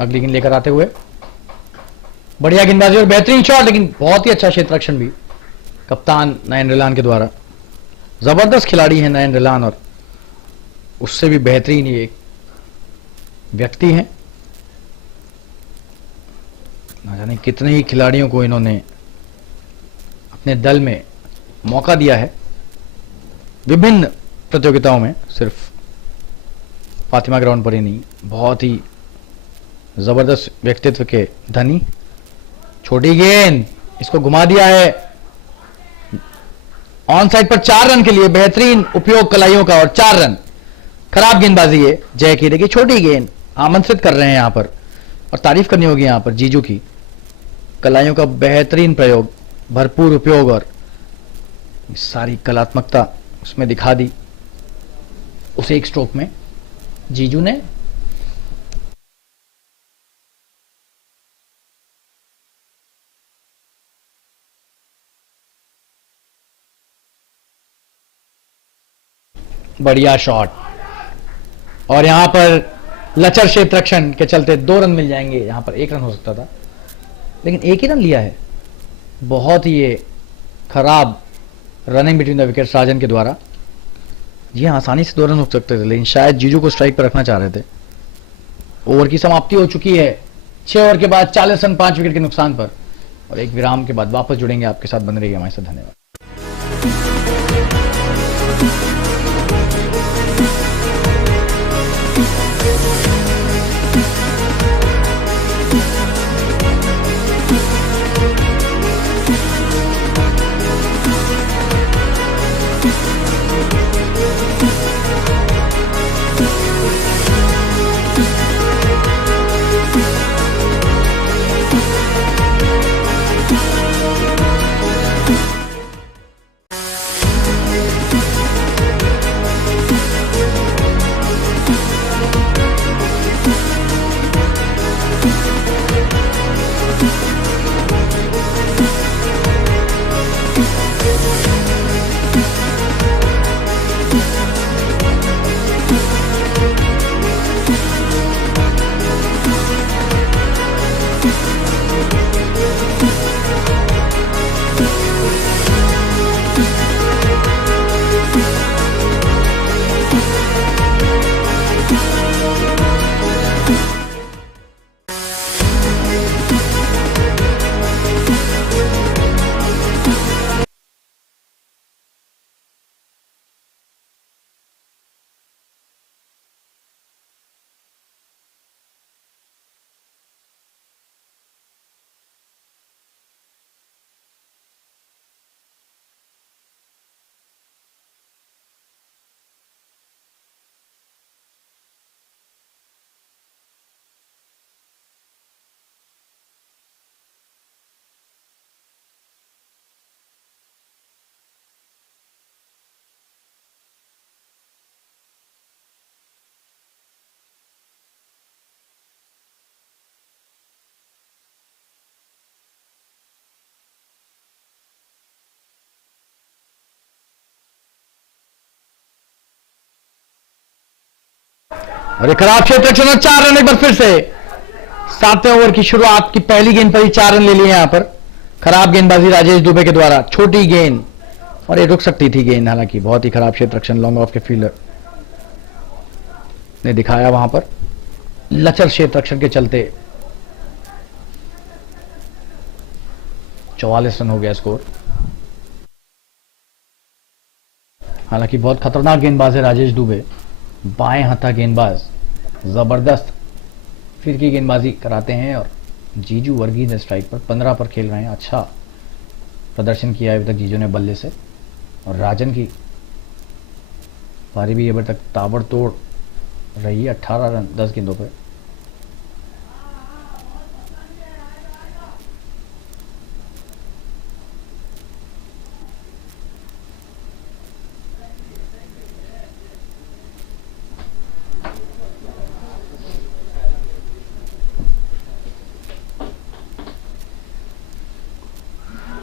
अगली गेंद लेकर आते हुए बढ़िया गेंदबाजी और बेहतरीन शॉट, लेकिन बहुत ही अच्छा क्षेत्ररक्षण भी कप्तान नयन रिलान के द्वारा। जबरदस्त खिलाड़ी है नयन रिलान, और उससे भी बेहतरीन ये एक व्यक्ति हैं। ना जाने कितने ही खिलाड़ियों को इन्होंने अपने दल में मौका दिया है विभिन्न प्रतियोगिताओं में, सिर्फ फातिमा ग्राउंड पर ही नहीं। बहुत ही जबरदस्त व्यक्तित्व के धनी। छोटी गेंद, इसको घुमा दिया है ऑन साइड पर 4 रन के लिए। बेहतरीन उपयोग कलाइयों का और 4 रन। खराब गेंदबाजी है जय की, देखिए छोटी गेंद आमंत्रित कर रहे हैं यहां पर, और तारीफ करनी होगी यहां पर जीजू की। कलाइयों का बेहतरीन प्रयोग, भरपूर उपयोग, और सारी कलात्मकता उसमें दिखा दी उसे एक स्ट्रोक में जीजू ने। बढ़िया शॉट, और यहां पर लचर क्षेत्ररक्षण के चलते 2 रन मिल जाएंगे। यहां पर 1 रन हो सकता था, लेकिन 1 ही रन लिया है। बहुत ही ये खराब रनिंग बिटवीन द विकेट्स राजन के द्वारा। जी हाँ, आसानी से 2 रन हो सकते थे, लेकिन शायद जीजू को स्ट्राइक पर रखना चाह रहे थे। ओवर की समाप्ति हो चुकी है 6 ओवर के बाद 40 रन 5 विकेट के नुकसान पर, और एक विराम के बाद वापस जुड़ेंगे आपके साथ। बने रहिए हमारे साथ, धन्यवाद। और एक खराब क्षेत्र रक्षण, 4 रन एक बार फिर से। 7वें ओवर की शुरुआत की पहली गेंद पर ही 4 रन ले लिए यहां पर। खराब गेंदबाजी राजेश दुबे के द्वारा, छोटी गेंद और ये रुक सकती थी गेंद, हालांकि बहुत ही खराब क्षेत्र रक्षण लॉन्ग ऑफ के फील्डर ने दिखाया वहां पर। लचर क्षेत्र रक्षण के चलते 44 रन हो गया स्कोर। हालांकि बहुत खतरनाक गेंदबाज है राजेश दुबे, बाएं हाथा गेंदबाज, जबरदस्त फिरकी गेंदबाजी कराते हैं। और जीजू वर्गीज ने स्ट्राइक पर 15 पर खेल रहे हैं। अच्छा प्रदर्शन किया है अभी तक जीजू ने बल्ले से। और राजन की पारी भी अभी तक ताबड़तोड़ रही है, 18 रन 10 गेंदों पर।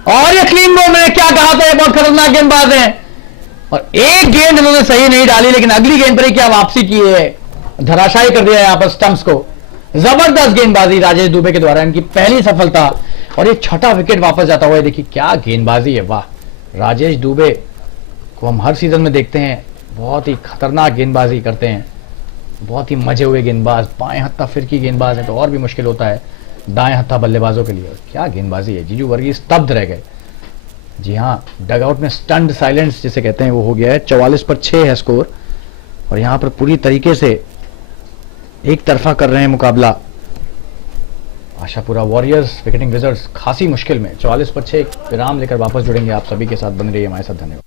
और ये क्लीन बॉल, मैंने क्या कहा था, ये बहुत खतरनाक गेंदबाज हैं। और एक गेंद इन्होंने सही नहीं डाली, लेकिन अगली गेंद पर ही क्या वापसी की है, धराशायी कर दिया यहां पर स्टंप्स को। जबरदस्त गेंदबाजी राजेश दुबे के द्वारा, इनकी पहली सफलता। और ये छठा विकेट वापस जाता हुआ, देखिए क्या गेंदबाजी है, वाह। राजेश दुबे को हम हर सीजन में देखते हैं, बहुत ही खतरनाक गेंदबाजी करते हैं, बहुत ही मजे हुए गेंदबाज। बाएं हत्था फिरकी गेंदबाज है तो और भी मुश्किल होता है दाएं हत्था बल्लेबाजों के लिए। क्या गेंदबाजी है, जीजू वर्गीज स्तब्ध रह गए। जी हाँ, डगआउट में स्टंड साइलेंस जिसे कहते हैं वो हो गया है। 44 पर 6 है स्कोर। और यहां पर पूरी तरीके से एक तरफा कर रहे हैं मुकाबला आशापुरा वॉरियर्स विकेटिंग विजर्ड्स, खासी मुश्किल में। 44 पर 6 विराम लेकर वापस जुड़ेंगे आप सभी के साथ, बन रही है हमारे साथ। धन्यवाद।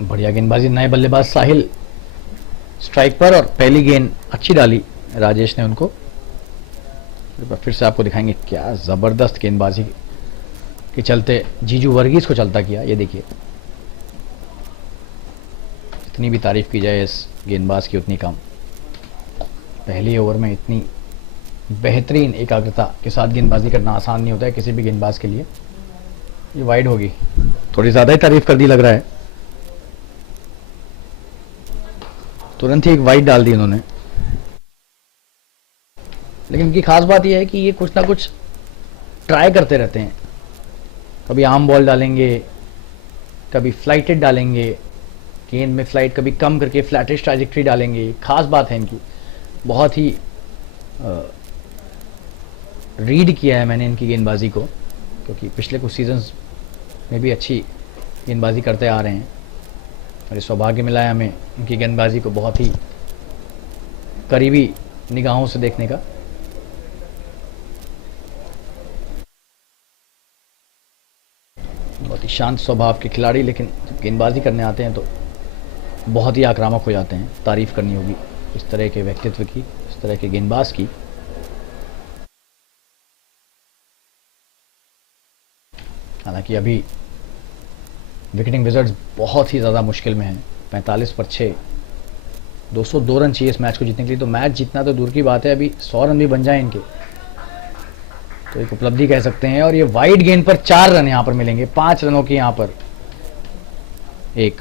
बढ़िया गेंदबाजी, नए बल्लेबाज साहिल स्ट्राइक पर, और पहली गेंद अच्छी डाली राजेश ने उनको। फिर से आपको दिखाएंगे क्या जबरदस्त गेंदबाजी के चलते जीजू वर्गीज को चलता किया। ये देखिए, इतनी भी तारीफ की जाए इस गेंदबाज की उतनी कम। पहले ओवर में इतनी बेहतरीन एकाग्रता के साथ गेंदबाजी करना आसान नहीं होता है किसी भी गेंदबाज के लिए। ये वाइड होगी, थोड़ी ज्यादा ही तारीफ कर दी लग रहा है। तुरंत ही एक वाइड डाल दी इन्होंने। लेकिन इनकी खास बात यह है कि ये कुछ ना कुछ ट्राई करते रहते हैं। कभी आर्म बॉल डालेंगे, कभी फ्लाइटेड डालेंगे, गेंद में फ्लाइट कभी कम करके फ्लैटिश ट्राजेक्टरी डालेंगे। खास बात है इनकी, बहुत ही रीड किया है मैंने इनकी गेंदबाजी को, क्योंकि पिछले कुछ सीजन्स में भी अच्छी गेंदबाजी करते आ रहे हैं। और सौभाग्य मिला है हमें इनकी गेंदबाजी को बहुत ही करीबी निगाहों से देखने का। बहुत ही शांत स्वभाव के खिलाड़ी, लेकिन जब गेंदबाजी करने आते हैं तो बहुत ही आक्रामक हो जाते हैं। तारीफ करनी होगी इस तरह के व्यक्तित्व की, इस तरह के गेंदबाज की। हालांकि अभी विकेटिंग विजर्ड्स बहुत ही ज़्यादा मुश्किल में हैं। 45 पर 6, 202 रन चाहिए इस मैच को जीतने के लिए। तो मैच जीतना तो दूर की बात है, अभी 100 रन भी बन जाए इनके तो एक उपलब्धि कह सकते हैं। और ये वाइड गेंद पर 4 रन यहाँ पर मिलेंगे, 5 रनों की यहाँ पर एक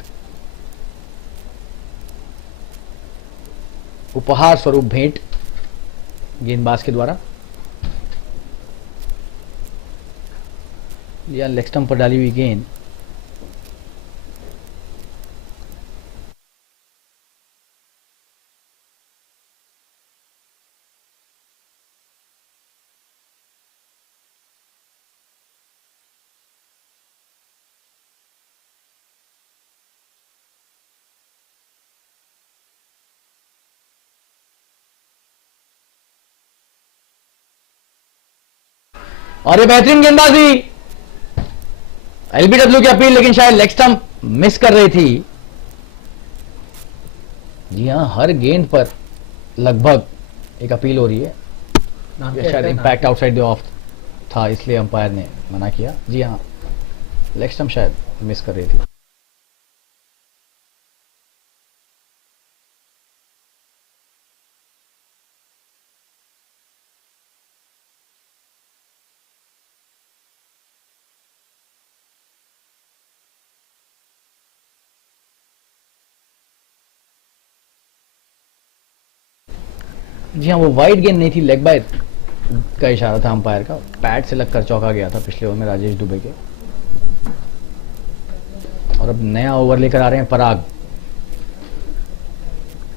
उपहार स्वरूप भेंट गेंदबाज के द्वारा। या लेग स्टंप पर डाली हुई गेंद और ये बेहतरीन गेंदबाजी, एलबीडब्ल्यू की अपील, लेकिन शायद लेग स्टंप मिस कर रही थी। जी हाँ, हर गेंद पर लगभग एक अपील हो रही है। शायद इंपैक्ट आउटसाइड द ऑफ था, इसलिए अंपायर ने मना किया। जी हाँ, लेग स्टंप शायद मिस कर रही थी। जी हाँ, वो वाइड गेंद नहीं थी, लेग बाय का इशारा था अंपायर का। पैड से लगकर चौका गया था पिछले ओवर में राजेश दुबे के। और अब नया ओवर लेकर आ रहे हैं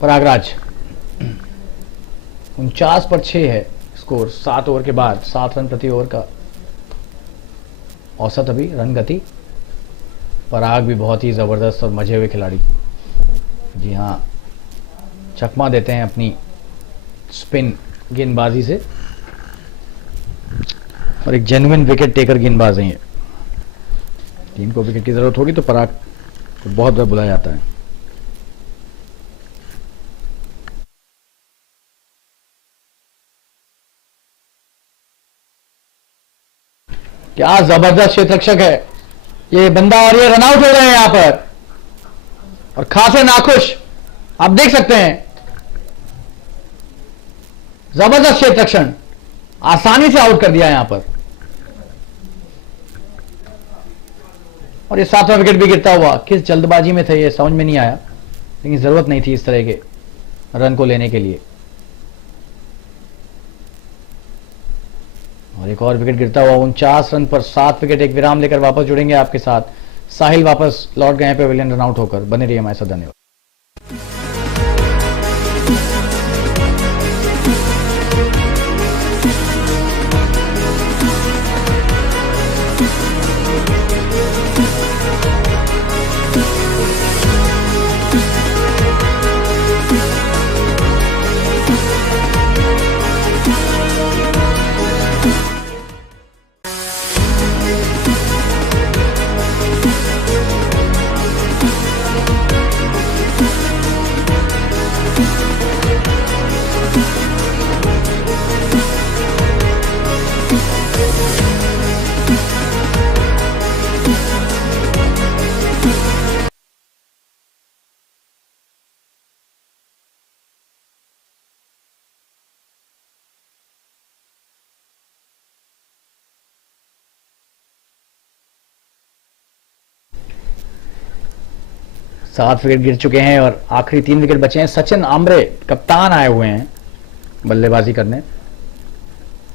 परागराज। 49/6 है स्कोर 7 ओवर के बाद। 7 रन प्रति ओवर का औसत अभी रन गति। पराग भी बहुत ही जबरदस्त और मजे हुए खिलाड़ी। जी हाँ, चकमा देते हैं अपनी स्पिन गेंदबाजी से, और एक जेन्युइन विकेट टेकर गेंदबाज हैं ये। टीम को विकेट की जरूरत होगी तो पराग को बहुत बार बुलाया जाता है। क्या जबरदस्त क्षेत्ररक्षक है ये बंदा, और ये रनआउट हो रहे हैं यहां पर, और खासे नाखुश आप देख सकते हैं। जबरदस्त क्षेत्ररक्षण, आसानी से आउट कर दिया यहां पर। और ये 7वां विकेट भी गिरता हुआ, किस जल्दबाजी में थे ये समझ में नहीं आया, लेकिन जरूरत नहीं थी इस तरह के रन को लेने के लिए। और एक और विकेट गिरता हुआ 49 रन पर 7 विकेट। एक विराम लेकर वापस जुड़ेंगे आपके साथ। साहिल वापस लौट गए पेविलियन रन आउट होकर। बने रहिए हमारे साथ, धन्यवाद। सात विकेट गिर चुके हैं और आखिरी 3 विकेट बचे हैं। सचिन आमरे कप्तान आए हुए हैं बल्लेबाजी करने।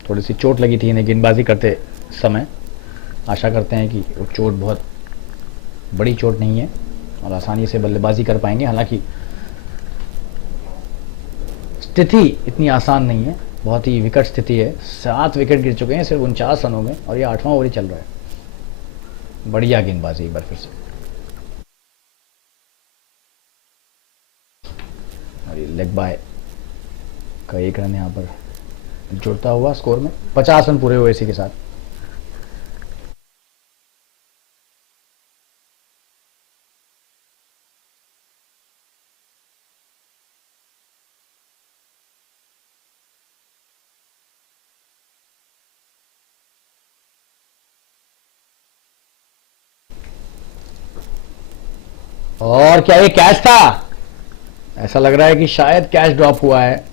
थोड़ी सी चोट लगी थी इन्हें गेंदबाजी करते समय। आशा करते हैं कि वो चोट बहुत बड़ी चोट नहीं है और आसानी से बल्लेबाजी कर पाएंगे। हालांकि स्थिति इतनी आसान नहीं है, बहुत ही विकट स्थिति है। 7 विकेट गिर चुके हैं सिर्फ 49 रनों में, और ये 8वां ओवर ही चल रहा है। बढ़िया गेंदबाजी एक बार फिर से। और ये लेग बाय का 1 रन यहाँ पर जुड़ता हुआ स्कोर में। 50 रन पूरे हुए इसी के साथ। और क्या ये कैच था? ऐसा लग रहा है कि शायद कैच ड्रॉप हुआ है।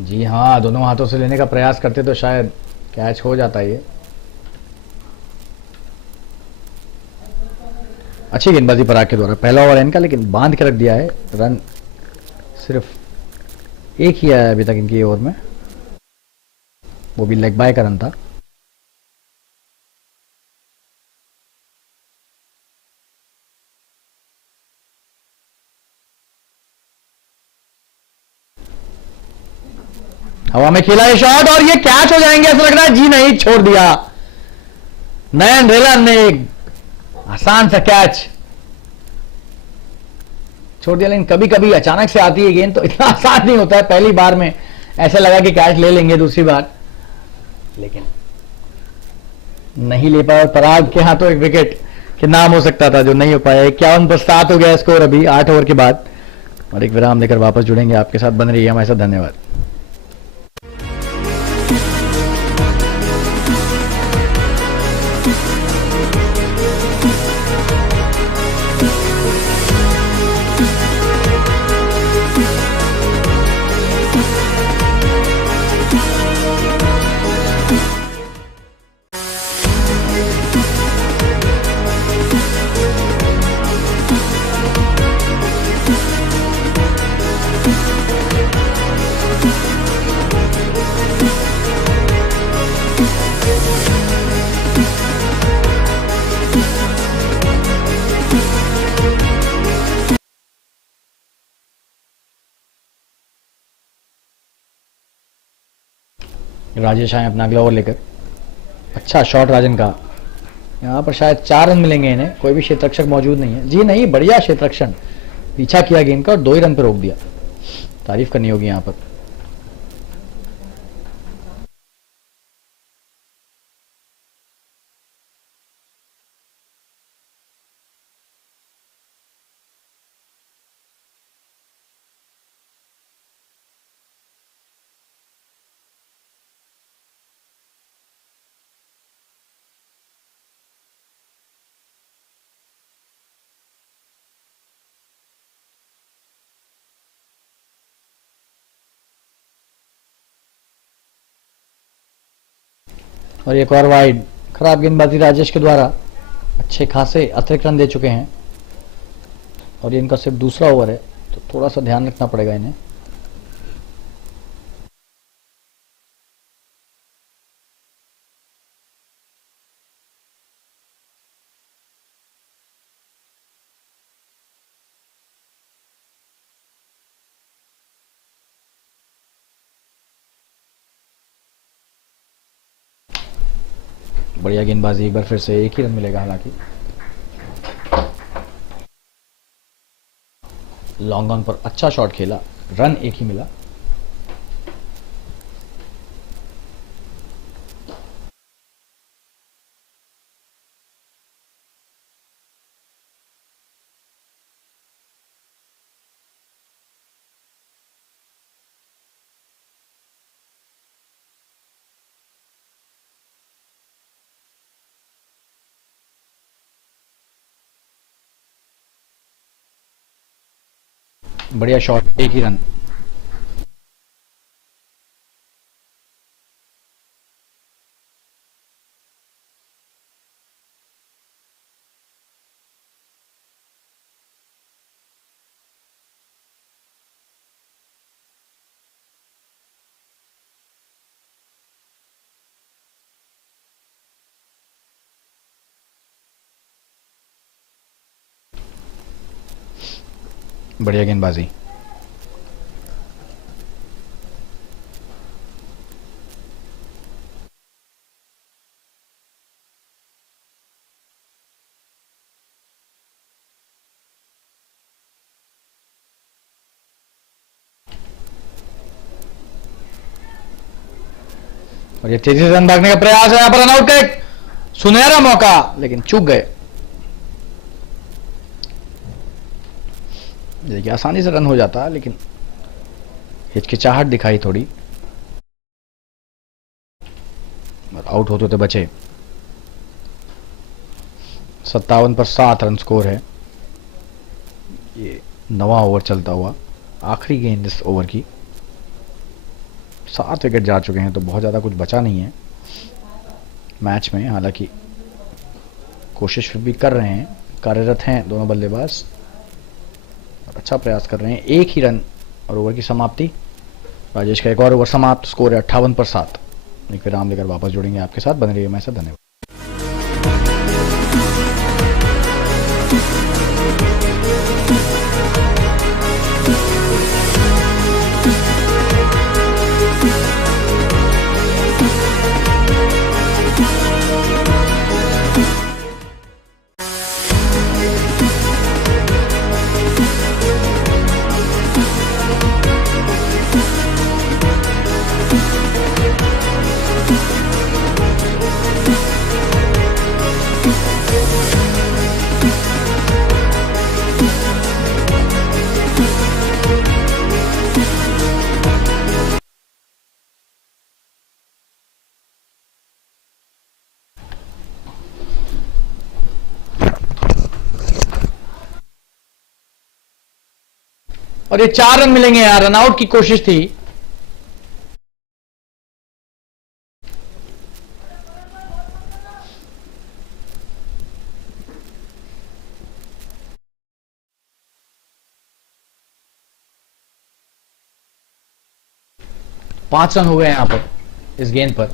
जी हाँ, दोनों हाथों से लेने का प्रयास करते तो शायद कैच हो जाता ये। अच्छी गेंदबाजी पराग के द्वारा। पहला ओवर इनका, लेकिन बांध के रख दिया है। रन सिर्फ एक ही आया है अभी तक इनकी ओवर में, वो भी लेग बाय का रन था। हवा में खेला ये शॉट और ये कैच हो जाएंगे ऐसा लग रहा है। जी नहीं, छोड़ दिया नयन रेलन ने एक आसान सा कैच। छोड़ दिया, लेकिन कभी कभी अचानक से आती है गेंद तो इतना आसान नहीं होता है। पहली बार में ऐसा लगा कि कैच ले लेंगे, दूसरी बार लेकिन नहीं ले पाया। पराग के हाथों एक विकेट के नाम हो सकता था जो नहीं हो पाया। 51 पर 7 हो गया स्कोर अभी 8 ओवर के बाद। और एक विराम लेकर वापस जुड़ेंगे आपके साथ, बन रही है हमारे साथ। धन्यवाद। राजेश आए अपना अगला ओवर लेकर। अच्छा शॉट राजन का, यहाँ पर शायद 4 रन मिलेंगे इन्हें। कोई भी क्षेत्ररक्षक मौजूद नहीं है। जी नहीं, बढ़िया क्षेत्ररक्षण, पीछा किया गेंद का और 2 ही रन पर रोक दिया। तारीफ करनी होगी यहाँ पर। और एक और वाइड, खराब गेंदबाजी राजेश के द्वारा। अच्छे खासे अतिरिक्त रन दे चुके हैं और ये इनका सिर्फ दूसरा ओवर है, तो थोड़ा सा ध्यान रखना पड़ेगा इन्हें। बढ़िया गेंदबाजी, एक बार फिर से 1 ही रन मिलेगा हालांकि। लॉन्ग ऑन पर अच्छा शॉट खेला, रन 1 ही मिला। बढ़िया शॉट, 1 ही रन। बढ़िया गेंदबाजी। और ये तेजी से रन भागने का प्रयास है, यहाँ पर रनआउट का एक सुनहरा मौका, लेकिन चूक गए। देखिए आसानी से रन हो जाता है, लेकिन हिचकिचाहट दिखाई थोड़ी और आउट होते बचे। 57 पर 7 रन स्कोर है। ये 9वां ओवर चलता हुआ, आखिरी गेंद इस ओवर की। 7 विकेट जा चुके हैं, तो बहुत ज़्यादा कुछ बचा नहीं है मैच में। हालांकि कोशिश फिर भी कर रहे हैं, कार्यरत हैं दोनों बल्लेबाज और अच्छा प्रयास कर रहे हैं। 1 ही रन और ओवर की समाप्ति। राजेश का एक और ओवर समाप्त, स्कोर है 58 पर 7। एक विराम लेकर वापस जुड़ेंगे आपके साथ, बने रहिए हमारे साथ। धन्यवाद। और ये 4 रन मिलेंगे यार, रनआउट की कोशिश थी। पांच रन हो गए यहां पर इस गेंद पर।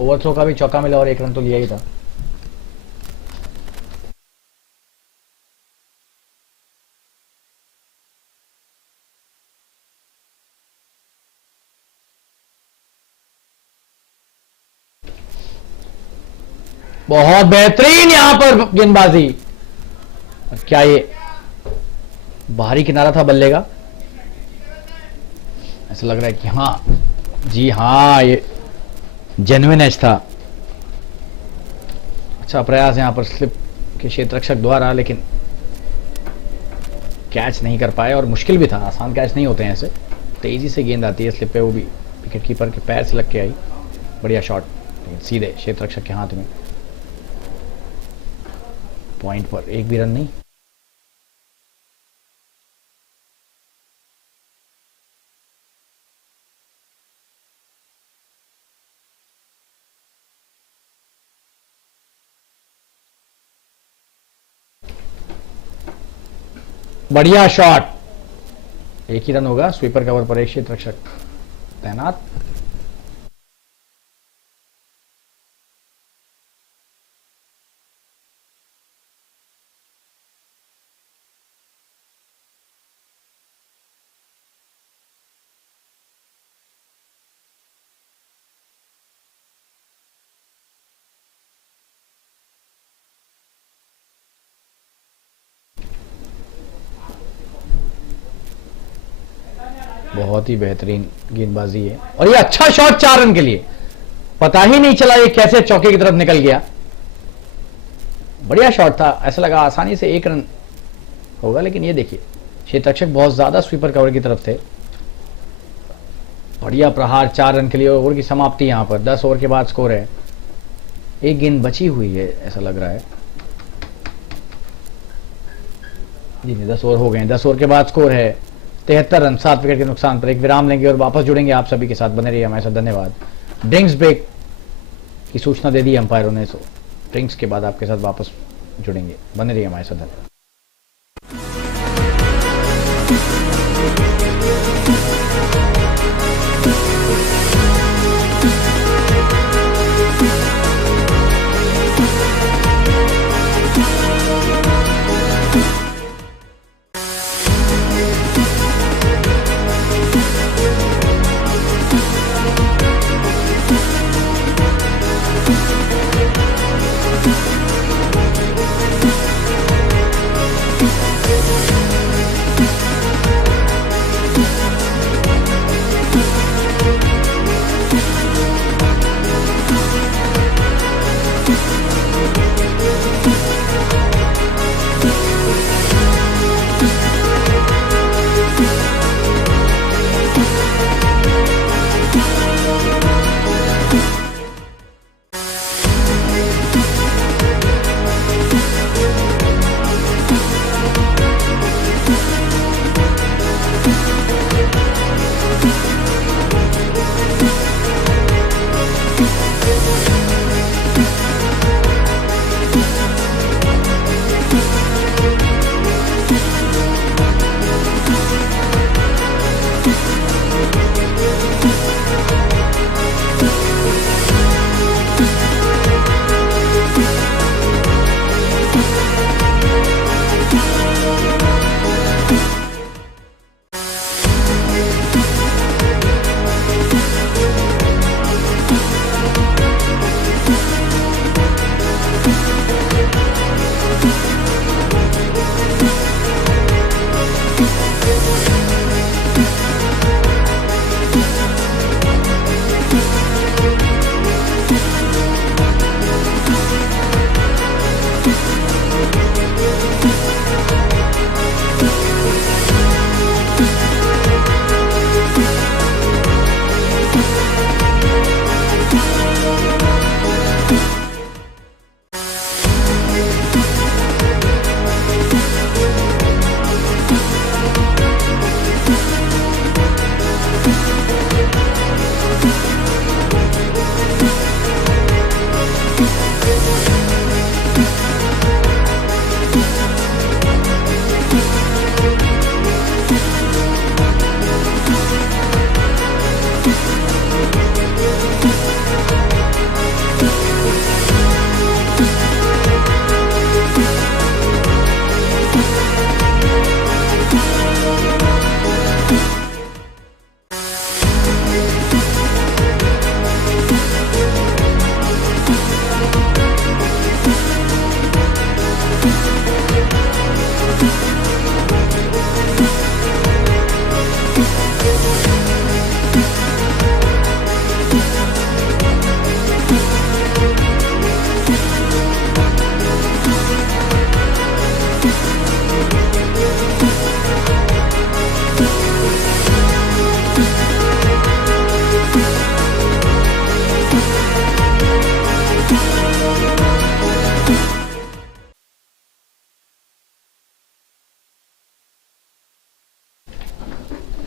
ओवरथ्रो का भी चौका मिला और 1 रन तो लिया ही था। बहुत बेहतरीन यहां पर गेंदबाजी। क्या ये बाहरी किनारा था बल्ले का? ऐसा लग रहा है कि हाँ जी हाँ, ये जेन्युइन एज था। अच्छा प्रयास यहां पर स्लिप के क्षेत्र रक्षक द्वारा, लेकिन कैच नहीं कर पाए। और मुश्किल भी था, आसान कैच नहीं होते हैं ऐसे। तेजी से गेंद आती है स्लिप पे, वो भी विकेट कीपर के पैर से लग के आई। बढ़िया शॉट, लेकिन सीधे क्षेत्र रक्षक के हाथ में। पॉइंट पर एक भी रन नहीं। बढ़िया शॉट, एक ही रन होगा। स्वीपर कवर पर एक क्षेत्र रक्षक तैनात। बहुत ही बेहतरीन गेंदबाजी है और ये अच्छा शॉट 4 रन के लिए। पता ही नहीं चला ये कैसे चौके की तरफ निकल गया। बढ़िया शॉट था, ऐसा लगा आसानी से 1 रन होगा, लेकिन ये देखिए क्षेत्र रक्षक बहुत ज्यादा स्वीपर कवर की तरफ थे। बढ़िया प्रहार 4 रन के लिए। ओवर की समाप्ति यहां पर 10 ओवर के बाद स्कोर है। एक गेंद बची हुई है ऐसा लग रहा है। जी नहीं, 10 ओवर हो गए। 10 ओवर के बाद स्कोर है 73 रन, 7 विकेट के नुकसान पर। एक विराम लेंगे और वापस जुड़ेंगे आप सभी के साथ। बने रहिए हमारे साथ। धन्यवाद। ड्रिंक्स ब्रेक की सूचना दे दी अंपायरों ने, सो ड्रिंक्स के बाद आपके साथ वापस जुड़ेंगे। बने रहिए हमारे साथ। धन्यवाद।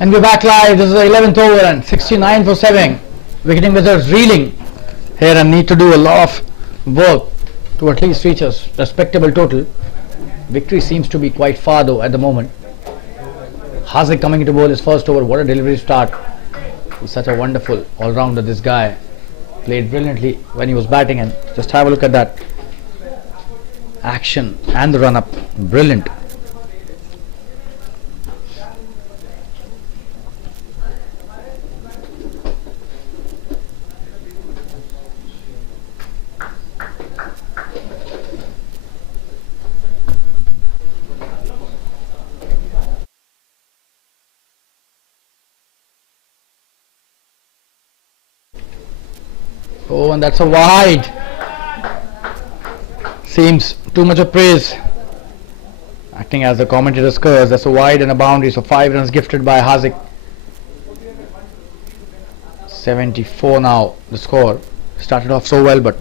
And we're back live. This is the 11th over and 69 for 7. Wicketing wizards reeling here and need to do a lot of work to at least reach a respectable total. Victory seems to be quite far though at the moment. Hazik coming into bowl his first over. What a delivery start. He's such a wonderful all-rounder, this guy. Played brilliantly when he was batting, and just have a look at that action and the run-up. Brilliant. Oh, and that's a wide. Seems too much of praise. Acting as the commentator's curse, that's a wide and a boundary. So 5 runs gifted by Hazik. 74 now the score. Started off so well but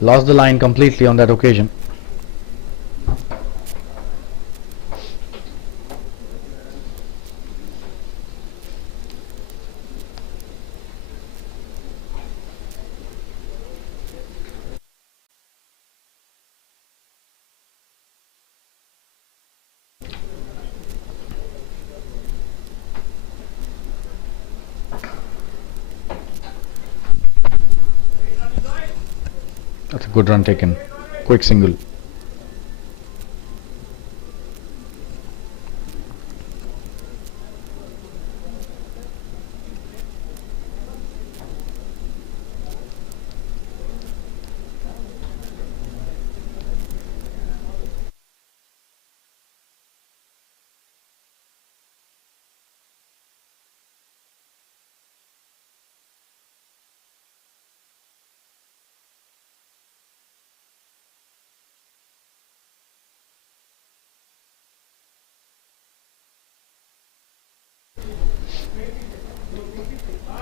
lost the line completely on that occasion. That's a good run taken. Quick single.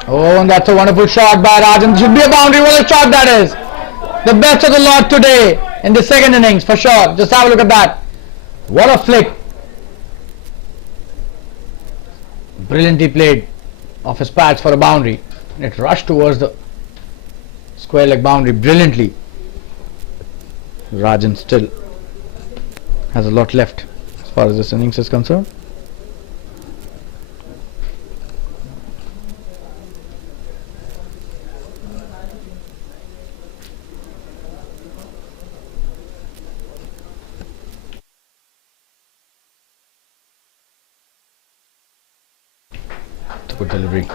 Oh, and that's a wonderful shot by Rajan. Should be a boundary. What a shot that is. The best of the lot today in the second innings for sure. Just have a look at that. What a flick. Brilliantly played off his pads for a boundary. And it rushed towards the square leg boundary brilliantly. Rajan still has a lot left as far as this innings is concerned. Good delivery.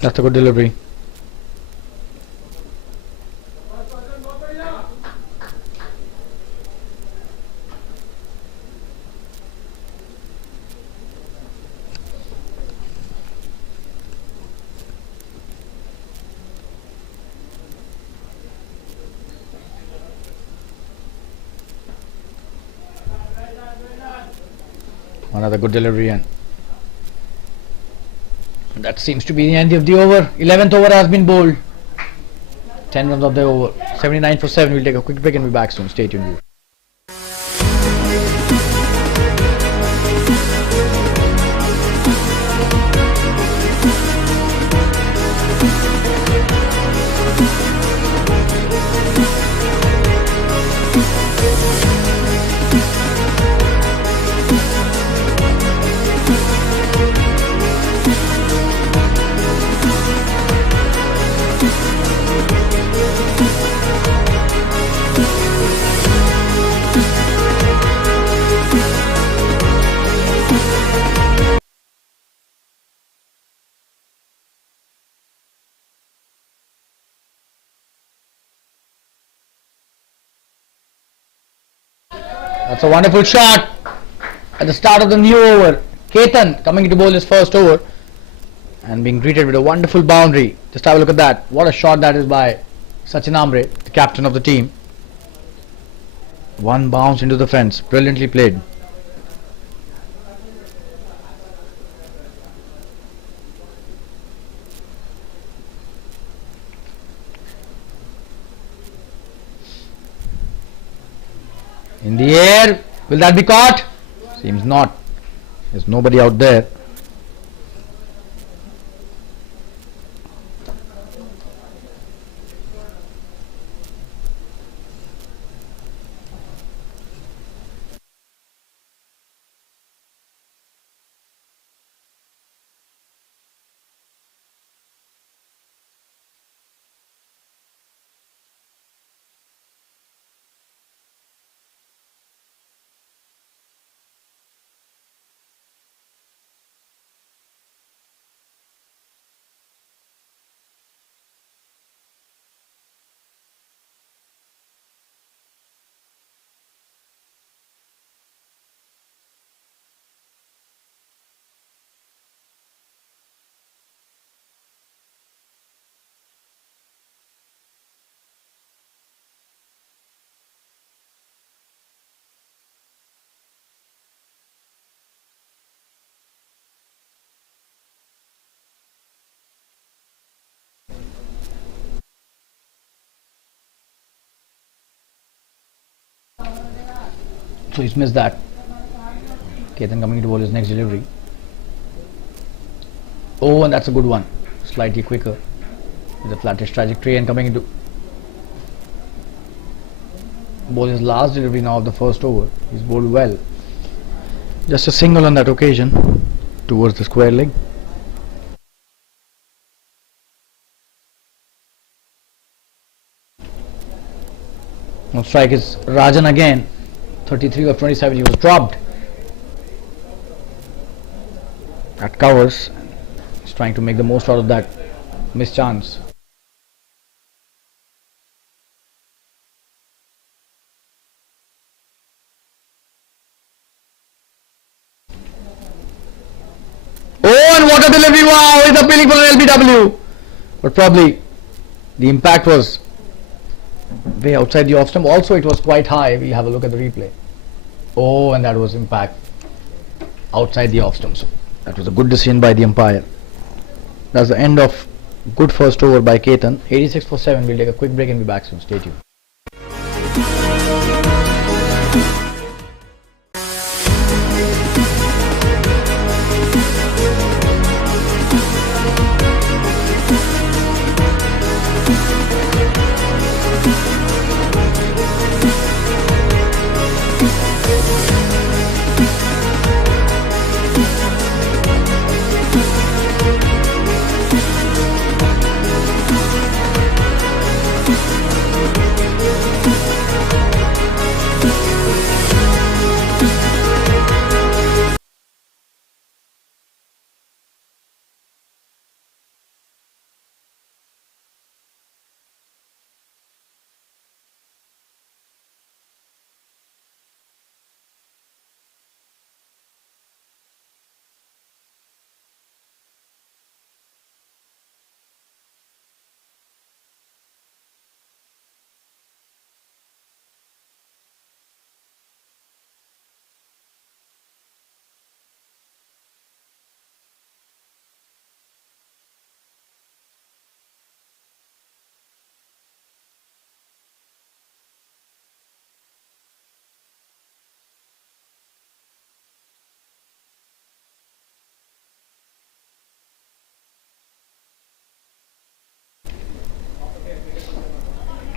That's a good delivery. Another good delivery, and that seems to be the end of the over. 11th over has been bowled. 10 runs of the over. 79 for 7. We'll take a quick break and be back soon. Stay tuned. That's a wonderful shot at the start of the new over. Ketan coming to bowl his first over, and being greeted with a wonderful boundary. Just have a look at that. What a shot that is by Sachin Ambre, the captain of the team. One bounce into the fence. Brilliantly played. In the air. Will that be caught? Seems not. There's nobody out there. So he's missed that. Ketan coming to bowl his next delivery. Oh, and that's a good one. Slightly quicker. With a flattish trajectory and coming into bowl his last delivery now of the first over. He's bowled well. Just a single on that occasion towards the square leg. On strike is Rajan again. 33 of 27. He was dropped. That covers. He's trying to make the most out of that missed chance. Oh, and what a delivery! Wow, he's appealing for an LBW. But probably the impact was way outside the off stump. Also, it was quite high. We'll have a look at the replay. Oh, and that was impact outside the off stump. So that was a good decision by the umpire. That's the end of good first over by Ketan. 86 for 7. We'll take a quick break and be back soon. Stay tuned.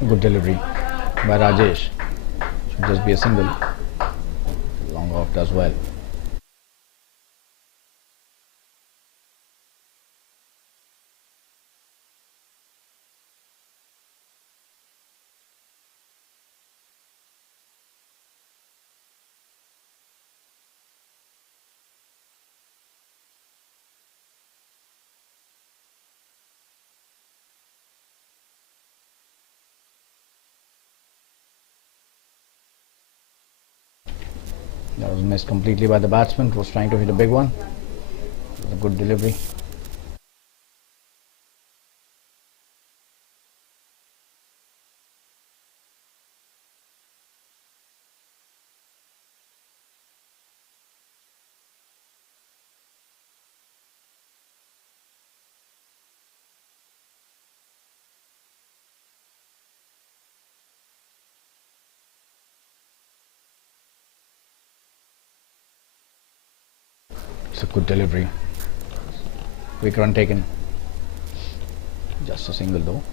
Good delivery by Rajesh. Should just be a single. Long off does well. That was missed completely by the batsman. Was trying to hit a big one. A good delivery. It's a good delivery. Quick run taken. Just a single though.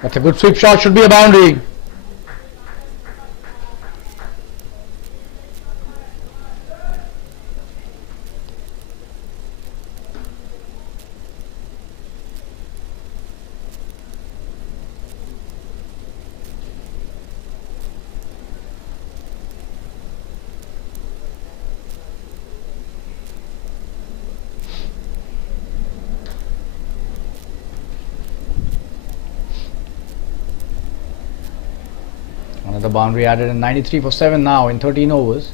That's a good sweep shot, should be a boundary. Another boundary added in 93 for 7 now in 13 overs.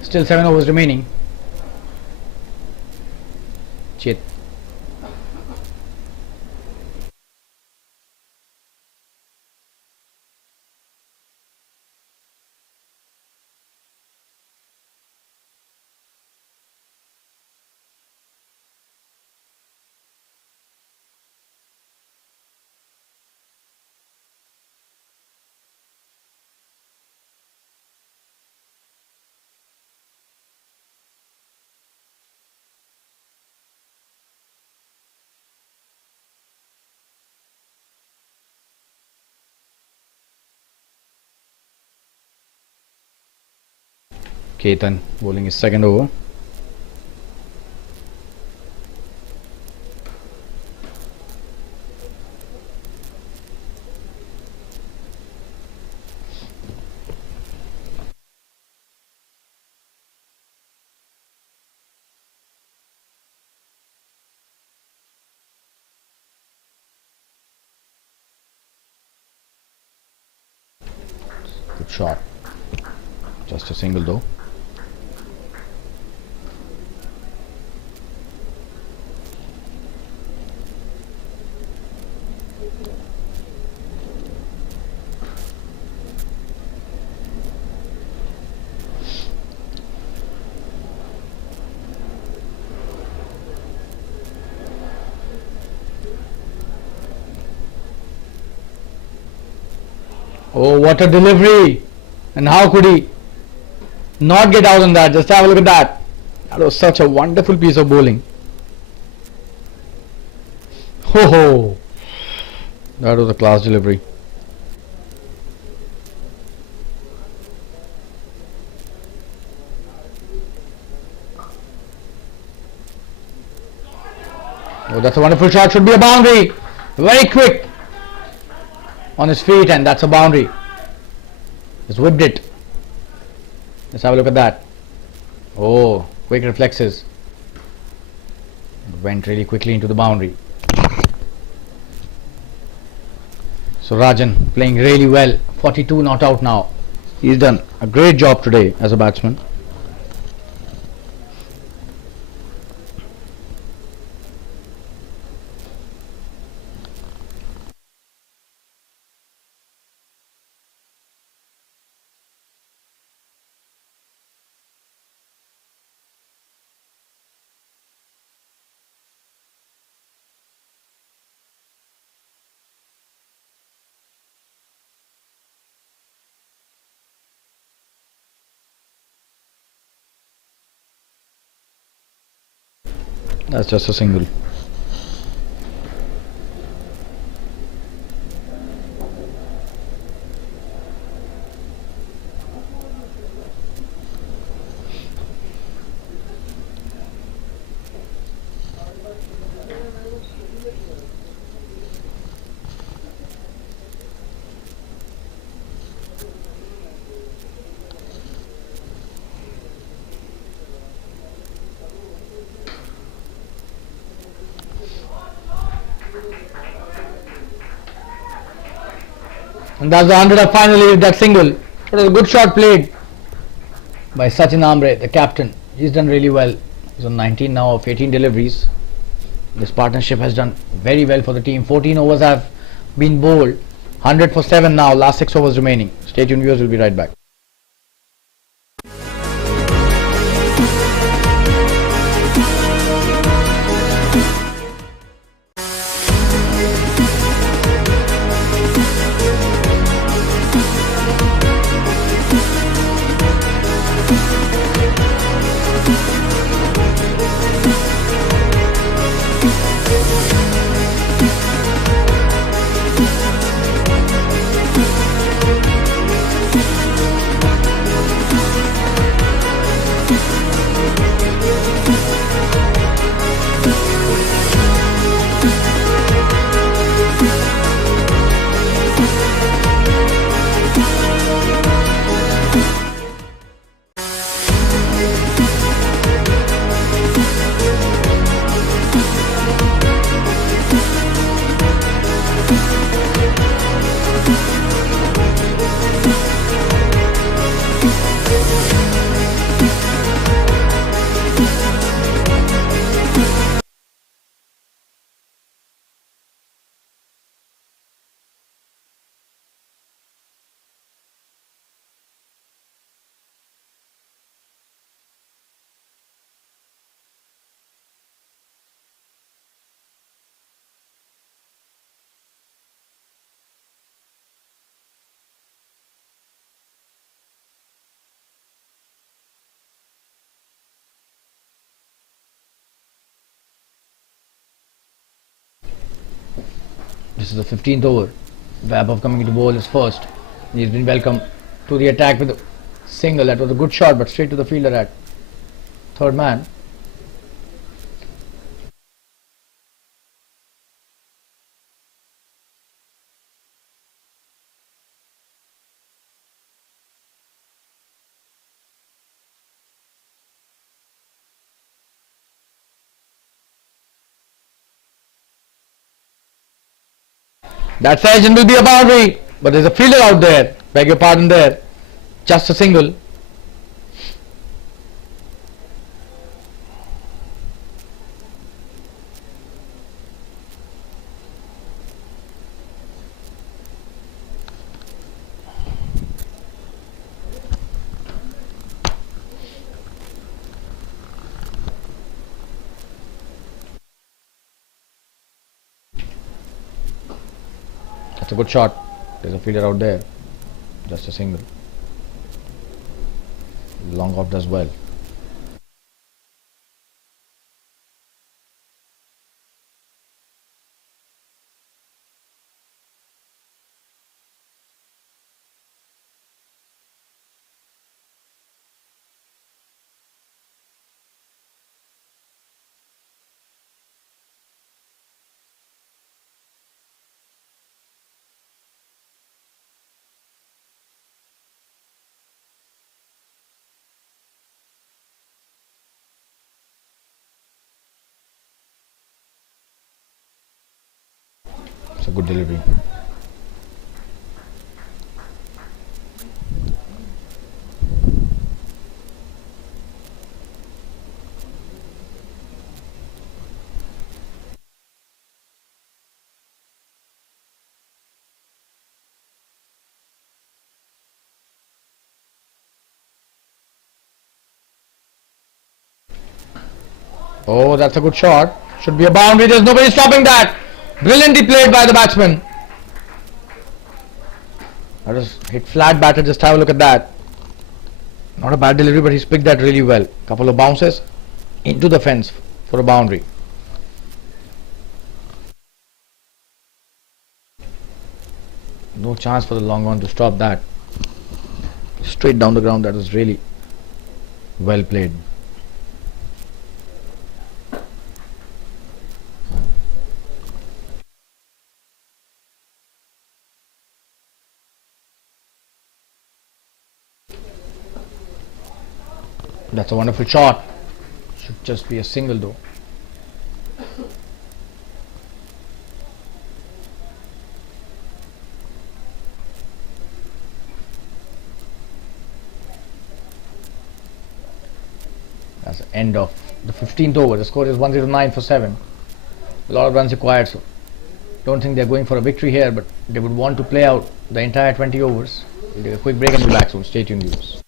Still 7 overs remaining. Chit. Ketan bowling his second over. Good shot. Just a single though. Oh, what a delivery! And how could he not get out on that? Just have a look at that. That was such a wonderful piece of bowling. Ho ho! That was a class delivery. Oh, that's a wonderful shot. Should be a boundary. Very quick on his feet, and that's a boundary. Just whipped it. Let's have a look at that. Oh, quick reflexes. Went really quickly into the boundary. So Rajan playing really well. 42 not out now. He's done a great job today as a batsman. That's just a single. And that's the 100th finally with that single. It was a good shot played by Sachin Ambre, the captain. He's done really well. He's on 19 now of 18 deliveries. This partnership has done very well for the team. 14 overs have been bowled. 100 for 7 now. Last 6 overs remaining. Stay tuned, viewers. We'll be right back. This is the 15th over. Vaibhav coming into bowl is first. He's been welcomed to the attack with a single. That was a good shot, but straight to the fielder at third man. That session will be a boundary, but there's a fielder out there. Beg your pardon there. Just a single. That's a good shot. There's a fielder out there. Just a single. Long off does well. It's a good delivery. Oh, that's a good shot. Should be a boundary. There's nobody stopping that. Brilliantly played by the batsman. That was hit flat batter. Just have a look at that. Not a bad delivery, but he's picked that really well. Couple of bounces into the fence for a boundary. No chance for the long one to stop that. Straight down the ground. That was really well played. That's a wonderful shot. Should just be a single though. That's the end of the 15th over. The score is 109 for 7. A lot of runs required, so don't think they're going for a victory here, but they would want to play out the entire 20 overs. We'll take a quick break and be back soon. Stay tuned, viewers.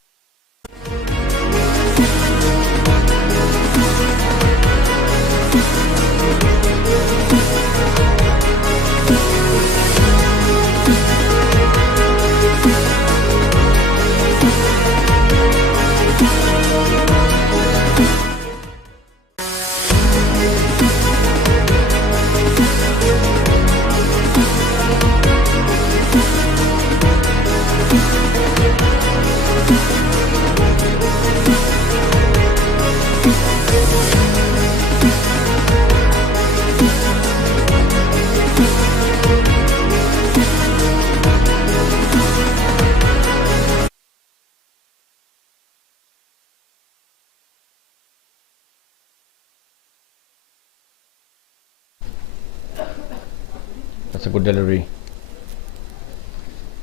That's a good delivery.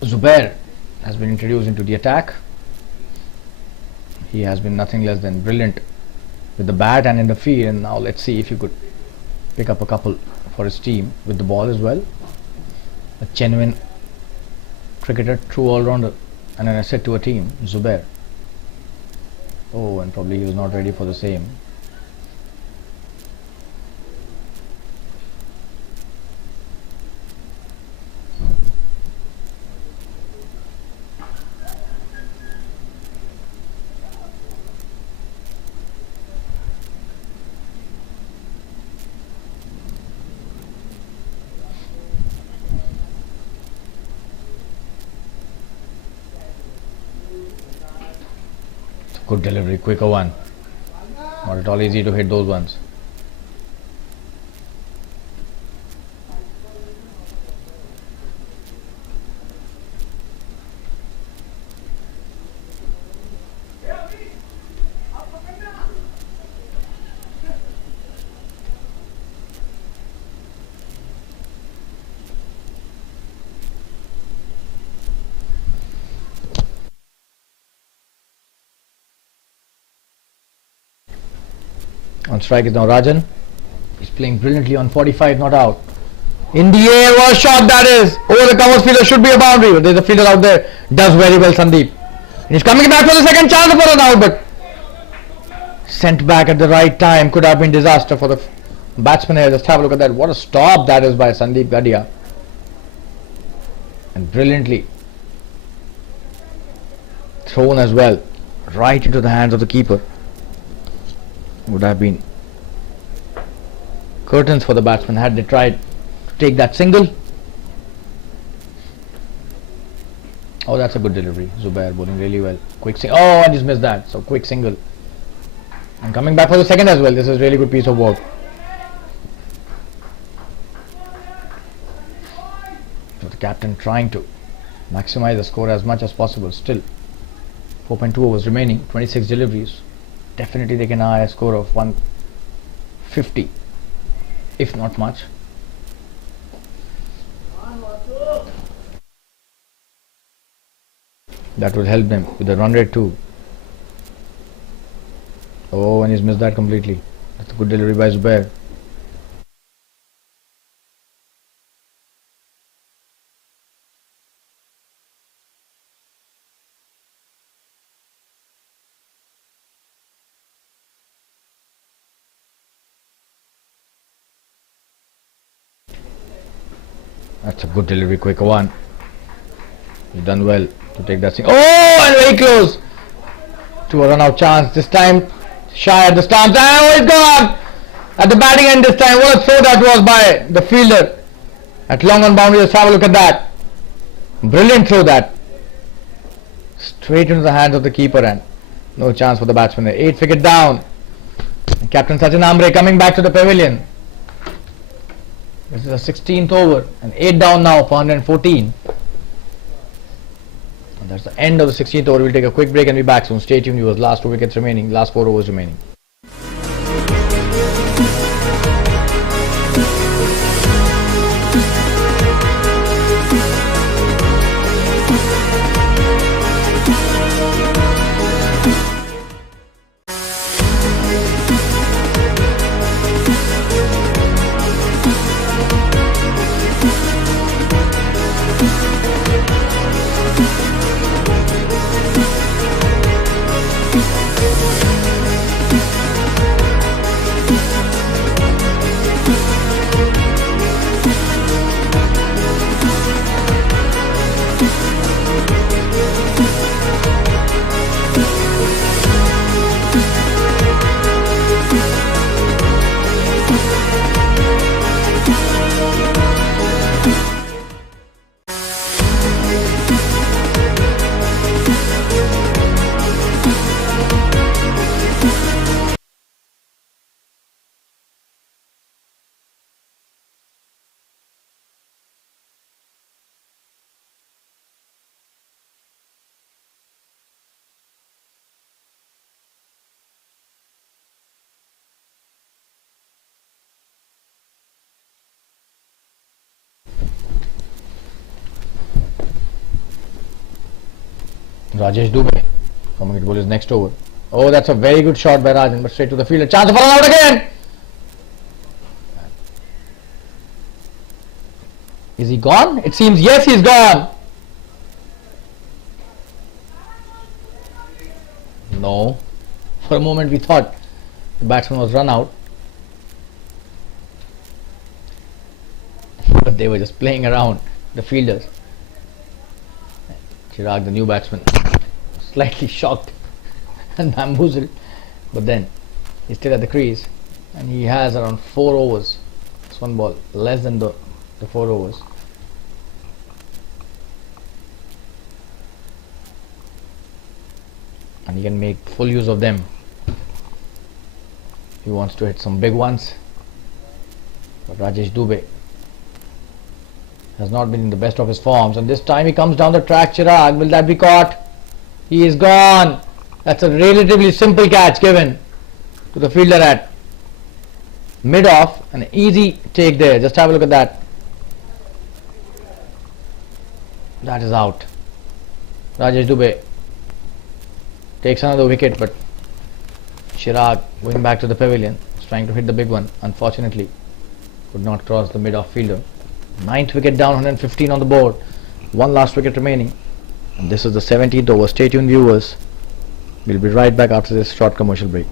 Zubair has been introduced into the attack. He has been nothing less than brilliant with the bat and in the field, and now let's see if he could pick up a couple for his team with the ball as well. A genuine cricketer, true all-rounder, and an asset to a team, Zubair. Oh, and probably he was not ready for the same. Good delivery, quicker one. Not at all easy to hit those ones. On strike is now Rajan. He's playing brilliantly on 45, not out. In the air, what a shot that is! Over the covers fielder, should be a boundary, but there's a fielder out there. Does very well, Sandeep. And he's coming back for the second chance for an out, but sent back at the right time. Could have been disaster for the batsman here. Just have a look at that. What a stop that is by Sandeep Gadia. And brilliantly thrown as well, right into the hands of the keeper. Would have been curtains for the batsman had they tried to take that single. Oh, that's a good delivery. Zubair bowling really well. Quick single. Oh, and he's missed that. So quick single. And coming back for the second as well. This is really good piece of work. So the captain trying to maximize the score as much as possible. Still 4.2 overs remaining. 26 deliveries. Definitely they can eye a score of 150, if not much. That will help them with the run rate too. Oh, and he's missed that completely. That's a good delivery by Zubair. That's a good delivery, quicker one. You've done well to take that thing. Oh, and very close to a run-out chance. This time, shy at the stance. Oh, it's gone at the batting end this time. What a throw that was by the fielder at long on boundary. Let's have a look at that. Brilliant throw that. Straight into the hands of the keeper, and no chance for the batsman there. 8 wicket down. And Captain Sachin Ambre coming back to the pavilion. This is a 16th over and 8 down now for 114. And that's the end of the 16th over. We'll take a quick break and be back soon. Stay tuned, viewers. Last 2 wickets remaining, last 4 overs remaining. Rajesh Dubey coming to bowl his next over. Oh, that's a very good shot by Rajan, but straight to the field. A chance for an out again. Is he gone? It seems yes, he's gone. No. For a moment we thought the batsman was run out. But they were just playing around, the fielders. Chirag, the new batsman, slightly shocked and bamboozled. But then he's still at the crease and he has around 4 overs. It's one ball, less than the 4 overs. And he can make full use of them. He wants to hit some big ones. But Rajesh Dubey has not been in the best of his forms, and this time he comes down the track. Chirag, will that be caught? He is gone. That's a relatively simple catch given to the fielder at mid-off. An easy take there. Just have a look at that. That is out. Rajesh Dubey takes another wicket, but Chirag going back to the pavilion is trying to hit the big one. Unfortunately, could not cross the mid-off fielder. 9th wicket down, 115 on the board. One last wicket remaining. And this is the 17th over. Stay tuned, viewers. We'll be right back after this short commercial break.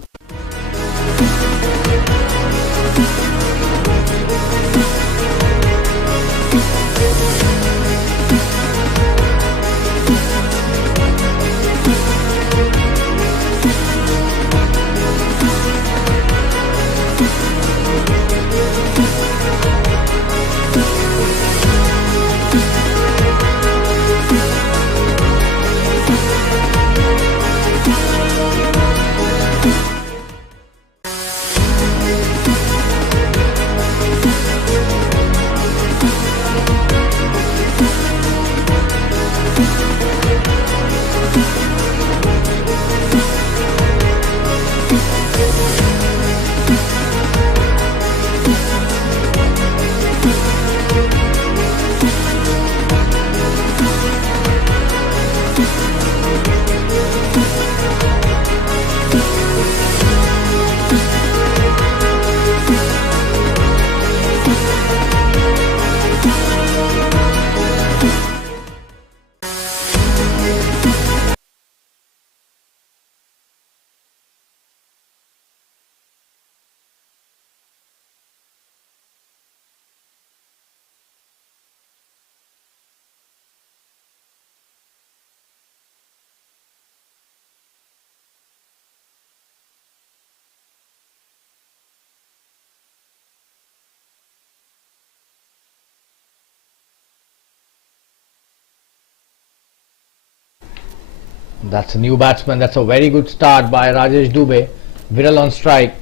That's a new batsman. That's a very good start by Rajesh Dubey. Viral on strike.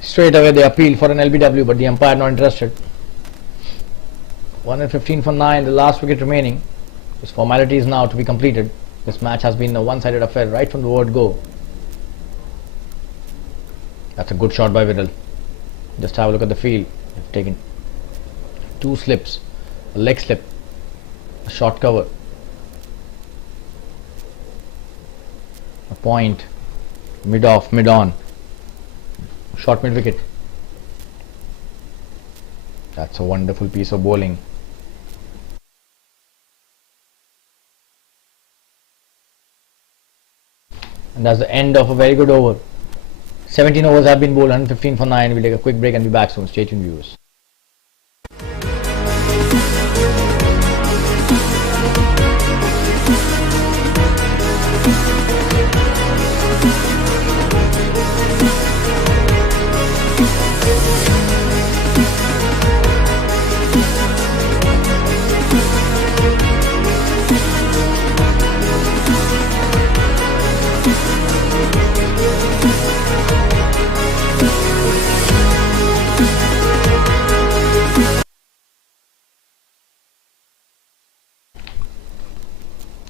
Straight away they appeal for an LBW, but the umpire not interested. 115 for 9, the last wicket remaining. This formality is now to be completed. This match has been a one-sided affair right from the word go. That's a good shot by Viral. Just have a look at the field. They've taken 2 slips, a leg slip, a short cover, a point, mid-off, mid-on, short mid-wicket. That's a wonderful piece of bowling. And that's the end of a very good over. 17 overs have been bowled, 115 for 9. We'll take a quick break and be back soon. Stay tuned, viewers.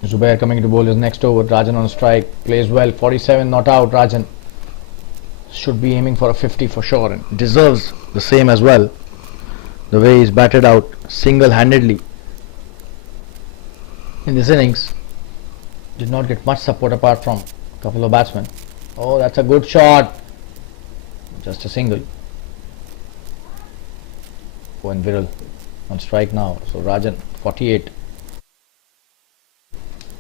Zubair coming to bowl his next over. Rajan on strike, plays well, 47 not out. Rajan should be aiming for a 50 for sure and deserves the same as well. The way he's batted out single-handedly in this innings. did not get much support apart from a couple of batsmen. Oh, that's a good shot. Just a single. Oh, and Viral on strike now. So Rajan, 48,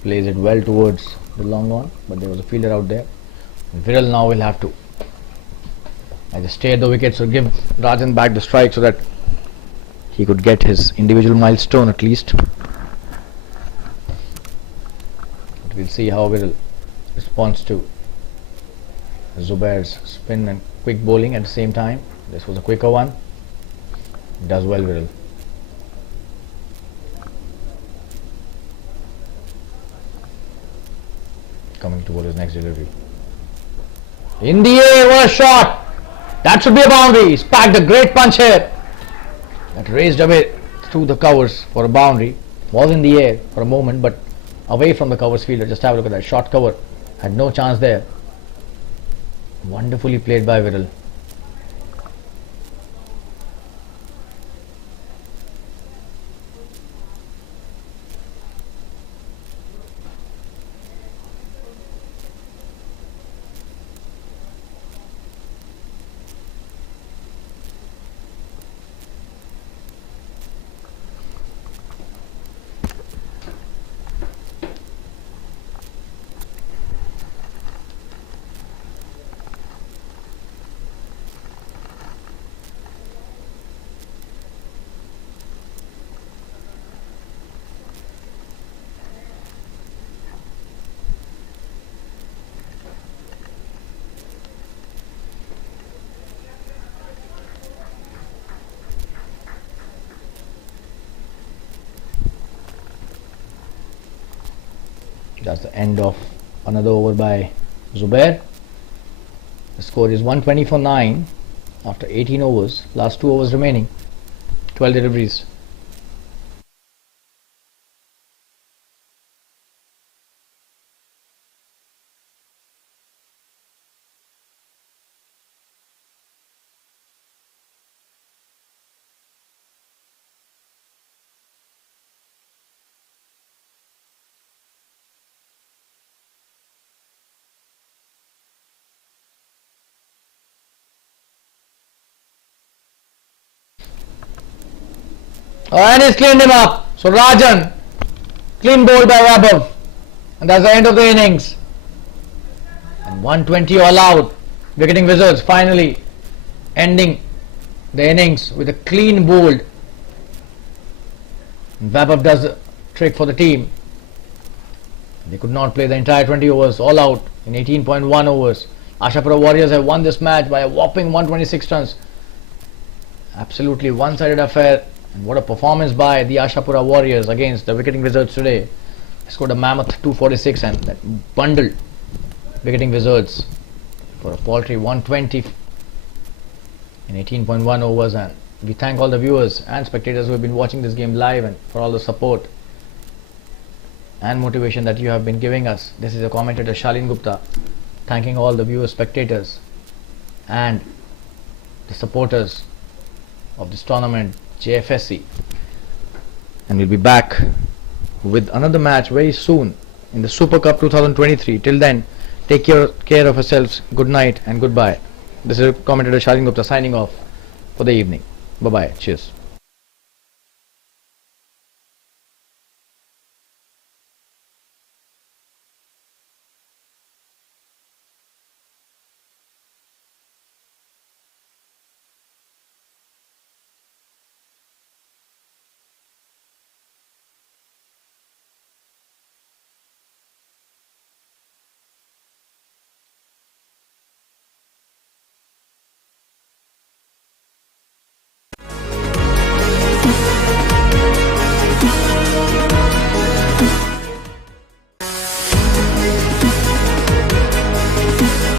plays it well towards the long on, but there was a fielder out there. Viral now will have to either stay at the wickets or give Rajan back the strike so that he could get his individual milestone at least. But we'll see how Viral responds to Zubair's spin and quick bowling at the same time. This was a quicker one. Does well, Viral. Coming towards his next delivery. In the air, what a shot! That should be a boundary. He's packed a great punch here. That raised away through the covers for a boundary. Was in the air for a moment, but away from the covers fielder. Just have a look at that short cover. Had no chance there. Wonderfully played by Viral. That's the end of another over by Zubair. The score is 120 for 9 after 18 overs. Last 2 overs remaining. 12 deliveries. And he's cleaned him up. So Rajan, clean bowled by Vaibhav. And that's the end of the innings. And 120 all out. Wicketing Wizards finally ending the innings with a clean bowled. And Vaibhav does the trick for the team. They could not play the entire 20 overs all out in 18.1 overs. ASHAPURA Warriors have won this match by a whopping 126 runs. Absolutely one-sided affair. And what a performance by the ASHAPURA Warriors against the Wicketing Wizards today. They scored a mammoth 246 and that bundled Wicketing Wizards for a paltry 120 in 18.1 overs. And we thank all the viewers and spectators who have been watching this game live and for all the support and motivation that you have been giving us. This is a commentator Shalin Gupta thanking all the viewers, spectators and the supporters of this tournament, JFSC. And we'll be back with another match very soon in the Super Cup 2023. Till then, take care of yourselves. Good night and goodbye. This is commentator Shalin Gupta signing off for the evening. Bye bye. Cheers.